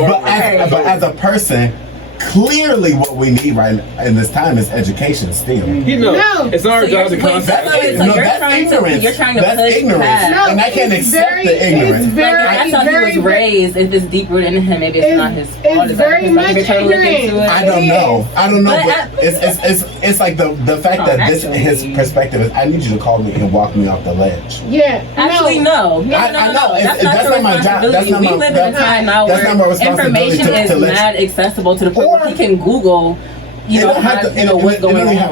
But as a person, clearly what we need right in this time is education still. It's our job to contact. You're trying to push ignorance. And I can't accept the ignorance. I thought he was raised. If it's deep rooted in him, maybe it's not his fault. It's very much ignorant. I don't know. But it's like the fact that his perspective is, I need you to call me and walk me off the ledge. Yeah. Actually, no. I know. That's not my job. We live in a time now where information is not accessible to the point where he can Google. It don't have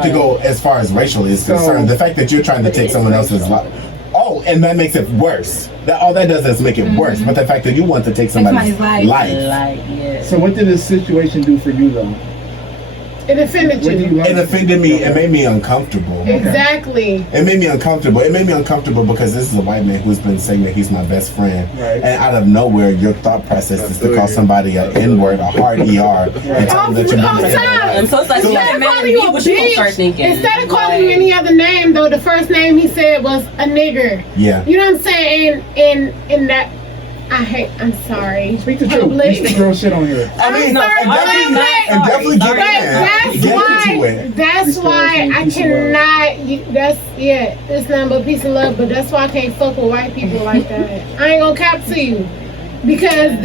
to go as far as racially is concerned. The fact that you're trying to take someone else's life. Oh, and that makes it worse. All that does is make it worse. But the fact that you want to take somebody's life. So what did this situation do for you though? It offended you. It offended me. It made me uncomfortable. Exactly. It made me uncomfortable. It made me uncomfortable because this is a white man who's been saying that he's my best friend. Right. And out of nowhere, your thought process is to call somebody an N-word, a hard ER, and tell them that you're not And so it's like, instead of calling you a bitch, instead of calling you any other name, though, the first name he said was a nigger. Yeah. You know what I'm saying? And that, I'm sorry. Speak the truth. You speak real shit on here. Definitely that's why I cannot. It's nothing but peace and love. But that's why I can't fuck with white people like that. I ain't gonna cap to you because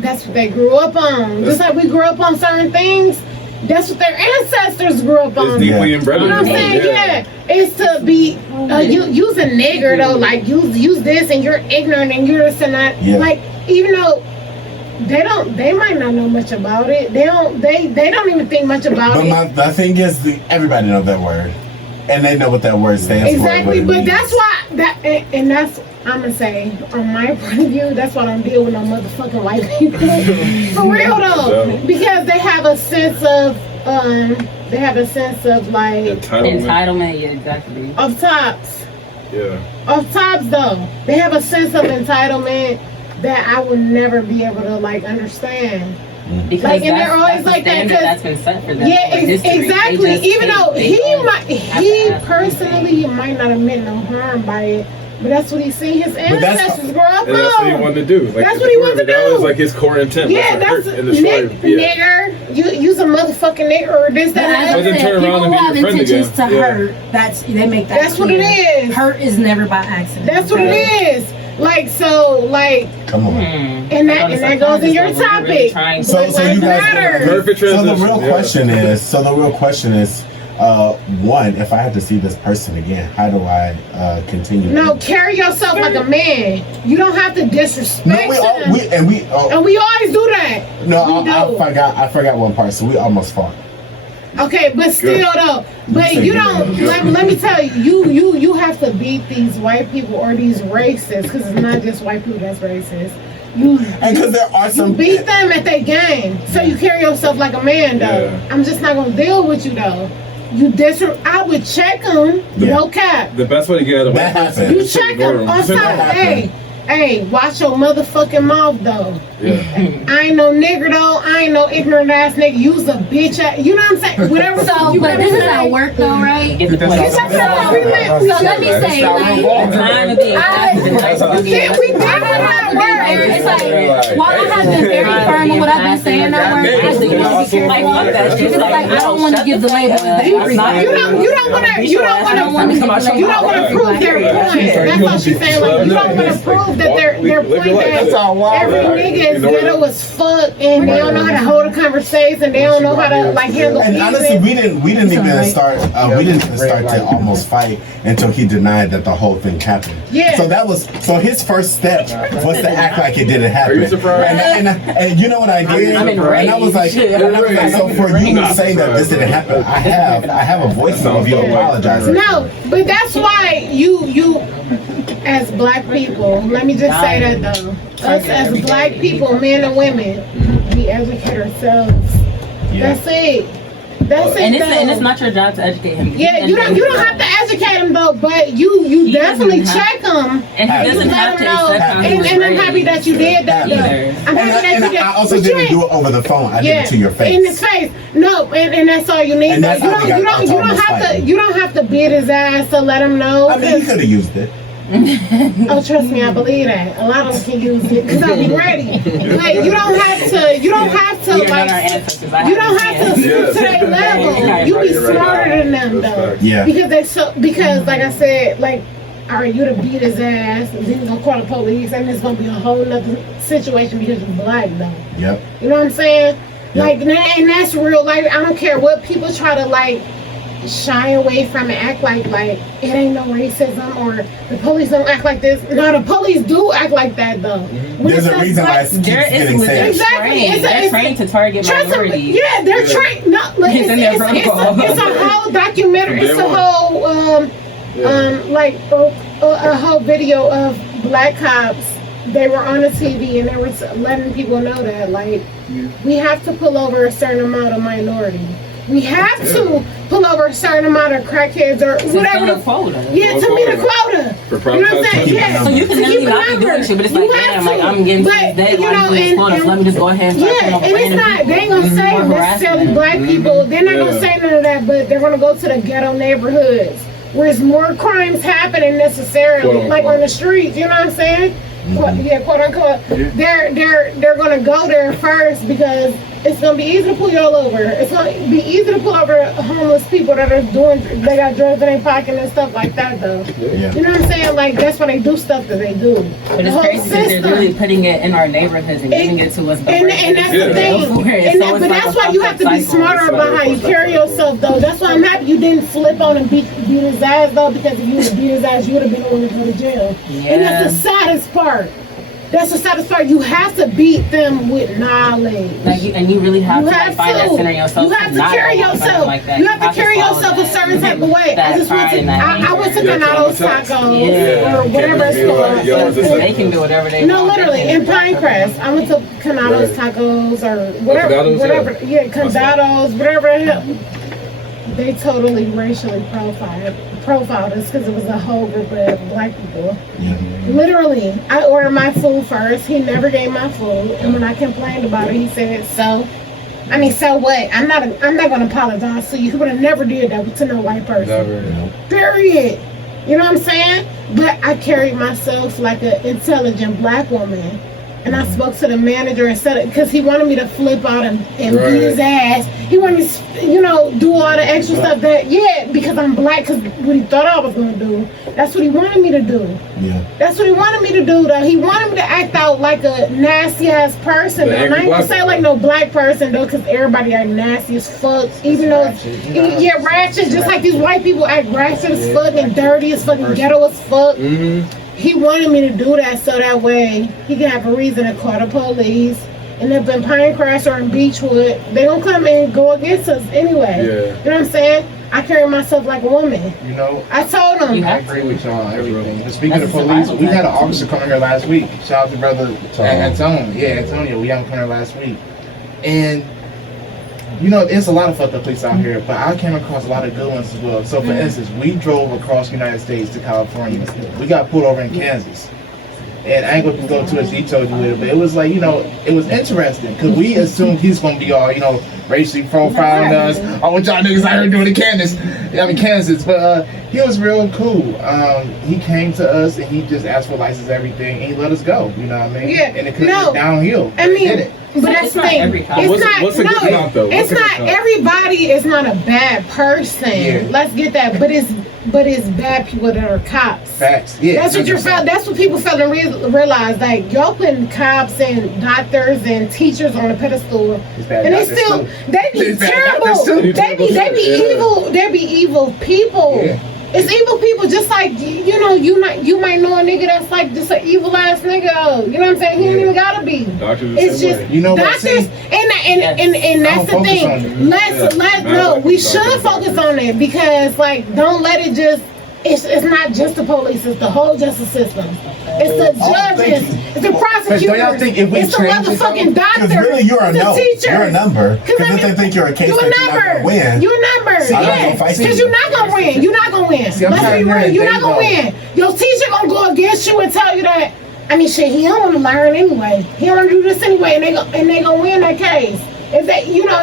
that's what they grew up on. Just like we grew up on certain things, that's what their ancestors grew up on. It's deeply inbred. You know what I'm saying? Yeah. It's to be use a nigger though, like use this and you're ignorant and you're this and that. Yeah. Like even though they might not know much about it. They don't even think much about it. But the thing is, everybody knows that word, and they know what that word stands for. Exactly, but that's why and that's I'm gonna say on my point of view, that's why I don't deal with no motherfucking white people. For real though, because they have a sense of like entitlement. Yeah, exactly. Of tops. Yeah. Of tops though, they have a sense of entitlement that I would never be able to like understand. Because like, and they're always like that that's been set for them. Yeah, exactly. Even though he personally might not have meant no harm by it, but that's what he seen his ancestors grow up on. And that's what he wanted to do. Like, that's what he wanted to do. That was like his core intent. Yeah, that's nigger. You's a motherfucking nigger or this, that, and that. People who have intentions to hurt, they make that That's clear. what it is. Hurt is never by accident. That's what it is. Like so, like come on, and that goes in your topic. So you guys, perfect transition. So the real question is, one, if I had to see this person again, how do I continue? No, carry yourself like a man. You don't have to disrespect them. We always do that. No, I forgot one part. So we almost fought. Okay, but still though, but you don't. Let me tell you, you have to beat these white people or these racists, because it's not just white people that's racist. And because there are some, you beat them at their game, so you carry yourself like a man though. Yeah. I'm just not gonna deal with you though. I would check them, no cap. The best way to get out of that happens. You check them on time. Hey, watch your motherfucking mouth though. Yeah. I ain't no nigger though. I ain't no ignorant ass nigga. You's a bitch. You know what I'm saying? Whatever. So, but this is at work though, right? So let me say, it's like, while I have been very firm on what I've been saying at work, I still want to be careful. Because like, I don't want to give the label. You don't want to prove their point. That's all she's saying. Like, you don't want to prove that their point that every nigga is ghetto as fuck and they don't know how to hold a conversation. They don't know how to like handle. And honestly, we didn't even start. We didn't start to almost fight until he denied that the whole thing happened. Yeah. So his first step was to act like it didn't happen. Are you surprised? And you know what I did? And I was like, so for you to say that this didn't happen, I have a voice of you apologizing. No, but that's why you as black people, let me just say that though. Us as black people, men and women, we educate ourselves. Yeah. That's it. That's it. And it's not your job to educate him. Yeah, you don't have to educate him though, but you definitely check him. And he doesn't have to accept him. And I'm happy that you did that though. I'm happy that you did. I also didn't do it over the phone. I did it to your face. In his face. No, and that's all you need. And that's how you don't have to beat his ass to let him know. I mean, he could have used it. Oh, trust me, I believe that. A lot of them can use it because I'll be ready. Like you don't have to stoop to their level. You be smarter than them though. Yeah. Because like I said, like, all right, you'd have beat his ass and then he's gonna call the police and it's gonna be a whole nother situation because you're black though. Yep. You know what I'm saying? Yep. Like, and that's real life. I don't care what people try to like shy away from and act like it ain't no racism or the police don't act like this. No, the police do act like that though. There's a reason why it keeps getting said. Exactly. They're trained to target minorities. Yeah, they're trained. No, like, it's a whole documentary. It's a whole a whole video of black cops. They were on the TV and they were letting people know that we have to pull over a certain amount of minority. We have to pull over a certain amount of crackheads or whatever. To meet a quota. Yeah, to meet a quota. You know what I'm saying? Yeah. So you can really not be doing shit, but it's like, damn, like I'm getting to this deadline for this quota, so let me just go ahead and yeah, and it's not, they ain't gonna say necessarily black people. They're not gonna say none of that, but they're gonna go to the ghetto neighborhoods where there's more crimes happening necessarily, like on the streets. You know what I'm saying? Yeah, quote unquote. They're gonna go there first because it's gonna be easy to pull y'all over. It's gonna be easy to pull over homeless people that are they got drugs in their pocket and stuff like that though. Yeah. You know what I'm saying? Like that's why they do stuff that they do. But it's crazy that they're really putting it in our neighborhoods and giving it to us. And that's the thing. But that's why you have to be smarter about how you carry yourself though. That's why I'm happy you didn't flip on and beat his ass though, because if you would have beat his ass, you would have been ordered to go to jail. Yeah. And that's the saddest part. That's the saddest part. You have to beat them with knowledge. And you really have to find that center in yourself. You have to carry yourself. Like that. You have to carry yourself a certain type of way. I just went to Canato's Tacos or whatever it's called. They can do whatever they want. No, literally in Pinecrest. I went to Canato's Tacos or whatever. Yeah, Condados, whatever. They totally racially profiled us because it was a whole group of black people. Mm-hmm. Literally, I ordered my food first. He never gave my food, and when I complained about it, he said, "So what? I'm not gonna apologize to you. He would have never did that to no white person. Never. Period. You know what I'm saying? But I carried myself like an intelligent black woman." And I spoke to the manager and said it because he wanted me to flip out and beat his ass. He wanted me to, do all the extra stuff because I'm black, because what he thought I was going to do. That's what he wanted me to do. Yeah. That's what he wanted me to do, though. He wanted me to act out like a nasty-ass person. And I ain't going to say like no black person, though, because everybody act nasty as fuck. Even though, ratchet, just like these white people act ratchet as fuck and dirty as fuck and ghetto as fuck. Mm-hmm. He wanted me to do that so that way he can have a reason to call the police. And if in Pinecrest or in Beechwood, they don't come and go against us anyway. Yeah. You know what I'm saying? I carry myself like a woman. I told him. I agree with y'all on everything. But speaking of police, we had an officer come here last week. Shout out to brother Antonio. Yeah, Antonio. We had him come here last week. And it's a lot of fucked up police out here, but I came across a lot of good ones as well. So, for instance, we drove across the United States to California. We got pulled over in Kansas. And I ain't going to go too much detail with it, but it was like, it was interesting because we assumed he's going to be all, racially profiling us. Oh, what y'all niggas out here doing in Kansas. But he was real cool. He came to us and he just asked for license, everything, and he let us go. You know what I mean? Yeah. And it could be downhill. I mean, but that's the thing. It's not everybody is not a bad person. Yeah. Let's get that. But it's bad people that are cops. Facts. Yeah. That's what that's what people fail to realize. Like y'all putting cops and doctors and teachers on a pedestal, and they be terrible. They be evil. They be evil people. Yeah. It's evil people, just like you might know a nigga that's like just an evil ass nigga. You know what I'm saying? He ain't even gotta be. It's just doctors, and that's the thing. We should focus on it because don't let it just. It's not just the police, it's the whole justice system. It's the judges, it's the prosecutors, it's the motherfucking doctors, really it's the teachers. You're a number. Because if they think you're a case, you're not gonna win. You're a number, because you're not gonna win. You're not gonna win. Let's be real, you're not gonna win. Your teacher gonna go against you and tell you that. He don't want to learn anyway. He don't want to do this anyway, and they gonna win that case if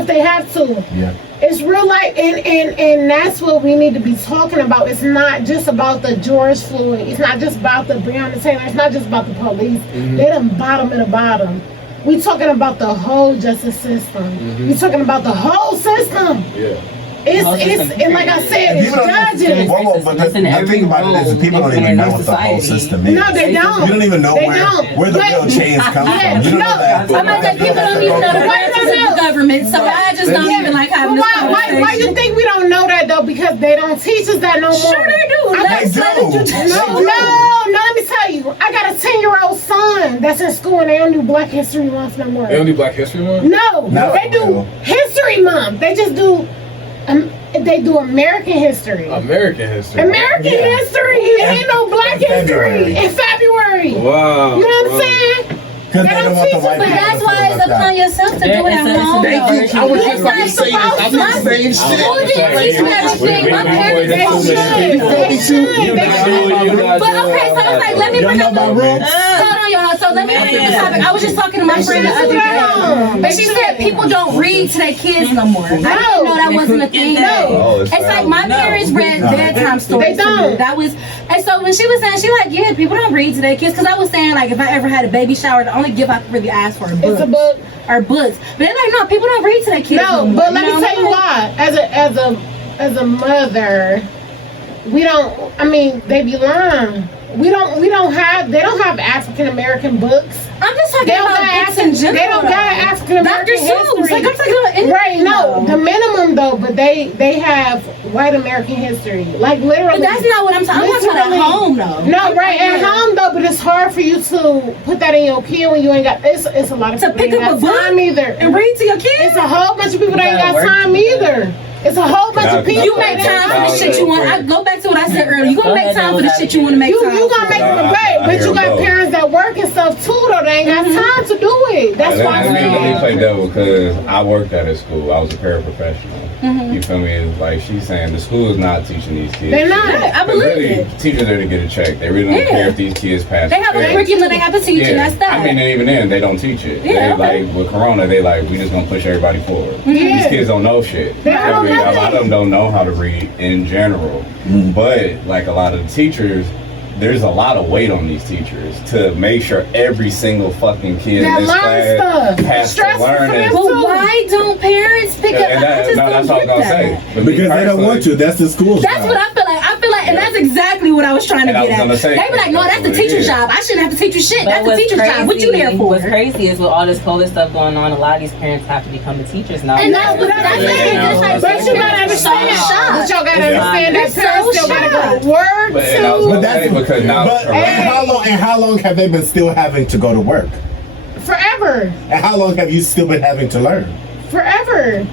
they have to. Yeah. It's real life, and that's what we need to be talking about. It's not just about the George Floyd. It's not just about the Breonna Taylor. It's not just about the police. Mm-hmm. They're the bottom of the bottom. We talking about the whole justice system. Mm-hmm. We talking about the whole system. Yeah. It's and like I said, it's judges. But the thing about it is people don't even know what the whole system is. No, they don't. You don't even know where the real change comes from. You don't know that. I'm not saying people don't even know the ways of the government, so I just don't even like having this conversation. Why you think we don't know that though? Because they don't teach us that no more. Sure they do. No, let me tell you. I got a 10-year-old son that's in school and they don't do Black History Month no more. They don't do Black History Month? No, they do History Month. They just do. They do American history. American history. It ain't no Black history in February. Wow. You know what I'm saying? Because they don't want the white But that's why it's upon yourself to do it at home. I was just about to say this. I do the same shit. My parents should. But okay, so I was like, let me bring up. Hold on, y'all. So let me get to the topic. I was just talking to my friend the other day, and she said people don't read to their kids no more. I didn't know that wasn't a thing. Oh, It's like my parents read bedtime stories. They don't. That was, and so when she was saying, she like, yeah, people don't read to their kids. Because I was saying, like, if I ever had a baby shower, the only gift I could really ask for are books. It's a book. Or books. But they're like, no, people don't read to their kids. No, but let me tell you why. As a mother, we don't. I mean, they be lying. They don't have African American books. I'm just talking about books in general. They don't got African American history. Like I'm talking about right? No, the minimum though, but they have white American history. Like literally. But that's not what I'm talking. I'm talking about at home though. No, right at home though, but it's hard for you to put that in your kid when you ain't got. It's a lot of to people pick up a book time either and read to your kids. It's a whole bunch of people that ain't got time either. It's a whole bunch of people. You make time for the shit you want. I go back to what I said earlier. You gonna make time for the shit you want to make time. You gonna make them debate, but you got parents that work and stuff too, though. They ain't got time to do it. That's why I'm saying. Let me play devil because I worked at a school. I was a paraprofessional. You feel me? Like she's saying, the school is not teaching these kids. They're not. I believe it. Teachers there to get a check. They really don't care if these kids pass. They have a curriculum they have to teach, and that's that. I mean, even then, they don't teach it. Yeah, They, like with Corona, they like we just gonna push everybody forward. These kids don't know shit. They don't know a lot of them don't know how to read in general. But like a lot of the teachers, there's a lot of weight on these teachers to make sure every single fucking kid in this class has to learn it. But why don't parents pick up? That's what I was gonna say. But Because they don't want to. That's the school's That's job. what I feel like. And that's exactly what I was trying to And I get was at. gonna say, They be like, no, that's the teacher's job. I shouldn't have to teach you shit. But That's the what's teacher's job. What you there for? What's crazy is with all this COVID stuff going on, a lot of these parents have to become the teachers now. And that's what I'm saying. But you gotta understand. But y'all gotta understand that parents still gotta go to work But that's because now. And how long have they been still having to go to work? forever. And how long have you still been having to learn? Forever.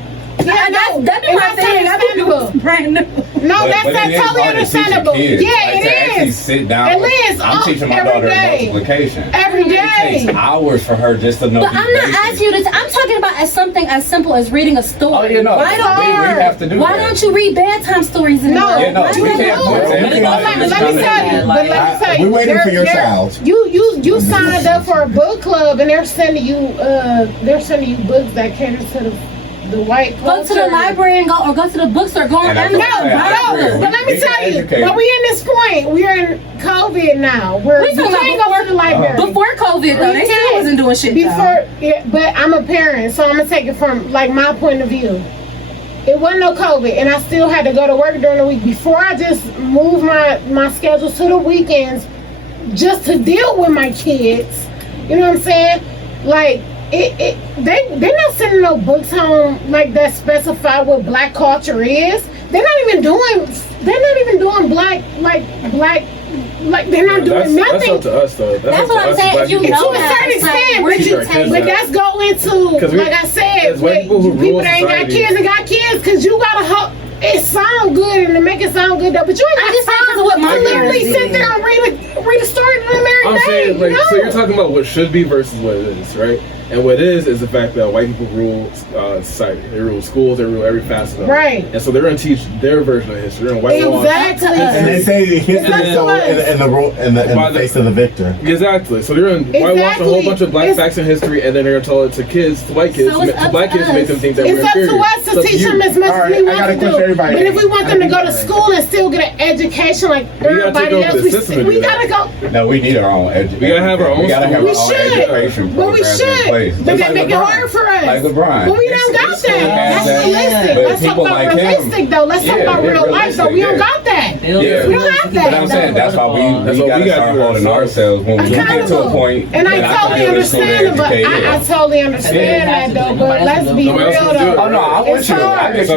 Yeah, that's my thing. understandable. Brand new. No, But that's it is totally hard to teach your understandable. kids, Yeah, like, to actually it is. sit down. It is. I'm teaching my Every daughter day. multiplication. Every It takes day. hours for her just to know. But these I'm not basics. asking you to. I'm talking about as something as simple as reading a story. Oh, you know, Why we don't have to do Why that. don't you read bedtime stories anymore? No, Yeah, no, Why we don't can't you? put everything Let on me this tell you. conversation. But let me tell you. We're waiting for your they're- child. You signed up for a book club and they're sending you books that cater to the white Go culture. to the library and go to the bookstore. Go on And that's Amazon. what I'm saying. I No, agree. but let me We tell can you, educate. but we in this point, we're in COVID now. Where We you talking can't about go to the library. Before COVID though, they still wasn't doing shit Before, yeah, but I'm a parent, so I'm gonna take it from like my point of view. It wasn't no COVID, and I still had to go to work during the week. Before I just moved my schedule to the weekends, just to deal with my kids. You know what I'm saying? Like they're not sending no books home like that specify what black culture is. They're not even doing black they're not doing nothing. That's up to us though. That's up what to I'm us saying. as If you black know people. To a that, certain it's like, extent, where'd Teach you our take kids but that. that's go into, 'Cause like I said, as white people who people rule that ain't got society. kids and got kids, because you gotta hope it sound good and to make it sound good though. But you I ain't just got said 'cause of what time my to literally parents sit did. there and read a story to them I'm every day. saying, like, No. so you're talking about what should be versus what it is, right? And what it is the fact that white people rule society. They rule schools. They rule every facet of it. Right. And so they're going to teach their version of history. They're going to whitewash. Exactly. And they say history It's is so not in the face of the victor. Exactly. So they're going to whitewash a whole bunch of black facts in history, and then they're going to tell it to kids, to white kids, So it's to up black to kids, us. make them think that we're It's up inferior. to us It's to up teach you. them as much All as right, we I want got a to question for do. everybody. But if we want them to go to school and still get an education like gotta everybody take over else, the system to we do gotta that. go. No, we need our own education. We gotta have our own We gotta have school. our own education But we programs in place. should. But Just they make it LeBron. hard for us. Like LeBron. But we don't got His school that. has That's that. realistic. But Let's talk people about like him- realistic though. Let's talk Yeah, about yeah, real life though. We don't realistic, got that. Yeah. We don't have that. But I'm saying that's why we That's what gotta we gotta start do holding ourselves when we get to a Accountable. point. And I that totally can go to school to understand it, but educate I you. totally understand that though. But let's be Nobody else real can do it. though. Oh no, I'm with It's you. I hard. get you.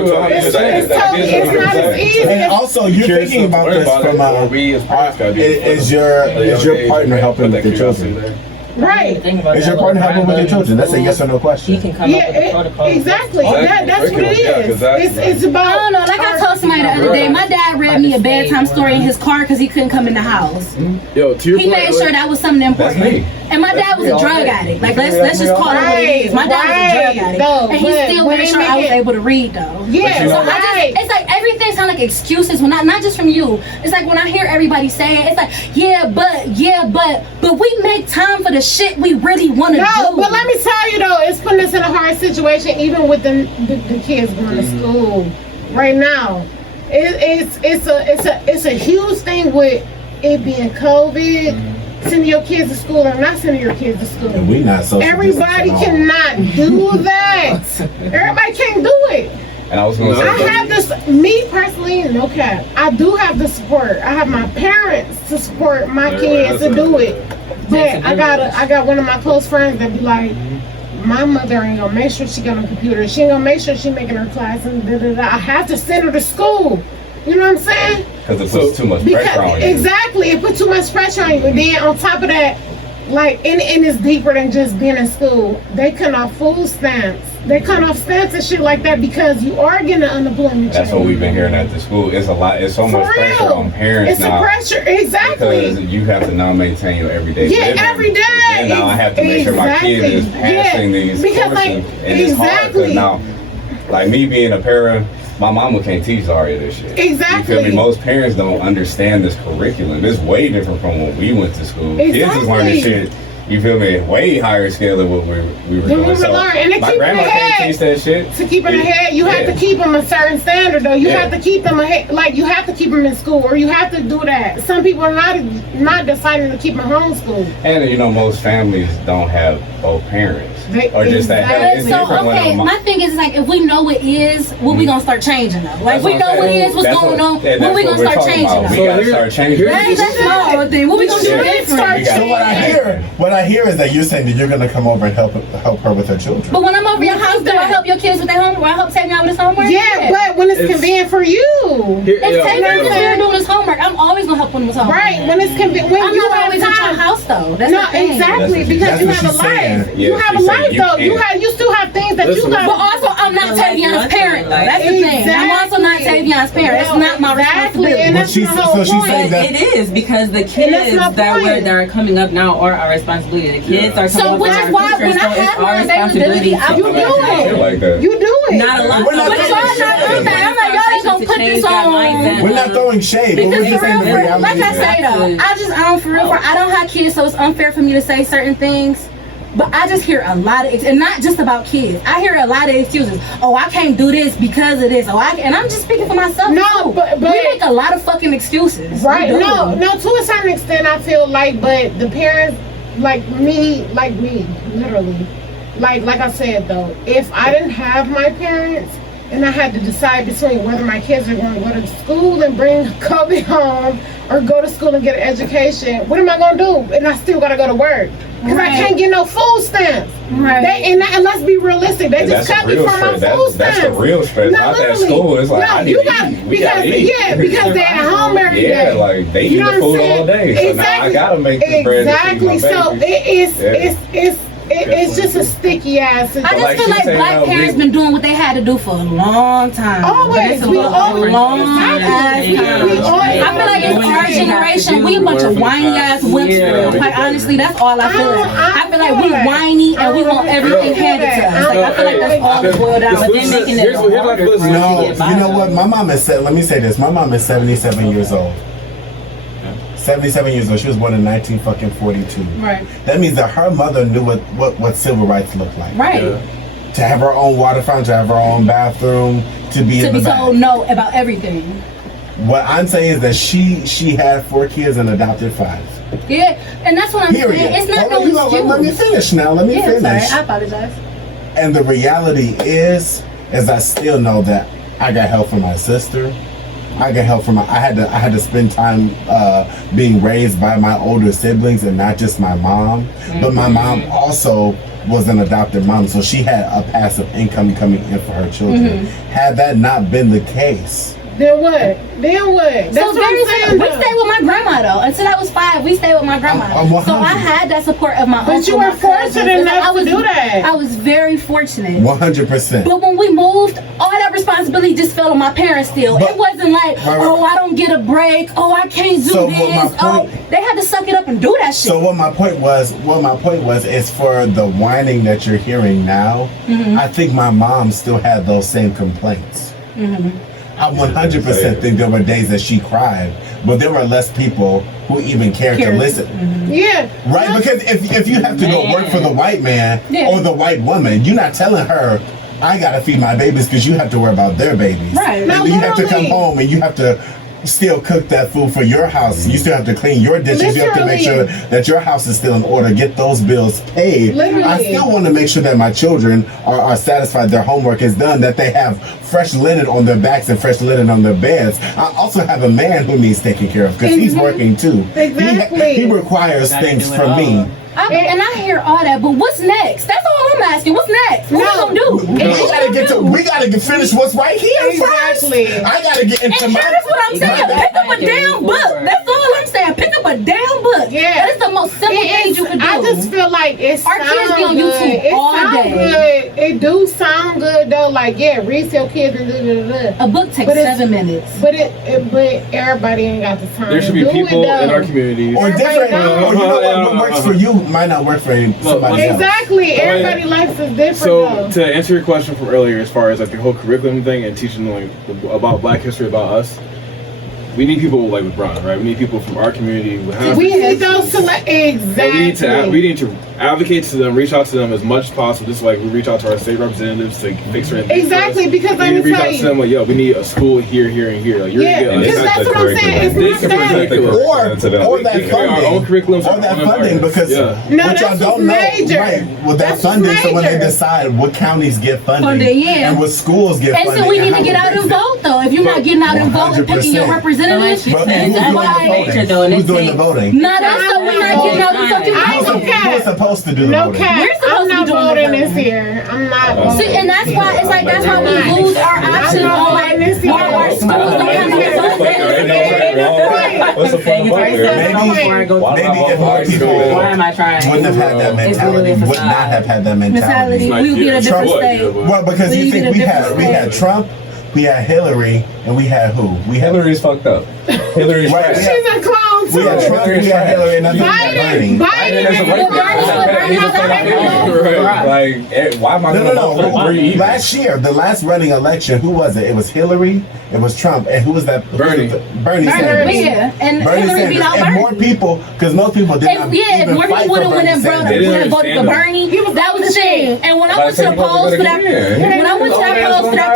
It's not as easy. And also, you're Curious thinking to about learn this about it, from or we as parents gotta do it for is them. your partner helping with your children? Right. Is your partner helping with your children? That's a yes or no He question. can come up with a protocol. Exactly. That's what it Yeah, 'cause is. that's- It's I about. don't know. Like I told somebody the other day, my dad read me a bedtime story in his car because he couldn't come in the house. Yo, to your He point, made sure that was something important. That's me. And my dad was a drug addict. Like let's just call it what it is. My dad was a drug addict, No, and he but still when made they sure I make was it- able to read though. Yeah. So Right. it's like everything's kind of like excuses when not just from you. It's like when I hear everybody saying, it's like, but we make time for the shit we really want to do. No, but let me tell you though, it's putting us in a hard situation, even with the kids going to school right now. It's a huge thing with it being COVID. Sending your kids to school or not sending your kids to school. And we not social. Everybody cannot do that. Everybody can't do it. And I was going to say, I have this, me personally, no cap. I do have the support. I have my parents to support my kids to do it. But I got one of my close friends that be like, my mother ain't gonna make sure she got on the computer. She ain't gonna make sure she making her class and I have to send her to school. You know what I'm saying? Because it puts too much pressure on you. Exactly, it puts too much pressure on you. And then on top of that, like, and it's deeper than just being in school. They cut off food stamps. They cut off stamps and shit like that because you are getting an unemployment check. That's what we've been hearing at the school. It's a lot. It's so much pressure on parents now. It's a pressure, exactly. Because you have to now maintain your everyday living. Yeah, every day. And now I have to make sure my kid is passing these courses. And it's hard because now, like me being a parent, my mama can't teach Zaria this shit. Exactly. You feel me? Most parents don't understand this curriculum. It's way different from when we went to school. Exactly. Kids is learning shit, you feel me, way higher scale than what we were doing. So my grandma can't teach that shit. To keep in ahead, you have to keep them a certain standard though. You have to keep them ahead, like you have to keep them in school or you have to do that. Some people are not deciding to keep them homeschooled. And you know, most families don't have both parents. Or just that. It's so different okay, my thing is like if we know what is, what we gonna start changing though? Like we know what is, what's going on, what we gonna start changing though? We gotta start changing. That's my whole thing. What we gonna do? So what I hear is that you're saying that you're gonna come over and help her with her children. But when I'm over your house, do I help your kids with their homework? I help Tavion with his homework? Yeah, but when it's convenient for you. If Tavion is here doing his homework, I'm always gonna help him with his homework. Right, when it's convenient. When I'm you not always at your house though. That's no, exactly, because you have a life. You have a life though. You still have things that you got. But also, I'm not Tavion's parent though. That's the thing. I'm also not Tavion's parent. It's not my responsibility. And that's the whole point. It is because the kids that are coming up now are our responsibility. The kids are coming up. So which is why when I have my availability, you do it. You do it. Not a lot. But y'all not doing that. I'm like, y'all ain't gonna put this on. We're not throwing shade, but we're just saying the reality. Like I say though, I don't for real. I don't have kids, so it's unfair for me to say certain things. But I just hear a lot of, and not just about kids. I hear a lot of excuses. Oh, I can't do this because of this. And I'm just speaking for myself. No, but we make a lot of fucking excuses. Right? No. To a certain extent, I feel like, but the parents, like me, literally, like I said though, if I didn't have my parents and I had to decide between whether my kids are going to go to school and bring Kobe home or go to school and get an education, what am I going to do? And I still got to go to work. Because I can't get no food stamps. Right. And let's be realistic. They just cut me from my food stamps. That's the real stress. Not at school. It's like, I need to eat. Because they're at home every day. Yeah, like they eat the food all day. So now I got to make this bread. Exactly. So it's just a sticky ass situation. I just feel like black parents been doing what they had to do for a long time. Always. We always. I feel like it's our generation. We a bunch of whiny ass wimps. Quite honestly, that's all I feel like. I feel like we whiny and we want everything handed to us. Like I feel like that's all it boiled down. But then making it hard. You know what? My mom is. Let me say this. My mom is 77 years old. 77 years old. She was born in 1942. Right. That means that her mother knew what civil rights looked like. Right. To have her own water fountain, to have her own bathroom, to be told no about everything. What I'm saying is that she had 4 kids and adopted 5. Yeah, and that's what I'm saying. It's not no excuse. Let me finish now. Let me finish. Sorry, I apologize. And the reality is I still know that I got help from my sister. I got help from I had to spend time being raised by my older siblings and not just my mom. Mm-hmm. But my mom also was an adopted mom, so she had a passive income coming in for her children. Mm-hmm. Had that not been the case, then what? That's so what I'm saying. We stayed with my grandma though. Until I was 5, we stayed with my grandma. So I had that support of my uncle. But you were fortunate enough to do that. I was very fortunate. 100%. But when we moved, all that responsibility just fell on my parents still. It wasn't like, oh, I don't get a break. Oh, I can't do this. They had to suck it up and do that shit. So what my point was is for the whining that you're hearing now, I think my mom still had those same complaints. I 100% think there were days that she cried, but there were less people who even cared to listen. Yeah. Right? Because if you have to go work for the white man or the white woman, you're not telling her, I gotta feed my babies because you have to worry about their babies. Right. And then you have to come home and you have to still cook that food for your house. You still have to clean your dishes. You have to make sure that your house is still in order, get those bills paid. Literally. I still want to make sure that my children are satisfied, their homework is done, that they have fresh linen on their backs and fresh linen on their beds. I also have a man who needs taken care of because he's working too. Exactly. He requires things from me. And I hear all that, but what's next? That's all I'm asking. What's next? What we gonna do? We gotta finish what's right here first. I gotta get into and that's what I'm saying. Pick up a damn book. That's all I'm saying. Pick up a damn book. Yeah. That is the most simple thing you can do. I just feel like it's our kids be on YouTube all day. Good. It do sound good though. Like read your kids and A book takes 7 minutes. But everybody ain't got the time. There should be people in our communities or different. Or you know what works for you might not work for somebody else. Exactly. Everybody likes is different. So to answer your question from earlier, as far as like the whole curriculum thing and teaching like about Black history, about us, we need people like with Brian, right? We need people from our community. We need those exactly. We need to advocate to them, reach out to them as much as possible. Just like we reach out to our state representatives to fix certain things. Exactly, because let me reach tell out you, to them like, yo, we need a school here, here, and here. Like, you're because that's what I'm saying. It's not that. Or that funding. Our own curriculum. Or that funding, because what y'all don't know, right? Well, that funding. So when they decide what counties get funding, and what schools get funding, and so we need to get out and vote though. If you're not getting out and vote and picking your representatives, who's doing the voting? Not us, so we're not getting out and voting. Who's supposed to do the voting? I'm not voting this year. I'm not voting. See, and that's why it's like that's why we lose our options on like why our schools don't have no What's the fun about Maybe if more people why am I trying? wouldn't have had that mentality, would not have had that mentality. We would be in a different state. Well, because you think we had Trump, we had Hillary, and we had who? Hillary's fucked up. Hillary's right. She's a clown too. We had Trump, we had Hillary, and then Bernie. Like, why am I No. Last year, the last running election, who was it? It was Hillary, it was Trump, and who was that? Bernie. Bernie Sanders. Yeah, and Bernie Hillary Sanders. beat out And Bernie. more people, because most people didn't if more people would have went and voted for Bernie, that was the thing. And when I went to the polls for that,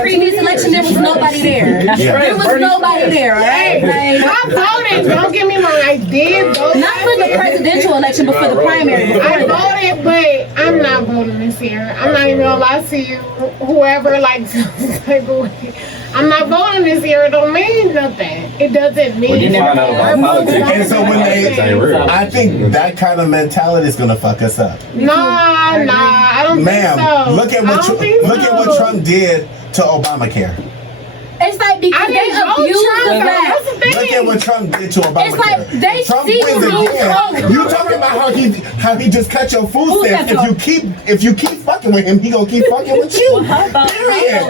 previous election, there was nobody there. There was nobody there, right? I voted. Don't get me wrong. I did vote. Not for the presidential election, but for the primary. I voted, but I'm not voting this year. I'm not even gonna lie to you. Whoever likes type of way. I'm not voting this year. It don't mean nothing. It doesn't mean nothing. And so when I think that kind of mentality is gonna fuck us up. Nah, I don't think so. Look at what Trump did to Obamacare. It's like because they abuse the fact. Look at what Trump did to Obamacare. It's like they Trump see wins again. You talking about how he just cut your food stamps? If you keep fucking with him, he gonna keep fucking with you. Period.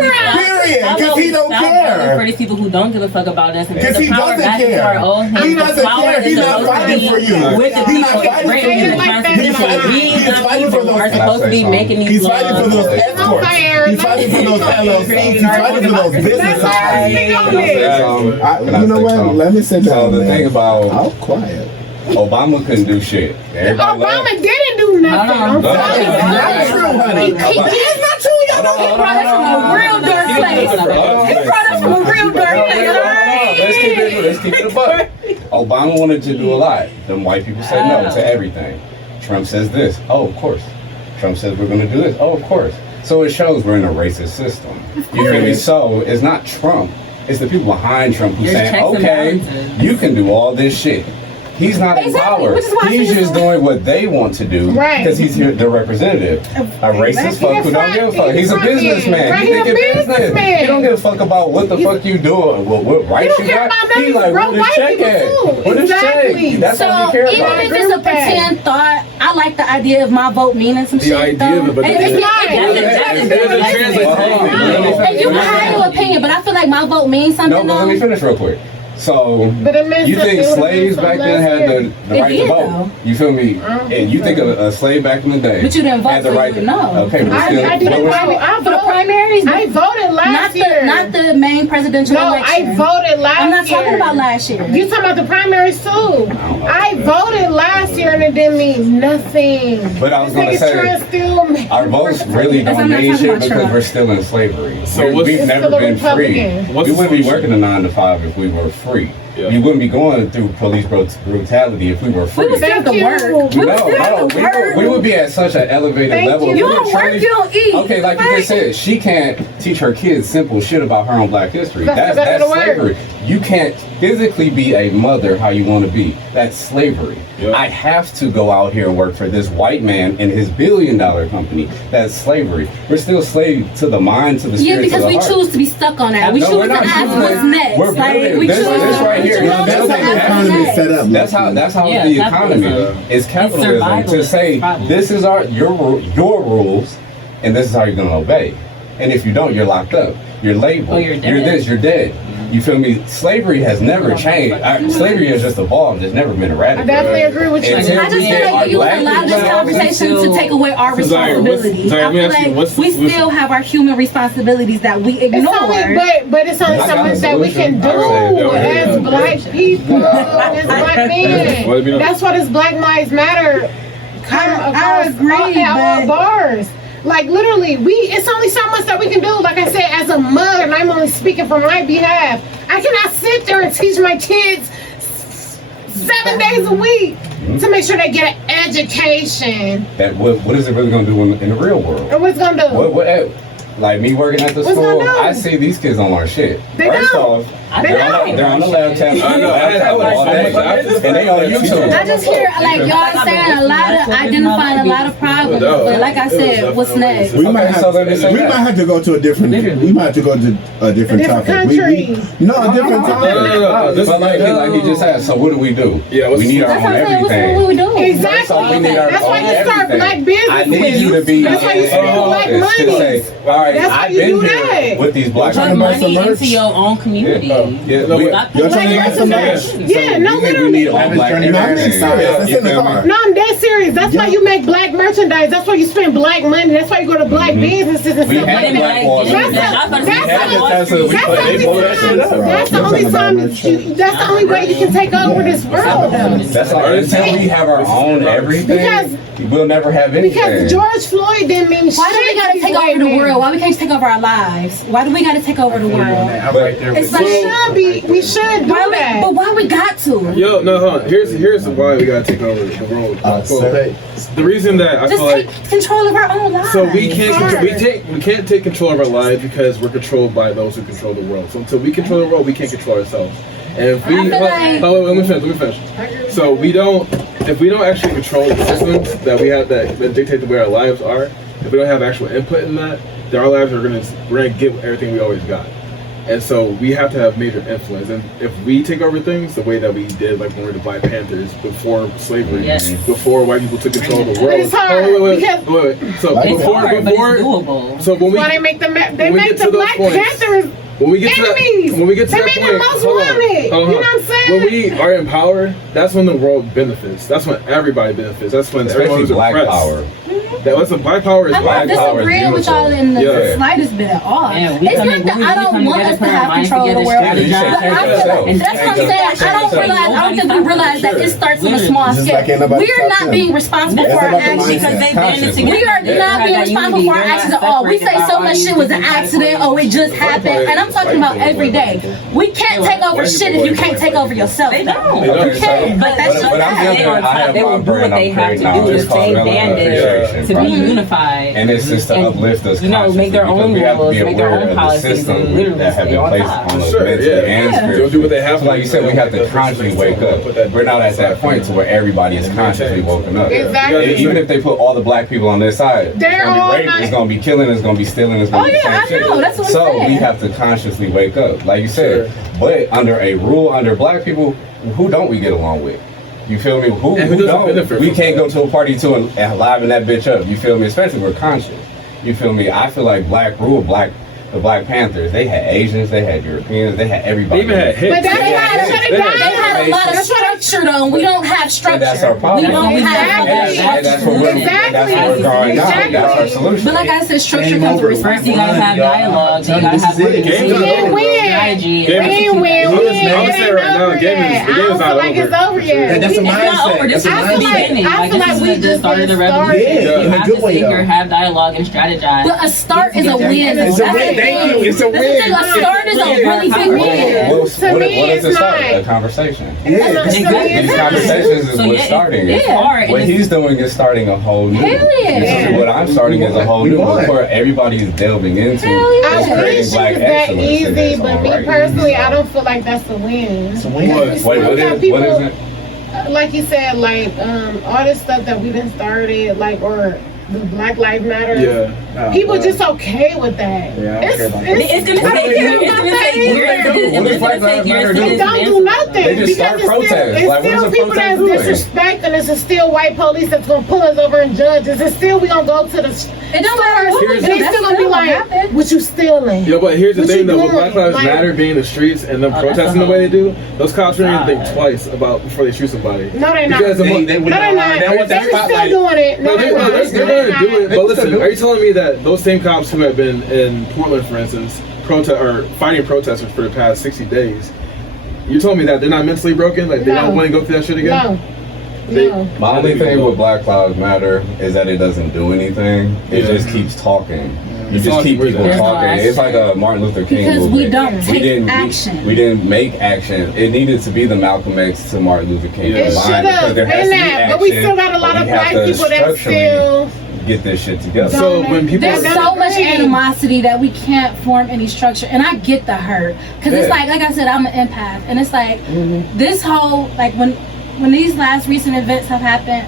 Because he don't care. For these people who don't give a fuck about us, because he doesn't care. He doesn't care. He's not fighting for you. He's not fighting for you. He's fighting for those. Are supposed to be making these. He's fighting for those exports. He's fighting for those LLCs. He's fighting for those businesses. You know what? Let me sit down. So the thing about I'm quiet. Obama couldn't do shit. Obama didn't do nothing. I'm sorry. It's not true, honey. It's not true. Y'all know he brought us from a real dark place. He brought us from a real dark place. Let's keep it a buck. Obama wanted to do a lot. Them white people said no to everything. Trump says this. Oh, of course. Trump says we're going to do this. Oh, of course. So it shows we're in a racist system. You feel me? So it's not Trump. It's the people behind Trump who saying, okay, you can do all this shit. He's not in power. He's just doing what they want to do because he's here, the representative. A racist fuck who don't give a fuck. He's a businessman. He's thinking business. He don't give a fuck about what the fuck you doing. What rights you got. He's like, where this check at? Where this check? That's all you care about. Even if it's a pretend thought, I like the idea of my vote meaning some shit. The idea of it, but and you can have your opinion, but I feel like my vote means something. No, but let me finish real quick. So But it meant you that think it would've slaves been back so then had last the right to did, vote? though. You feel me? And you think a slave back in the day, But you didn't vote, had the so you right would know. Okay, but still, I didn't but vote. For the primaries, I voted last year. not the main presidential No, election. I voted last year. I'm not talking about last year. You talking about the primaries too? I voted last year and it didn't mean nothing. But I was This gonna nigga say, trying to still make our votes really That's don't what I'm mean not shit talking about, because Trump. we're still in slavery. So what's- We've It's never still a been free. Republican. What's We the wouldn't be solution? working a 9 to 5 if we were free. Yeah. You wouldn't be going through police brutality if we were free. We would still have to Thank work. you. We would still have to work. We would be at such an elevated Thank level. you. We You would don't work, truly- you don't eat. Okay, like you just said, she can't teach her kids simple shit about her own Black history. That's That's gonna work. slavery. You can't physically be a mother how you want to be. That's slavery. Yeah. I have to go out here and work for this white man and his billion-dollar company. That's slavery. We're still slave to the mind, to the Yeah, spirit, because to the we heart. choose to be stuck on that. We No, choose we're to not ask choosing what's that. next. We're Like, building we this choose right here. we Now, choose that's to how the ask economy what's is set next. up. That's how Yeah, the capitalism. economy is capitalism. survival. To say Survival. this is your rules, and this is how you're gonna obey. And if you don't, you're locked up. You're labeled. Oh, you're dead. this. You're dead. You feel me? Slavery has never changed. Slavery has just evolved. It's never been I eradicated. definitely agree with you. Until I just we feel get like our you Black allowed this people- conversation to take away our So, Zaire, what's- responsibilities. Zaire, I let me feel ask you, like what's- we what's- still have our human responsibilities that we It's ignore. only, but it's only I so got much a that we can solution. do I as Black people, as Black Why do we men. not? That's why this Black Lives Matter come I across agree, all but- bars. Like literally, it's only so much that we can do. Like I said, as a mother, and I'm only speaking for my behalf, I cannot sit there and teach my kids 7 days a week to make sure they get an education. That what is it really gonna do in the real world? And what's gonna do? Like me working at the What's school, gonna do? I see these kids don't learn shit. They First don't. off, They they're on the laptop, I know, all day, and they on YouTube. I just hear like y'all saying a lot of identifying a lot of problems, but like I said, what's next? We might Okay, so let me say that. have to go to a different. We might have to go to a different topic. country. No, a different topic. No. This But is like he just asked, so what do we do? Yeah, we need our That's own what I'm saying. What everything. we doing? Exactly. We need our That's why own you start everything. Black I businesses. need you to be That's why you spend Black to money. say, all right, That's why I've you been do here that. with these Black Put Talking about money some into merch. your own community. Yeah, No, we- but- Stop Y'all putting trying to money get some into merch? your- Yeah, no, we literally. need all Lavish Black Journey everything. magazine. That's You in the feel me? car. No, I'm dead serious. That's why you make Black merchandise. That's why you spend Black money. That's why you go to Black businesses and We stuff had like Black that. Wall Street. That's the only That's time. That's the only way you can take over this world. That's like until we have our own everything, we'll never have anything. Because George Floyd didn't mean Why do we shit gotta to take these white over the men. world? Why we can't take over our lives? Why do we gotta take over the world? I'm right there It's with like, you. We should do why that. but why we got to? Yo, no, hold on. Here's why we gotta take over the world. Say- The reason that I Just feel like take control of our own lives. so we can't take control of our lives because we're controlled by those who control the world. So until we control the world, we can't control ourselves. And if we I feel like- let me finish. So if we don't actually control the systems that we have that dictate the way our lives are, if we don't have actual input in that, then our lives we're gonna give everything we always got. And so we have to have major influence. And if we take over things the way that we did, like when we were the Black Panthers before slavery, Yes. before white people took control of the But world. it's hard Wait. So Like, It's hard, but it's doable. so when we Why they make them? They when we make get the to those Black points- Panthers when we get to enemies. that, when we get to They that make point, them most hold on, wanted. hold on. You know what I'm saying? When we are in power, that's when the world benefits. That's when everybody benefits. That's when everyone Especially is Black oppressed. power. That's when Black power is I'm Black not power is disagreeing with y'all in the Yeah. slightest bit at all. Yeah, we It's come not in- that we I come don't want together, us to put our have minds control of the together, world. strategize. Yeah, But I feel yourself. like, that's what I'm saying. I don't think we realize that it starts on a small Just scale. like ain't nobody We're stop not them. being responsible It's for our about the actions. mindset. Because they banded Consciously. together. We are not being responsible for our actions at all. We say so much shit was an accident, oh it just happened, and I'm talking about every day. We can't take over shit if you can't take over yourself. They don't. Okay, Okay, but that's just but I'm that. They on top. They will do what they have to do to stay banded, to be unified. And it's just to And, uplift us, you know, make their consciously, own because we have to rules, be make their aware own of the policies, and system literally that have stay been on placed top. on us Sure, mentally yeah. and They'll spiritually. do what they have So to like you do. said, we have to Put that consciously person wake still, up. put that We're not at that person point to where everybody is consciously woken up. Exactly. Even if they put all the Black people on their side, They're it's gonna all be rape, not- it's gonna be killing, it's gonna be stealing, it's gonna Oh, be yeah, the I same shit. know, that's what I'm So saying. we have to consciously wake up, like you said. Sure. But under a rule, under Black people, who don't we get along with? You feel me? Who And who doesn't don't? benefit We from can't that? go to a party too and liven that bitch up. You feel me? Especially if we're conscious. You feel me? I feel like the Black Panthers, they had Asians, they had Europeans, they had They everybody. even had hits. But that's Yeah, why shut it down. They had a lot of structure though. We don't have structure. And that's our problem. We don't have And that's what we're growing out. That's our solution. But like I said, structure comes with First, you responsibility. gotta have dialogue. You gotta have strategy. I'm gonna say right now, the game is not over. It's over yet. That's a It's not over. mindset. This is That's a the mindset. beginning. I Like feel this like is we the just start of the getting revolution. started. You In a have good to way, sit here, though. have dialogue, and strategize. But a start is a win. It's a win. Thank you. It's a win. A start is a really big win. What To me, is it's it start? not. A conversation. Yeah. These conversations is So what's yeah, starting it's it. hard. What he's doing is starting a whole new. Hell yeah. This is what I'm starting is a whole new. won. What everybody is delving into. Hell yeah. is I creating wish it black was that excellence in easy, its but own me right. personally, I don't feel like that's a win. It's a win. What? Wait, what is it? Like you said, like all this stuff that we done started, like or the Black Lives Matter. Yeah. People just okay with that. Yeah, I don't care about It's gonna take years. It's gonna take years. What It's does Black gonna take Lives years Matter to do? It don't do nothing. They just start because protests. It's Like, what still is a people protest that's doing? disrespecting us. It's still white police that's gonna pull us over and judge us. It's still we gonna go to the It don't matter who and it is. they still gonna be like, "What you stealing?" Yeah, but here's the What thing you though, with doing? Black Lives Like- Matter being in the streets and them Oh, that's protesting a the way they whole do, those cops don't even think side. twice about before they shoot somebody. No, they're not. Because They No, would they're not. not. They want that They're still spotlight. doing it. No, they're going to do it. But listen, still do are you telling me that those same cops who have been in Portland, for instance, fighting protesters for the past 60 days, you told me that they're not mentally broken? Like they No. don't want to go through that shit again? No. My only thing with Black Lives Matter is that it doesn't do anything. It Yeah. just keeps talking. You It's just all- keep people there's no talking. It's like a Martin Luther King Because we movement. don't take action. We didn't make action. It needed to be the Malcolm X to Martin Luther King It It line should because have there has been to be that, but we action, still got a lot but of we have black to people that structurally still. get this shit together. So when people There's That's so much great. animosity that we can't form any structure, and I get the hurt because it's Yeah. like I said, I'm an empath, and it's like this whole like when these last recent events have happened,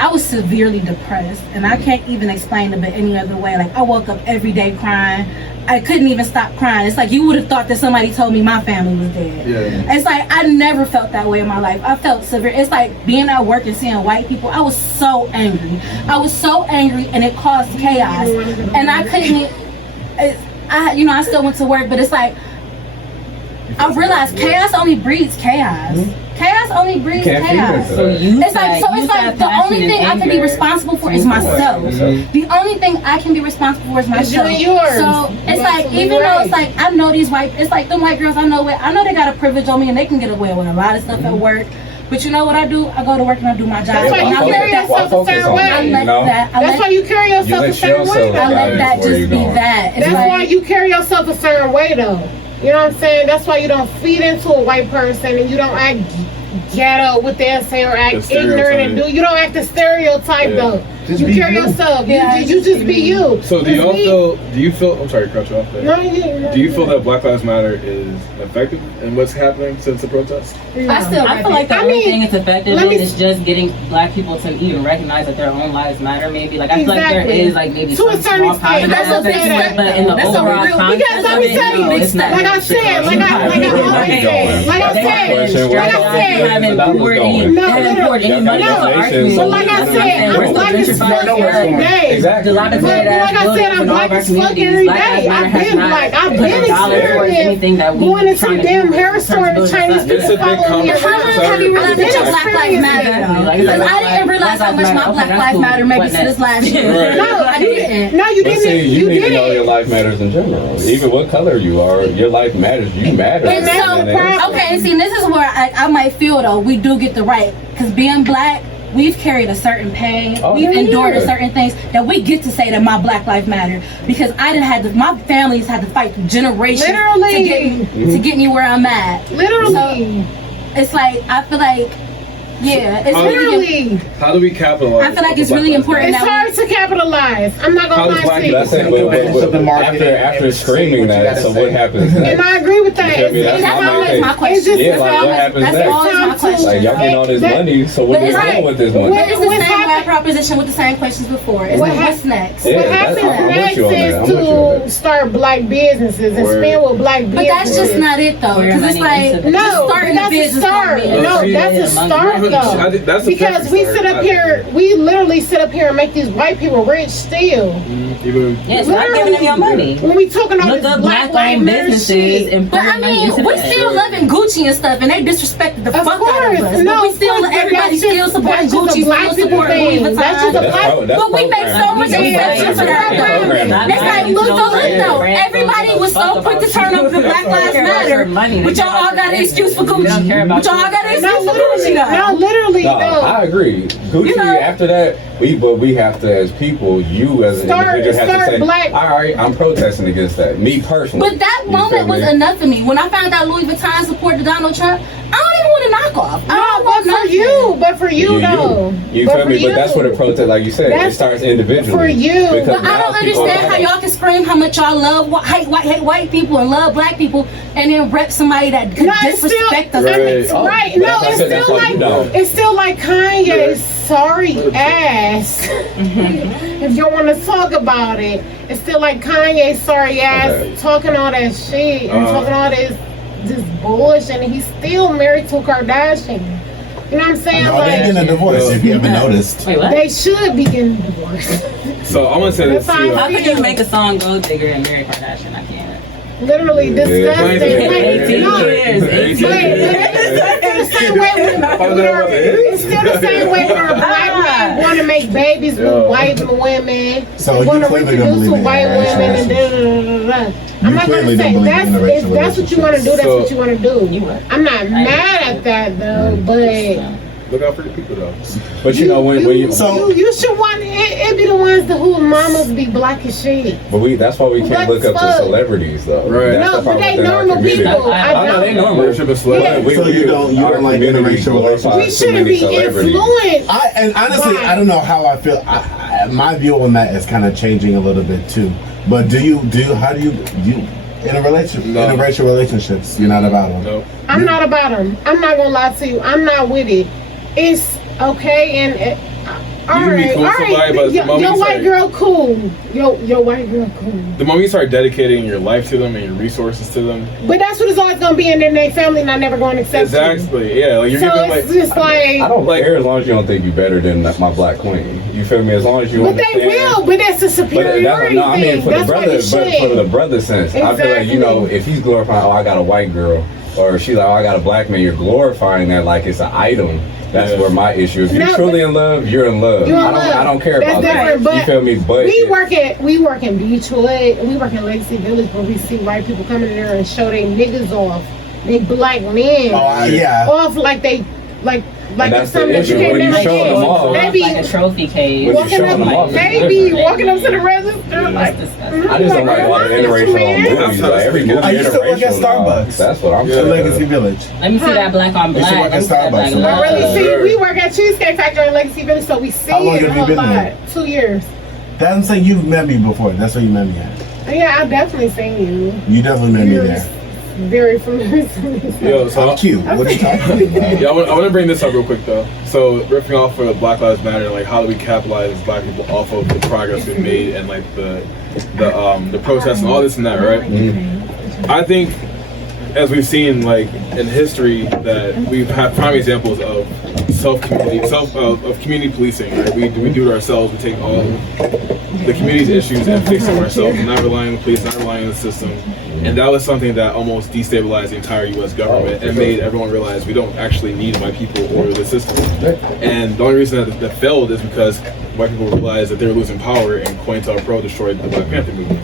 I was severely depressed, and I can't even explain it but any other way. Like I woke up every day crying. I couldn't even stop crying. It's like you would have thought that somebody told me my family was dead. Yeah. It's like I never felt that way in my life. I felt severe. It's like being at work and seeing white people. I was so angry. I was so angry, and it caused chaos. And I couldn't. I still went to work, but it's like I realized chaos only breeds chaos. Chaos only breeds Can't feed chaos. into So that. you It's like the only thing I can be responsible for is myself. The only thing I can be responsible for is myself. you and yours. So it's like Absolutely even though right. it's like I know these white, it's like them white girls I know they got a privilege on me and they can get away with a lot of stuff at work. But you know what I do? I go to work and I do my job. That's why And you I carry let yourself a focus certain on I that, way. you let know? that. That's why you carry You yourself a let certain way. yourself I though. let that where just you be going. that. It's That's like, why you carry yourself a certain way though. You know what I'm saying? That's why you don't feed into a white person and you don't act ghetto with that say or act The ignorant and stereotype. you don't act the stereotype Yeah. though. Just You be carry you. yourself. Yeah, You just be you. So do you feel I'm sorry to cut you off there. No, Do you feel that Black Lives Matter is effective in what's happening since the protest? I still I feel like the I only mean, thing it's effective let in me- is just getting black people to even recognize that their own lives matter. Maybe like I feel like there Exactly. is like maybe To a some certain small extent. positive That's what I'm aspects to saying. it, but in the That's a overall real- context because let of me it, tell you, no, it's not. like I said, like I always Where said, we like I going? said, You haven't poured any, No, haven't poured any money into our community. but like I said, I'm black as fuck every day. Exactly. But But like I said, I'm black as fuck every day. I've been experiencing going into the damn hair store and the Chinese It's a people big following me conversation. around. How long have you realized I've been that your Black Lives Matter experiencing though? Because I didn't realize how much my Black Lives Matter maybe to this last year. Right. No, I didn't. No, you But see, didn't. you You need to know your didn't. life matters in general. Even what color you are, your life matters. You matter. And so, okay, and see, this is where I might feel though, we do get the right. Because being black, we've carried a certain pain, Oh, we've yeah. endured certain things that we get to say that my Black Lives Matter. Because I didn't have to, my family's had to fight through generations Literally. to get me where I'm at. Literally. It's like, I feel like, yeah, it's really, Literally. How do we capitalize? I feel like on it's Black really Lives important It's that hard to capitalize. I'm not How gonna does lie black to you. That's it. After screaming that, so what happens And next? I agree with that. You feel me? That's that's my always thing. my It's question. just Yeah, like, what happens That's next? always my question. Like, y'all getting all this money, so what But are we it's doing like- with this money? But it's the What's same way I happening- proposition with the same questions before. It's What like, hap- what's next? Yeah, What that's- happens I'm with next you on that. is I'm with you on to that. start black businesses and Word. spend with black businesses. But that's just not it though. Pour your Because it's money into like, the- just No, starting a that's a business start. don't mean it. No, See, that's a start. Let though. That's the Because perfect we start. sit up here, we literally sit up here and make these white people rich still. Yes, not giving them your money. When we talking all Look this up black black-owned businesses shit. and But put I money mean, into we that. still loving Gucci and stuff, and they disrespected the Of fuck out course, of us. no, But we still, of course, everybody that's just- still supporting that's just a Gucci, black still people supporting Louis thing. Vuitton. That's just a black. But we make so much exception for that. That's like, look though. Everybody was so quick to turn up the Black Lives Matter, but y'all all got an excuse for Gucci. But y'all all got an excuse for Gucci though. No, literally, No, no. I agree. Gucci. You know- After that, we have to, as people, you as an individual have to say, black. all right, I'm protesting against that. Me personally. But that You moment feel was me? enough for me. When I found out Louis Vuitton supported Donald Trump, I don't even want to knock off. I No, don't but want for nothing. you, but for you though. You But feel for me? you. But that's what a protest, like you said, it That's starts individually. for you. Because But I now don't people understand how y'all can scream how much y'all love hate white people and love black people, and then rep somebody that could No, it's still disrespect us. Right. Oh, right. but No, that's it's what- that's still what like you know. it's still like Kanye's sorry ass. If you want to talk about it, it's still like Kanye's sorry ass Okay. talking all that shit and talking all this bullshit, and he's still married to Kardashian. You know what I'm saying? No, they getting a divorce. If you haven't noticed. Wait, what? They should be getting divorced. So I'm gonna say this That's too. fine. How could you make a song Gold Digger and marry Kardashian? I can't. Literally disgusting. Yeah. Wait, 18 no. years. Wait, it's still the same way it's still the same way when our black men want to make babies with white women. So you want to clearly don't reproduce believe with in white women and interracial da da da da. I'm not clearly gonna don't say believe in that's interracial if that's what you want to do. That's So- what you want to do. You would. I'm not mad at that though, but Look out for the people though. But you know when you you should want it be the ones that whose mamas be black as shit. but that's why we can't Black look up to fuck. celebrities though. Right. That's No, the but problem they within our normal community. people. I I know they normal. Worship is slow. Yeah. So you don't our like community interracial glorifies relationships? We too shouldn't many be celebrities. influenced. And honestly, Right. I don't know how I feel. My view on that is kind of changing a little bit too. But how do you in a relationship, No. interracial relationships, you're not about them. No. I'm not about them. I'm not gonna lie to you. I'm not with it. It's okay and all You can be right, cool all with somebody, but right. the moment Your you white start- girl cool. Your white girl cool. The moment you start dedicating your life to them and your resources to them, But that's what it's always gonna be, and then their family not never going to accept you. exactly, yeah, like you're So giving it's like. just like. I don't Like- care as long as you don't think you're better than my black queen. You feel me? As long as you But understand. they will. But that's a But superiority no, I mean thing. for the That's why brother, you but for should. the brother sense, I feel like you know Exactly. if he's glorifying, oh I got a white girl, or she's like, oh I got a black man, you're glorifying that like it's an item. That's Yeah. where my issue is. If No, you're truly in love, you're in love. You're in I don't love. I don't care That's about different, that. You but feel me? But we work in Detroit. We work in Legacy Village where we see white people coming in there and show their niggas off. They black men Yeah. off like they like And that's it's something the that you issue. can't When you never show get. them off, They Like be a trophy case. When you walking show up, them off, it's they be different. walking up to the register like. That's disgusting. I just don't like a lot of interracial movies. Like every movie I used to work at interracial now. Starbucks. That's what I'm Yeah. saying. Legacy Village. Let me see that black on They should black. work at Let me see that Starbucks. black on I I black. really see. Sure. We work at Cheesecake Factory in Legacy Village, so we see How long it have you a been lot. there? 2 years. That's saying you've met me before. That's where you met me at. Yeah, I've definitely seen you. You definitely met me You're there. very familiar to me. Yo, so I'm cute. What are you talking about? Yeah, I want to bring this up real quick though. So riffing off of Black Lives Matter, like how do we capitalize as Black people off of the progress we've made and like the protests and all this and that, right? I think as we've seen like in history that we've had prime examples of of community policing, right? We do it ourselves. We take all the community's issues and fix them ourselves, not relying on the police, not relying on the system. And that was something that almost destabilized the entire U.S. government and made everyone realize we don't actually need white people or the system. And the only reason that failed is because white people realized that they were losing power and COINTELPRO destroyed the Black Panther movement.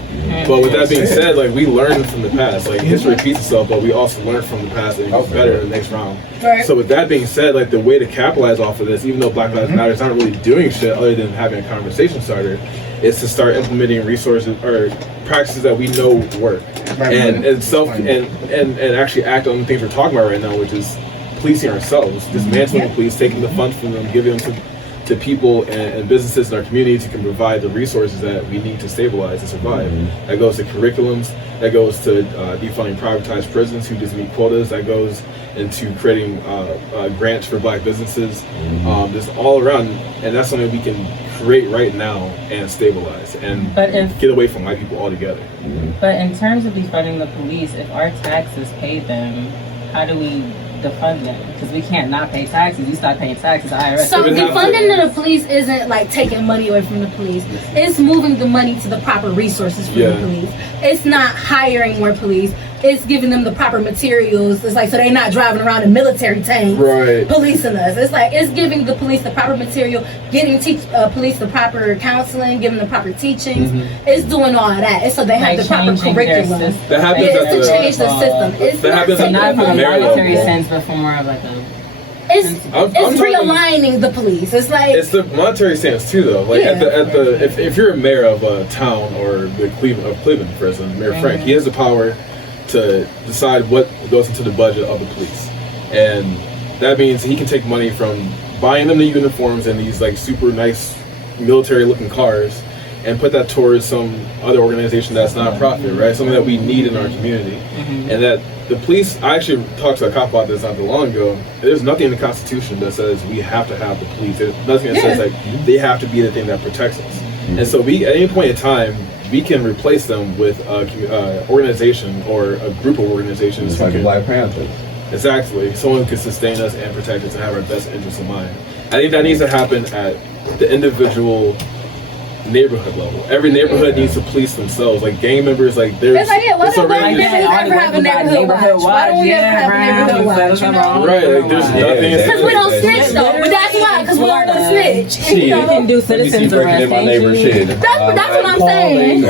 But with that being said, like we learned from the past. Like history repeats itself, but we also learned from the past and it gets better in the next round. Right. So with that being said, like the way to capitalize off of this, even though Black Lives Matter is not really doing shit other than having a conversation starter, is to start implementing resources or practices that we know work, and actually act on the things we're talking about right now, which is policing ourselves, dismantling the police, taking the funds from them, giving them to people and businesses in our communities who can provide the resources that we need to stabilize and survive. That goes to curriculums, that goes to defunding privatized prisons who just meet quotas, that goes into creating grants for Black businesses, just all around, and that's something we can create right now and stabilize and get away from white people altogether. But in terms of defunding the police, if our taxes pay them, how do we defund them because we can't not pay taxes. You start paying taxes, IRS. So defunding of the police isn't like taking money away from the police. It's moving the money to the proper resources for the police. It's not hiring more police. It's giving them the proper materials. It's like so they're not driving around in military tanks, policing us. It's like it's giving the police the proper material, getting police the proper counseling, giving them the proper teachings. It's doing all of that. It's so they have the proper curriculum. That happens It's to change the system. It's that happens not from a military sense, but from more of like a. It's realigning the police. It's like it's the monetary stance too, though. Like if you're a mayor of a town or the Cleveland, for instance, Mayor Frank, he has the power to decide what goes into the budget of the police, and that means he can take money from buying them the uniforms and these like super nice military-looking cars, and put that towards some other organization that's not profit, right? Something that we need in our community, and that the police. I actually talked to a cop about this not too long ago. There's nothing in the Constitution that says we have to have the police. There's nothing that says like they have to be the thing that protects us. And so we, at any point in time, we can replace them with a organization or a group of organizations. It's like the Black Panthers. Exactly. Someone can sustain us and protect us and have our best interests in mind. I think that needs to happen at the individual neighborhood level. Every neighborhood needs to police themselves. Like gang members, like there's. It's like, why don't we ever have a neighborhood watch? Why don't we ever have a neighborhood watch? You know? Right, like there's nothing. Because we don't snitch though. But that's why, because we don't snitch. Shit, you know? can do citizens arrest. In my neighbor shit. That's what I'm saying.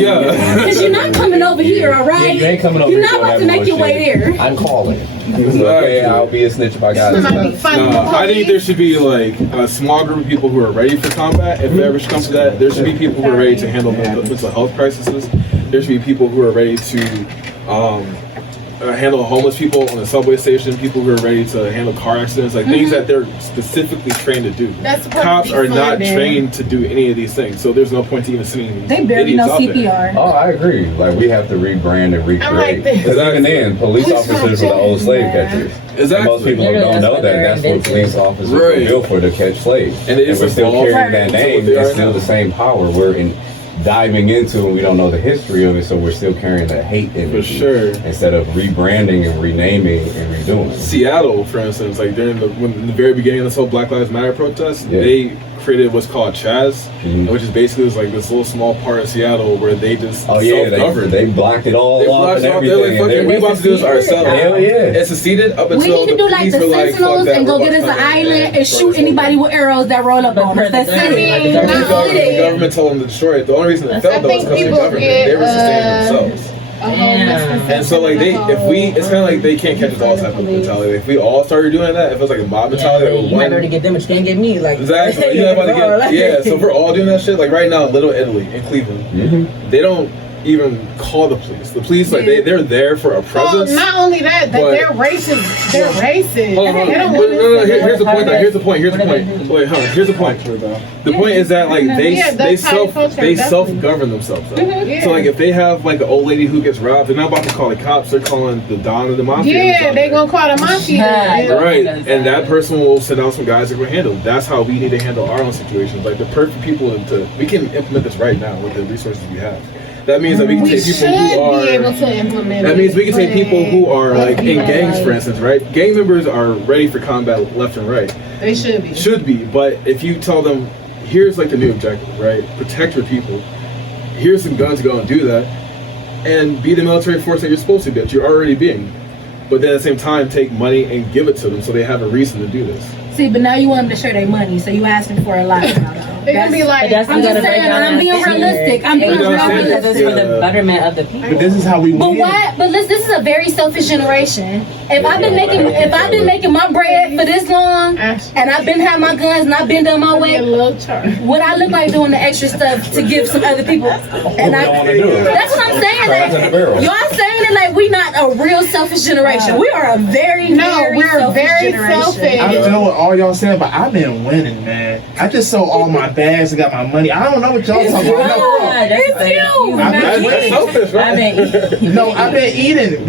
Yeah. Because you're not coming over here, all right? You ain't coming over You're here not about to make your way there. I'm calling. Okay, I'll be a snitch if I got it. I think there should be like a small group of people who are ready for combat. If it ever should come to that, there should be people who are ready to handle mental health crises. There should be people who are ready to handle homeless people on the subway station. People who are ready to handle car accidents, like things that they're specifically trained to do. Cops are not trained to do any of these things, so there's no point to even seeing these idiots out there. Oh, I agree. Like we have to rebrand and recreate. Because even then, police officers were the old slave catchers. Exactly. And most people don't know that. That's what police officers were built for, to catch slaves. And we're still carrying that name. It's still the same power. We're diving into, and we don't know the history of it, so we're still carrying that hate image. For sure. Instead of rebranding and renaming and redoing. Seattle, for instance, like during in the very beginning of this whole Black Lives Matter protest, they created what's called Chaz, which is basically like this little small part of Seattle where they just self-govern. They blocked it all up and everything. They're like, we about to do this ourselves. Hell yeah. It's seceded up until we need to do like the Sentinels and go get us an island and shoot anybody with arrows that roll up on us. That's it. The government told them to destroy it. The only reason it fell though is because the government, they were sustaining themselves. And so like it's kind of like they can't catch us all type of mentality. If we all started doing that, if it's like a mob mentality, like you might be able to get them, but you can't get me. Like exactly, you about to get So if we're all doing that shit, like right now, Little Italy in Cleveland, they don't even call the police. The police like they're there for a presence. Well, not only that, they're racist. They're racist. Hold on. Here's the point. Wait, here's the point. The point is that like they self-govern themselves. So like if they have like an old lady who gets robbed, they're not about to call the cops. They're calling the Don of the Mafia. Yeah, they're gonna call the Mafia. Right, and that person will send out some guys that will handle it. That's how we need to handle our own situations. Like the perfect people we can implement this right now with the resources we have. That means that we can take people who are. Be able to implement that means we can take people who are like in gangs, for instance, right? Gang members are ready for combat left and right. They should be. Should be, but if you tell them, here's like the new objective, right? Protect your people. Here's some guns to go and do that, and be the military force that you're supposed to be, that you're already being. But then at the same time, take money and give it to them so they have a reason to do this. See, but now you want them to share their money, so you asking for a lot. They're gonna be like, I'm just saying, I'm being realistic. I'm being realistic. This is for the betterment of the people. But this is how we win. But why? But listen, this is a very selfish generation. If I've been making my bread for this long, and I've been having my guns and I've been done my way, would I look like doing the extra stuff to give some other people? And that's what I'm saying. Like, y'all saying it like we not a real selfish generation. We are a very selfish generation. I don't know what all y'all saying, but I've been winning, man. I just sold all my bags and got my money. I don't know what y'all talking about. It's you. That's selfish, right? No, I've been eating.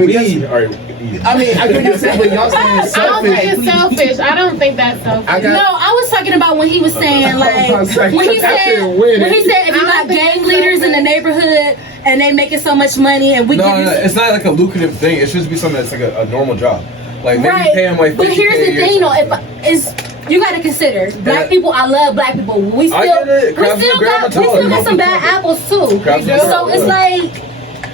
I mean, I think it's but y'all saying selfish. I don't think it's selfish. I don't think that's selfish. I was talking about when he was saying like when he said if you got gang leaders in the neighborhood and they making so much money and we it's not like a lucrative thing. It should be something that's like a normal job. Like maybe pay them like 50K. But here's the thing, though. You got to consider black people. I love black people. We still got some bad apples too. So it's like.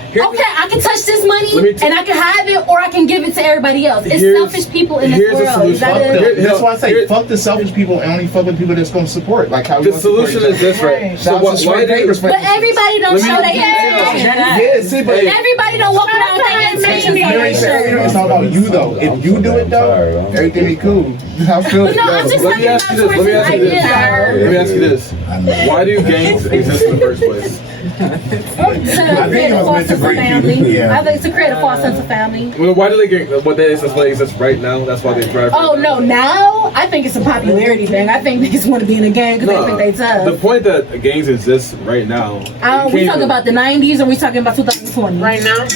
Okay, I can touch this money and I can have it, or I can give it to everybody else. It's selfish people in this world. That's why I say fuck the selfish people and only fuck with people that's going to support. Like how the solution is this, right? So but everybody don't show their intentions. Everybody don't walk around with their intentions. It's all about you though. If you do it though, everything be cool. I'm just let me ask you this. Why do gangs exist in the first place? To create a false sense of family. I think to create a false sense of family. Well, why do they get what they exist right now? That's why they drive. Oh no, now I think it's a popularity thing. I think they just want to be in a gang because they think they tough. The point that gangs exist right now. We talking about the 90s, or we talking about 2020? Right now,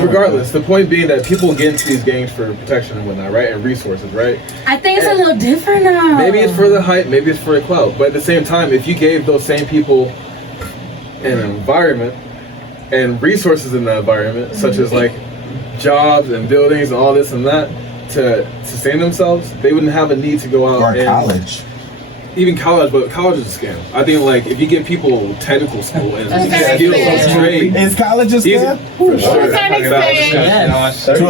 regardless. The point being that people get into these gangs for protection and whatnot, right, and resources, right. I think it's a little different now. Maybe it's for the hype, maybe it's for the clout, but at the same time, if you gave those same people an environment and resources in the environment, such as like jobs and buildings and all this and that, to sustain themselves, they wouldn't have a need to go out or college. Even college, but college is a scam. I think like if you give people technical school and skills of trade, is college a scam? For sure. To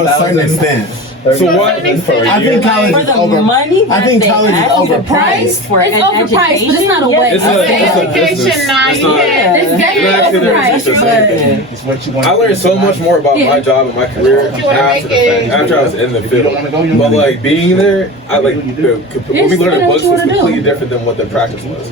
a certain extent. So what? I think college is overpriced. I think college is overpriced. It's overpriced, but it's not a way. It's education now. It's overpriced. I learned so much more about my job and my career after I was in the field. But like being there, I like when we learned the books was completely different than what the practice was.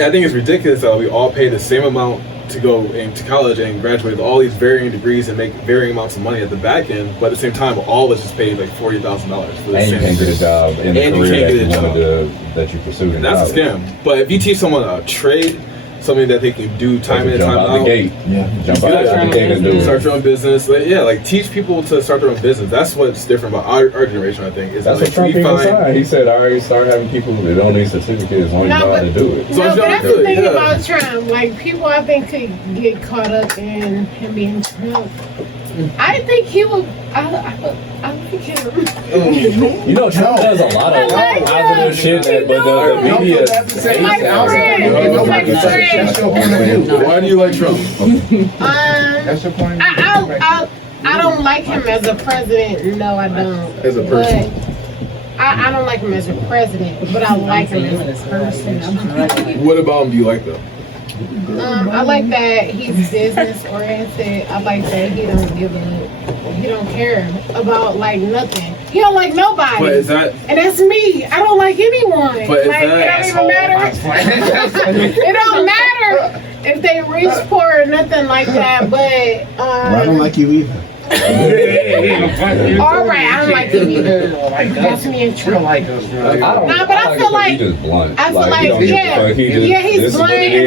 I think it's ridiculous that we all pay the same amount to go into college and graduate with all these varying degrees and make varying amounts of money at the back end, but at the same time, all of us just paid like $40,000 for the same. And you can't get a job in the career that you pursued. And that's a scam. But if you teach someone a trade, something that they can do time in and time out. Jump out the gate and do it. Start your own business. Like teach people to start their own business. That's what's different about our generation, I think. Is that's that what Trump even said. He said, I already start having people that don't need certificates, only know how to do it. No, but that's the thing about Trump. Like, people, I think, could get caught up in him being Trump. I think he would. I like him. You know, Trump does a lot of positive shit, but the media. Why do you like Trump? That's your point. I don't like him as a president. No, I don't. As a person. I don't like him as a president, but I like him as a person. What about him do you like though? I like that he's business oriented. I like that he don't care about like nothing. He don't like nobody. But is that? And that's me. I don't like anyone. But like, it don't even matter. It don't matter if they rich, poor, or nothing like that. But I don't like you either. All right, I don't like him either. That's me and Trump. Like us, bro. Nah, but I feel like he's blunt, and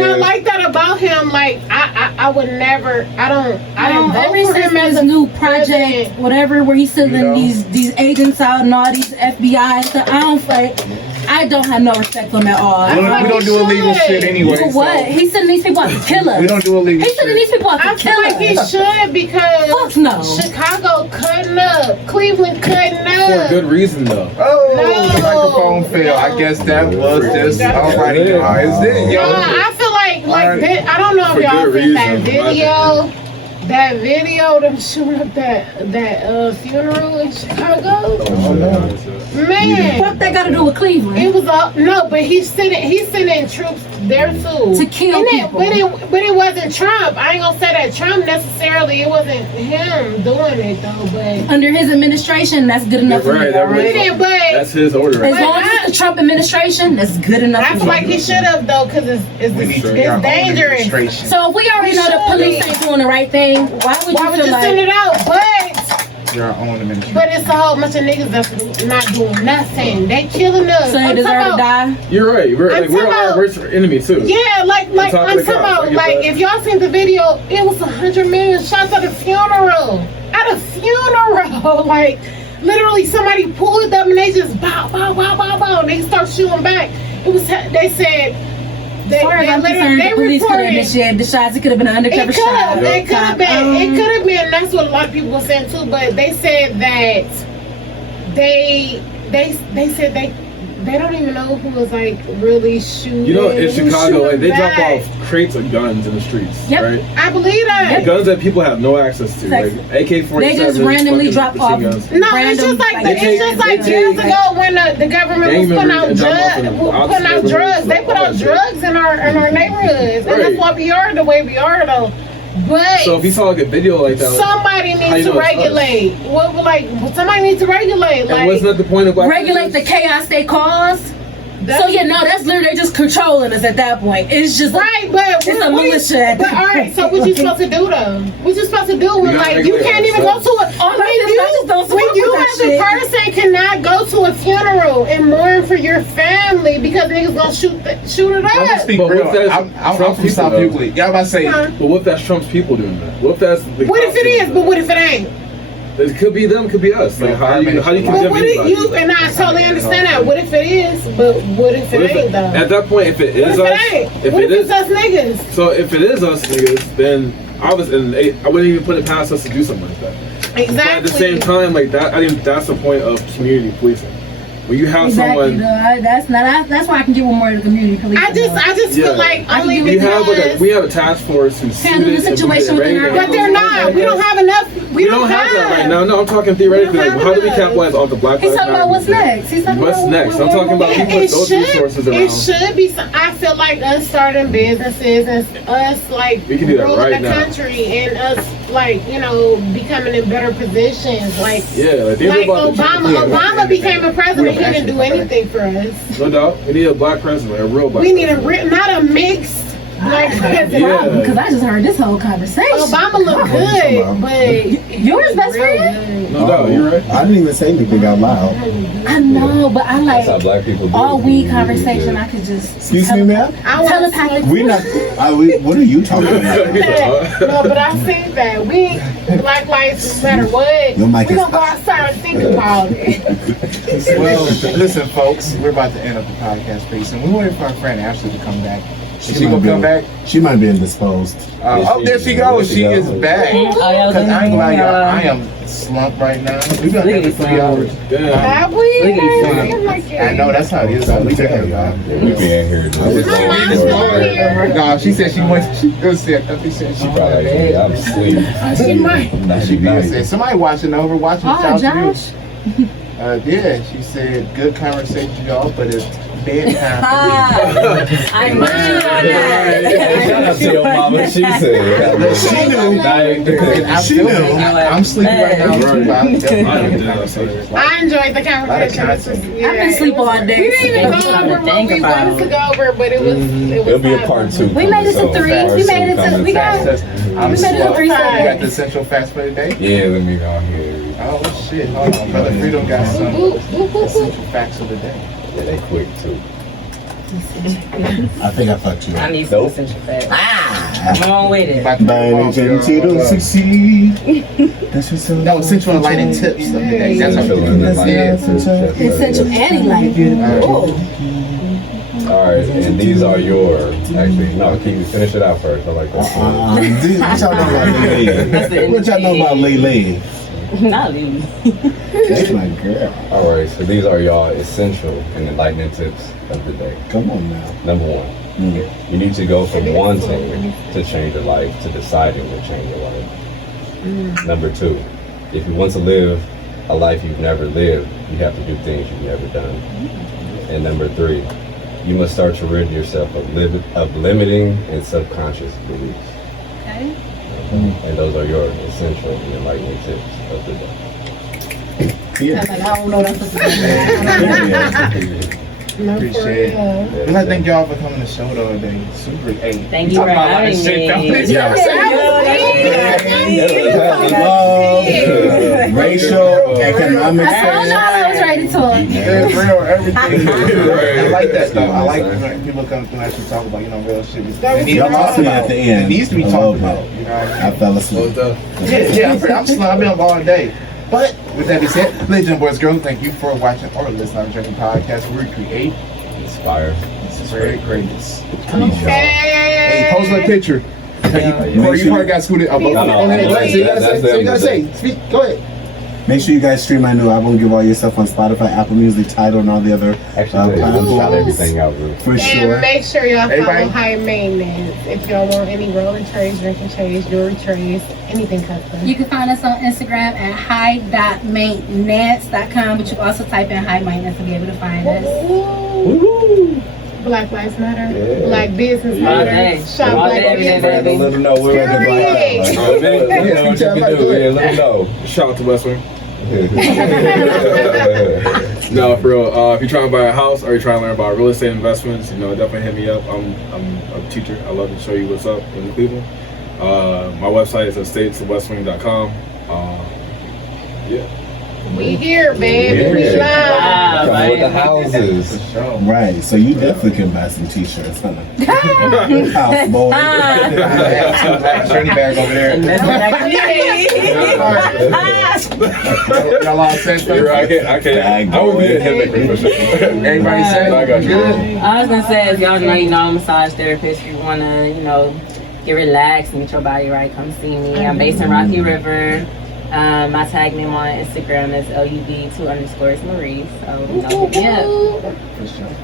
I like that about him. Like I would never. I don't vote for him as a new project, whatever, where he's sending these agents out and all these FBI stuff. I don't have no respect for him at all. We don't do illegal shit anyway. For what? He's sending these people out to kill us. We don't do illegal shit. He's sending these people out to kill us. I feel like he should, because fuck no. Chicago cutting up, Cleveland cutting up. For a good reason though. Oh, the microphone fell. I guess that was just alrighty, guys. I feel like I don't know if y'all seen that video. That video, them shooting up that funeral in Chicago. Man, what that got to do with Cleveland? It was no, but he's sending troops there too to kill people. But it wasn't Trump. I ain't gonna say that Trump necessarily. It wasn't him doing it though. But under his administration, that's good enough. Right, but that's his order. As long as it's the Trump administration, that's good enough. I feel like he should have though, because it's dangerous. So if we already know the police ain't doing the right thing, why would you send it out? But your own administration. But it's a whole bunch of niggas that's not doing nothing. They killing us. So they deserve to die? You're right. We're our worst enemy too. Yeah, like I'm talking about, like, if y'all seen the video, it was 100 million shots at a funeral. At a funeral. Like, literally somebody pulled up and they just bow, bow, bow, bow, bow, and they start shooting back. They said, as far as I'm concerned, the police could have initiated the shots. It could have been an undercover shot. It could have been. It could have been. That's what a lot of people were saying too. But they said that they said they don't even know who was like really shooting. You know, in Chicago, like they back. drop off crates of guns in the streets, Yep. right? I believe that. Guns that people have no access to, like AK-47. They just randomly drop off. guns. No, it's just like years ago when the government was putting out drugs. They put out drugs in our neighborhoods, and that's why we are the way we are, though. But so if you saw like a video like that, somebody needs to regulate. Somebody needs to regulate. And wasn't that the point of regulate the chaos they cause? So yeah, no, that's literally just controlling us at that point. It's just right, but it's a militia. But all right, so what you supposed to do though? What you supposed to do when like you can't even go to a when you as a person cannot go to a funeral and mourn for your family because niggas gonna shoot it up. Let's speak real. I'm from South Euclid. Y'all about to say, but what if that's Trump's people doing that? What if that's the what if it is? But what if it ain't? It could be them, it could be us. Like how do you condemn anybody? And I totally understand that. What if it is? But what if it ain't though? At that point, if it is us, what if it's us niggas? So if it is us niggas, then I wouldn't even put it past us to do something like that. Exactly. But at the same time, like that, I think that's the point of community policing. When you have someone, that's why I can give one more to the community police. I just feel like only because we have a task force who's handle the situation within our. But they're not. We don't have enough. We don't have that right now. No, I'm talking theoretically. Like, how do we capitalize off the Black Lives Matter? He's talking about what's next. He's talking what's next. I'm talking about who puts those resources around. It should be. I feel like us starting businesses and us like we can do that right the now. country and us like becoming in better positions. Like Obama became a president. He didn't do anything for us. No doubt. We need a black president, a real black president. We need not a mixed black president. Because I just heard this whole conversation. Obama looked good, but yours best friend? No doubt, you're right. I didn't even say anything out loud. I know, but I like that's how black people do all weed conversation. I could just excuse me, ma'am. Telepathic. We not. What are you talking about? No, but I think that we Black lives, no matter what, we're gonna go outside and think about it. Well, listen, folks, we're about to end up the podcast pretty soon. We're waiting for our friend Ashley to come back. Is she gonna come back? She might be indisposed. There she goes. She is back. Because I ain't gonna lie, y'all, I am slumped right now. We've been here for 3 hours. Have we? I know, that's how it is. We can have y'all. We be in here. No, she said she went. She said she probably like, I'm asleep. She might. She said somebody watching Josh. Yeah, she said good conversation, y'all, but it's bedtime. I knew on that. Shout out to your mama. She said. She knew. I'm sleeping right now. I enjoyed the conversation. I've been asleep all day. We didn't even go over what we wanted to go over, but it was. It'll be a part 2. We made it to 3. We made it to 3. We got it to 3. You got the essential facts for today? Yeah, let me go here. Oh shit! Hold on, brother. Freedom got some essential facts of the day. Yeah, they quick too. I think I fucked you. I need some essential facts. Come on with it. No, essential enlightening tips of the day. That's what essential anti-light. All right, and these are your. Actually, no, can you finish it out first? I like that. What y'all know about Lele? Not Lele. That's my girl. All right, so these are y'all essential and enlightening tips of the day. Come on now. Number 1, you need to go from wanting to change your life to deciding to change your life. Number 2, if you want to live a life you've never lived, you have to do things you've never done. And number 3, you must start to rid yourself of limiting and subconscious beliefs. Okay. And those are your essential and enlightening tips of the day. I don't know that's Appreciate it. And I thank y'all for coming to the show the other day. Super. Hey, thank you for having me. Love, racial, economic. I was ready to talk. It's real, everything. I like that though. I like when people come through and actually talk about, real shit. Y'all talk to me at the end. It needs to be talked about. I fell asleep. I'm slow. I've been up all day. But with that being said, ladies and boys, girls, thank you for watching or listening to Lavish Journey podcast, where we create, inspire, inspire greatness. Hey, post my picture. You probably got scooted. So you gotta say. Speak. Go ahead. Make sure you guys stream my new album. Give all your stuff on Spotify, Apple Music, Tidal, and all the other Actually, shout platforms. everything out. For And sure. make sure y'all Everybody? follow High Maintenance if y'all want any rolling trays, drinking trays, jewelry trays, anything custom. You can find us on Instagram at high.maintenance.com, but you can also type in high maintenance to be able to find us. Ooh. Black Lives Matter, Black Business Matter, day. Shop All Black day, Business. Let them know we're in the Period. black. Let them know what you can do. Yeah, let them know. Shout out to West Wing. No, for real. If you're trying to buy a house or you're trying to learn about real estate investments, definitely hit me up. I'm a teacher. I love to show you what's up in Cleveland. My website is estatesofwestwing.com. Yeah. We here, baby. We live. Wow, Come with the right. houses. Right. Right, so you definitely can buy some t-shirts, huh? House boy. Lavish Journey bag over there. And that's what I Y'all all set? You're right. I can't. I would be a hypocrite for sure. Everybody set? I got you. Good? I was gonna say, as y'all know, I'm a massage therapist. If you wanna, get relaxed and get your body right, come see me. I'm based in Rocky River. My tag name on Instagram is LUB2_Marie. So hit me up.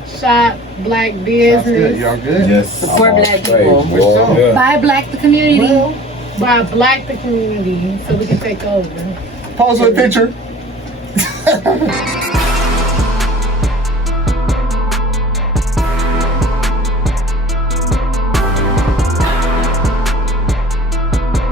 Shop Black Good. Business. Y'all good? Yes. Support black people. Yeah. Buy Black the community. By Black the community so we can take over. Pose with a picture.